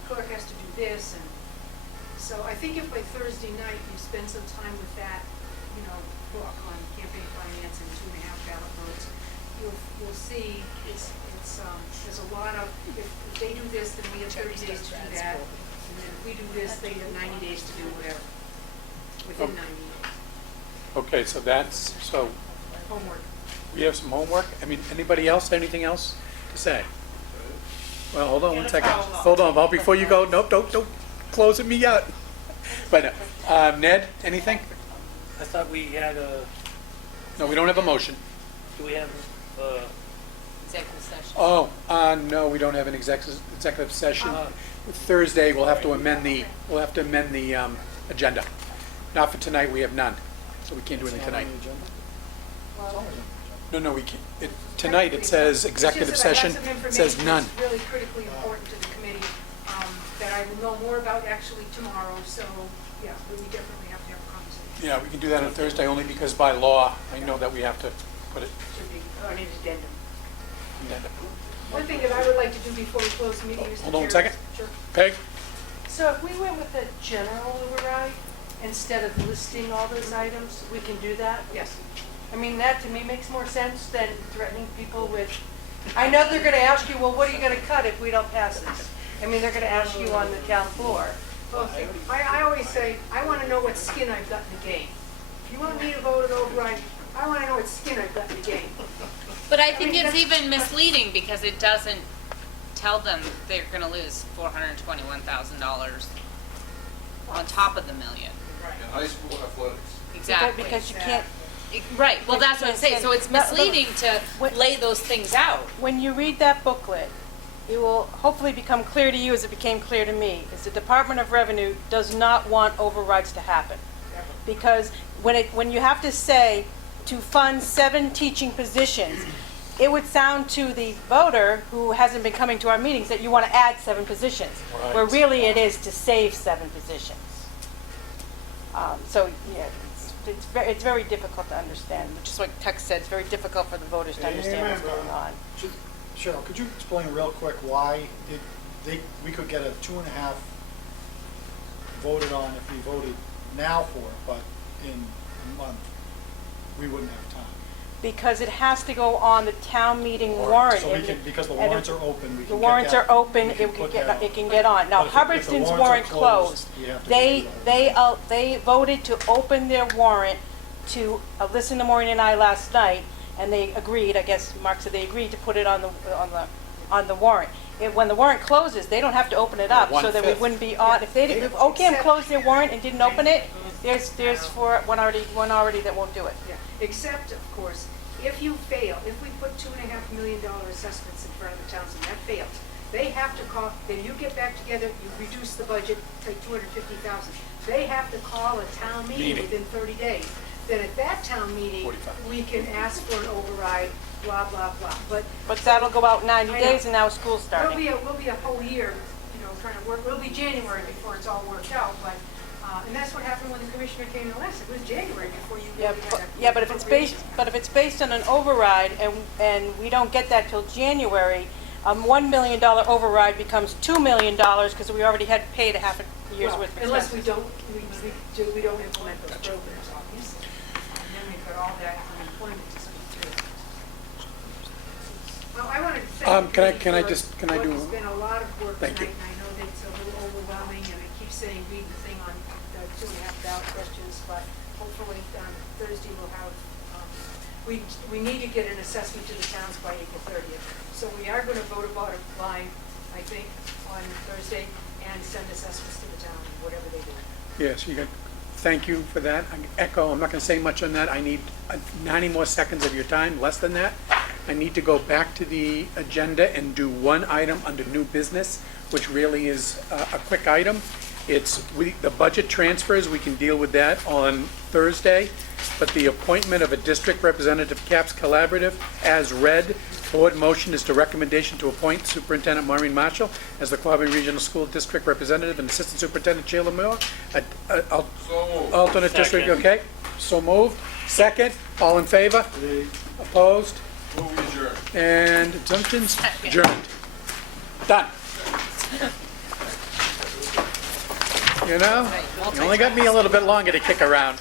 clerk has to do this, and so I think if by Thursday night you spend some time with that, book on campaign finance and 2.5 ballot votes, you'll see there's a lot of, if they do this, then we have 30 days to do that, and then if we do this, they have 90 days to do whatever, within 90 days. Okay, so Homework. we have some homework. I mean, anybody else, anything else to say? Well, hold on one second. Hold on, Val, before you go, nope, don't close at me yet. But Ned, anything? I thought we had No, we don't have a motion. do we have, Executive session. Oh, no, we don't have an executive session. Thursday, we'll have to amend the agenda. Not for tonight, we have none, so we can't do anything tonight. No, we can't. Tonight, it says executive session, it says none. It's really critically important to the committee, that I will know more about actually tomorrow, so, yeah, we definitely have to have a conversation. Yeah, we can do that on Thursday, only because by law, I know that we have to put it. Should be, an addendum. Yeah. One thing that I would like to do before we close the meeting, Mr. Hold on one Chair, second. Sure. Peg? So if we went with the general override, instead of listing all those items, we can do that? Yes. I mean, that to me makes more sense than threatening people with, I know they're gonna ask you, well, what are you gonna cut if we don't pass this? I mean, they're gonna ask you on the town floor. Well, I always say, I wanna know what skin I've got in the game. If you want me to vote it override, I wanna know what skin I've got in the game. But I think it's even misleading because it doesn't tell them they're gonna lose $421,000 on top of the million. In high school athletics. Exactly. because you can't, Right, well, that's what I'm saying, so it's misleading to What- lay those things out. when you read that booklet, it will hopefully become clear to you, as it became clear to me, is the Department of Revenue does not want overrides to happen. Because when you have to say to fund 7 teaching positions, it would sound to the voter who hasn't been coming to our meetings that you want to add 7 positions, where really it is to save 7 positions. So, yeah, it's very difficult to understand, which is what Tuck said, it's very difficult for the voters to understand what's going on. Cheryl, could you explain real quick why we could get a 2.5 voted on if we voted now for it, but in a month, we wouldn't have time? Because it has to go on the town meeting warrant. So we can, because the warrants are open, we can get that. The warrants are open, we can put that on. it can get on. Now, But if the Hubbardston's warrants are warrant closed, closed. we have to They, redo they voted to open their warrant to, Alyssa in the morning and I last night, and they agreed, I guess Mark said they agreed to put it on the warrant. When the warrant closes, they don't have to open it up, so that we 1/5. wouldn't be on, if OCAM closed their warrant and didn't open it, there's one already that won't do it. Yeah, except, of course, if you fail, if we put $2.5 million assessments in front of the towns and that fails, they have to call, then you get back together, you reduce the budget, take $250,000. They have to call a town meeting within 30 days. Then at that town meeting, 45. we can ask for an override, blah, blah, blah. But that'll go out 90 I know. days and now school's starting. We'll be a whole year, trying to work, it'll be January before it's all worked out, but, and that's what happened when the commissioner came to us, it was January before you Yeah, really had a. yeah, but if it's based on an override and we don't get that till January, $1 million override becomes $2 million because we already had paid a half a year's Well, worth of unless we expenses. we don't implement those programs, obviously. And then we've got all that unemployment to speak to. Well, I wanted to thank Can I- you can I for just- can I what do- has been a lot of work Thank you. tonight, and I know that it's a little overwhelming, and I keep saying, read the thing on the 2.5 ballot questions, but hopefully Thursday we'll have, we need to get an assessment to the towns by April 30th. So we are going to vote about a line, I think, on Thursday, and send assessments to the town, whatever they do. Yes, you got, thank you for that. I echo, I'm not going to say much on that. I need 90 more seconds of your time, less than that. I need to go back to the agenda and do one item under new business, which really is a quick item. It's, the budget transfers, we can deal with that on Thursday, but the appointment of a district representative, CAPS Collaborative, as read, board motion is to recommendation to appoint Superintendent Maureen Marshall as the Quabbin Regional School District Representative and Assistant Superintendent Sheila Moore, So moved. alternate district, okay? So moved. Second, all in favor? Opposed? Move adjourned. And assumptions? Adjourned. Done. You know, you only got me a little bit longer to kick around.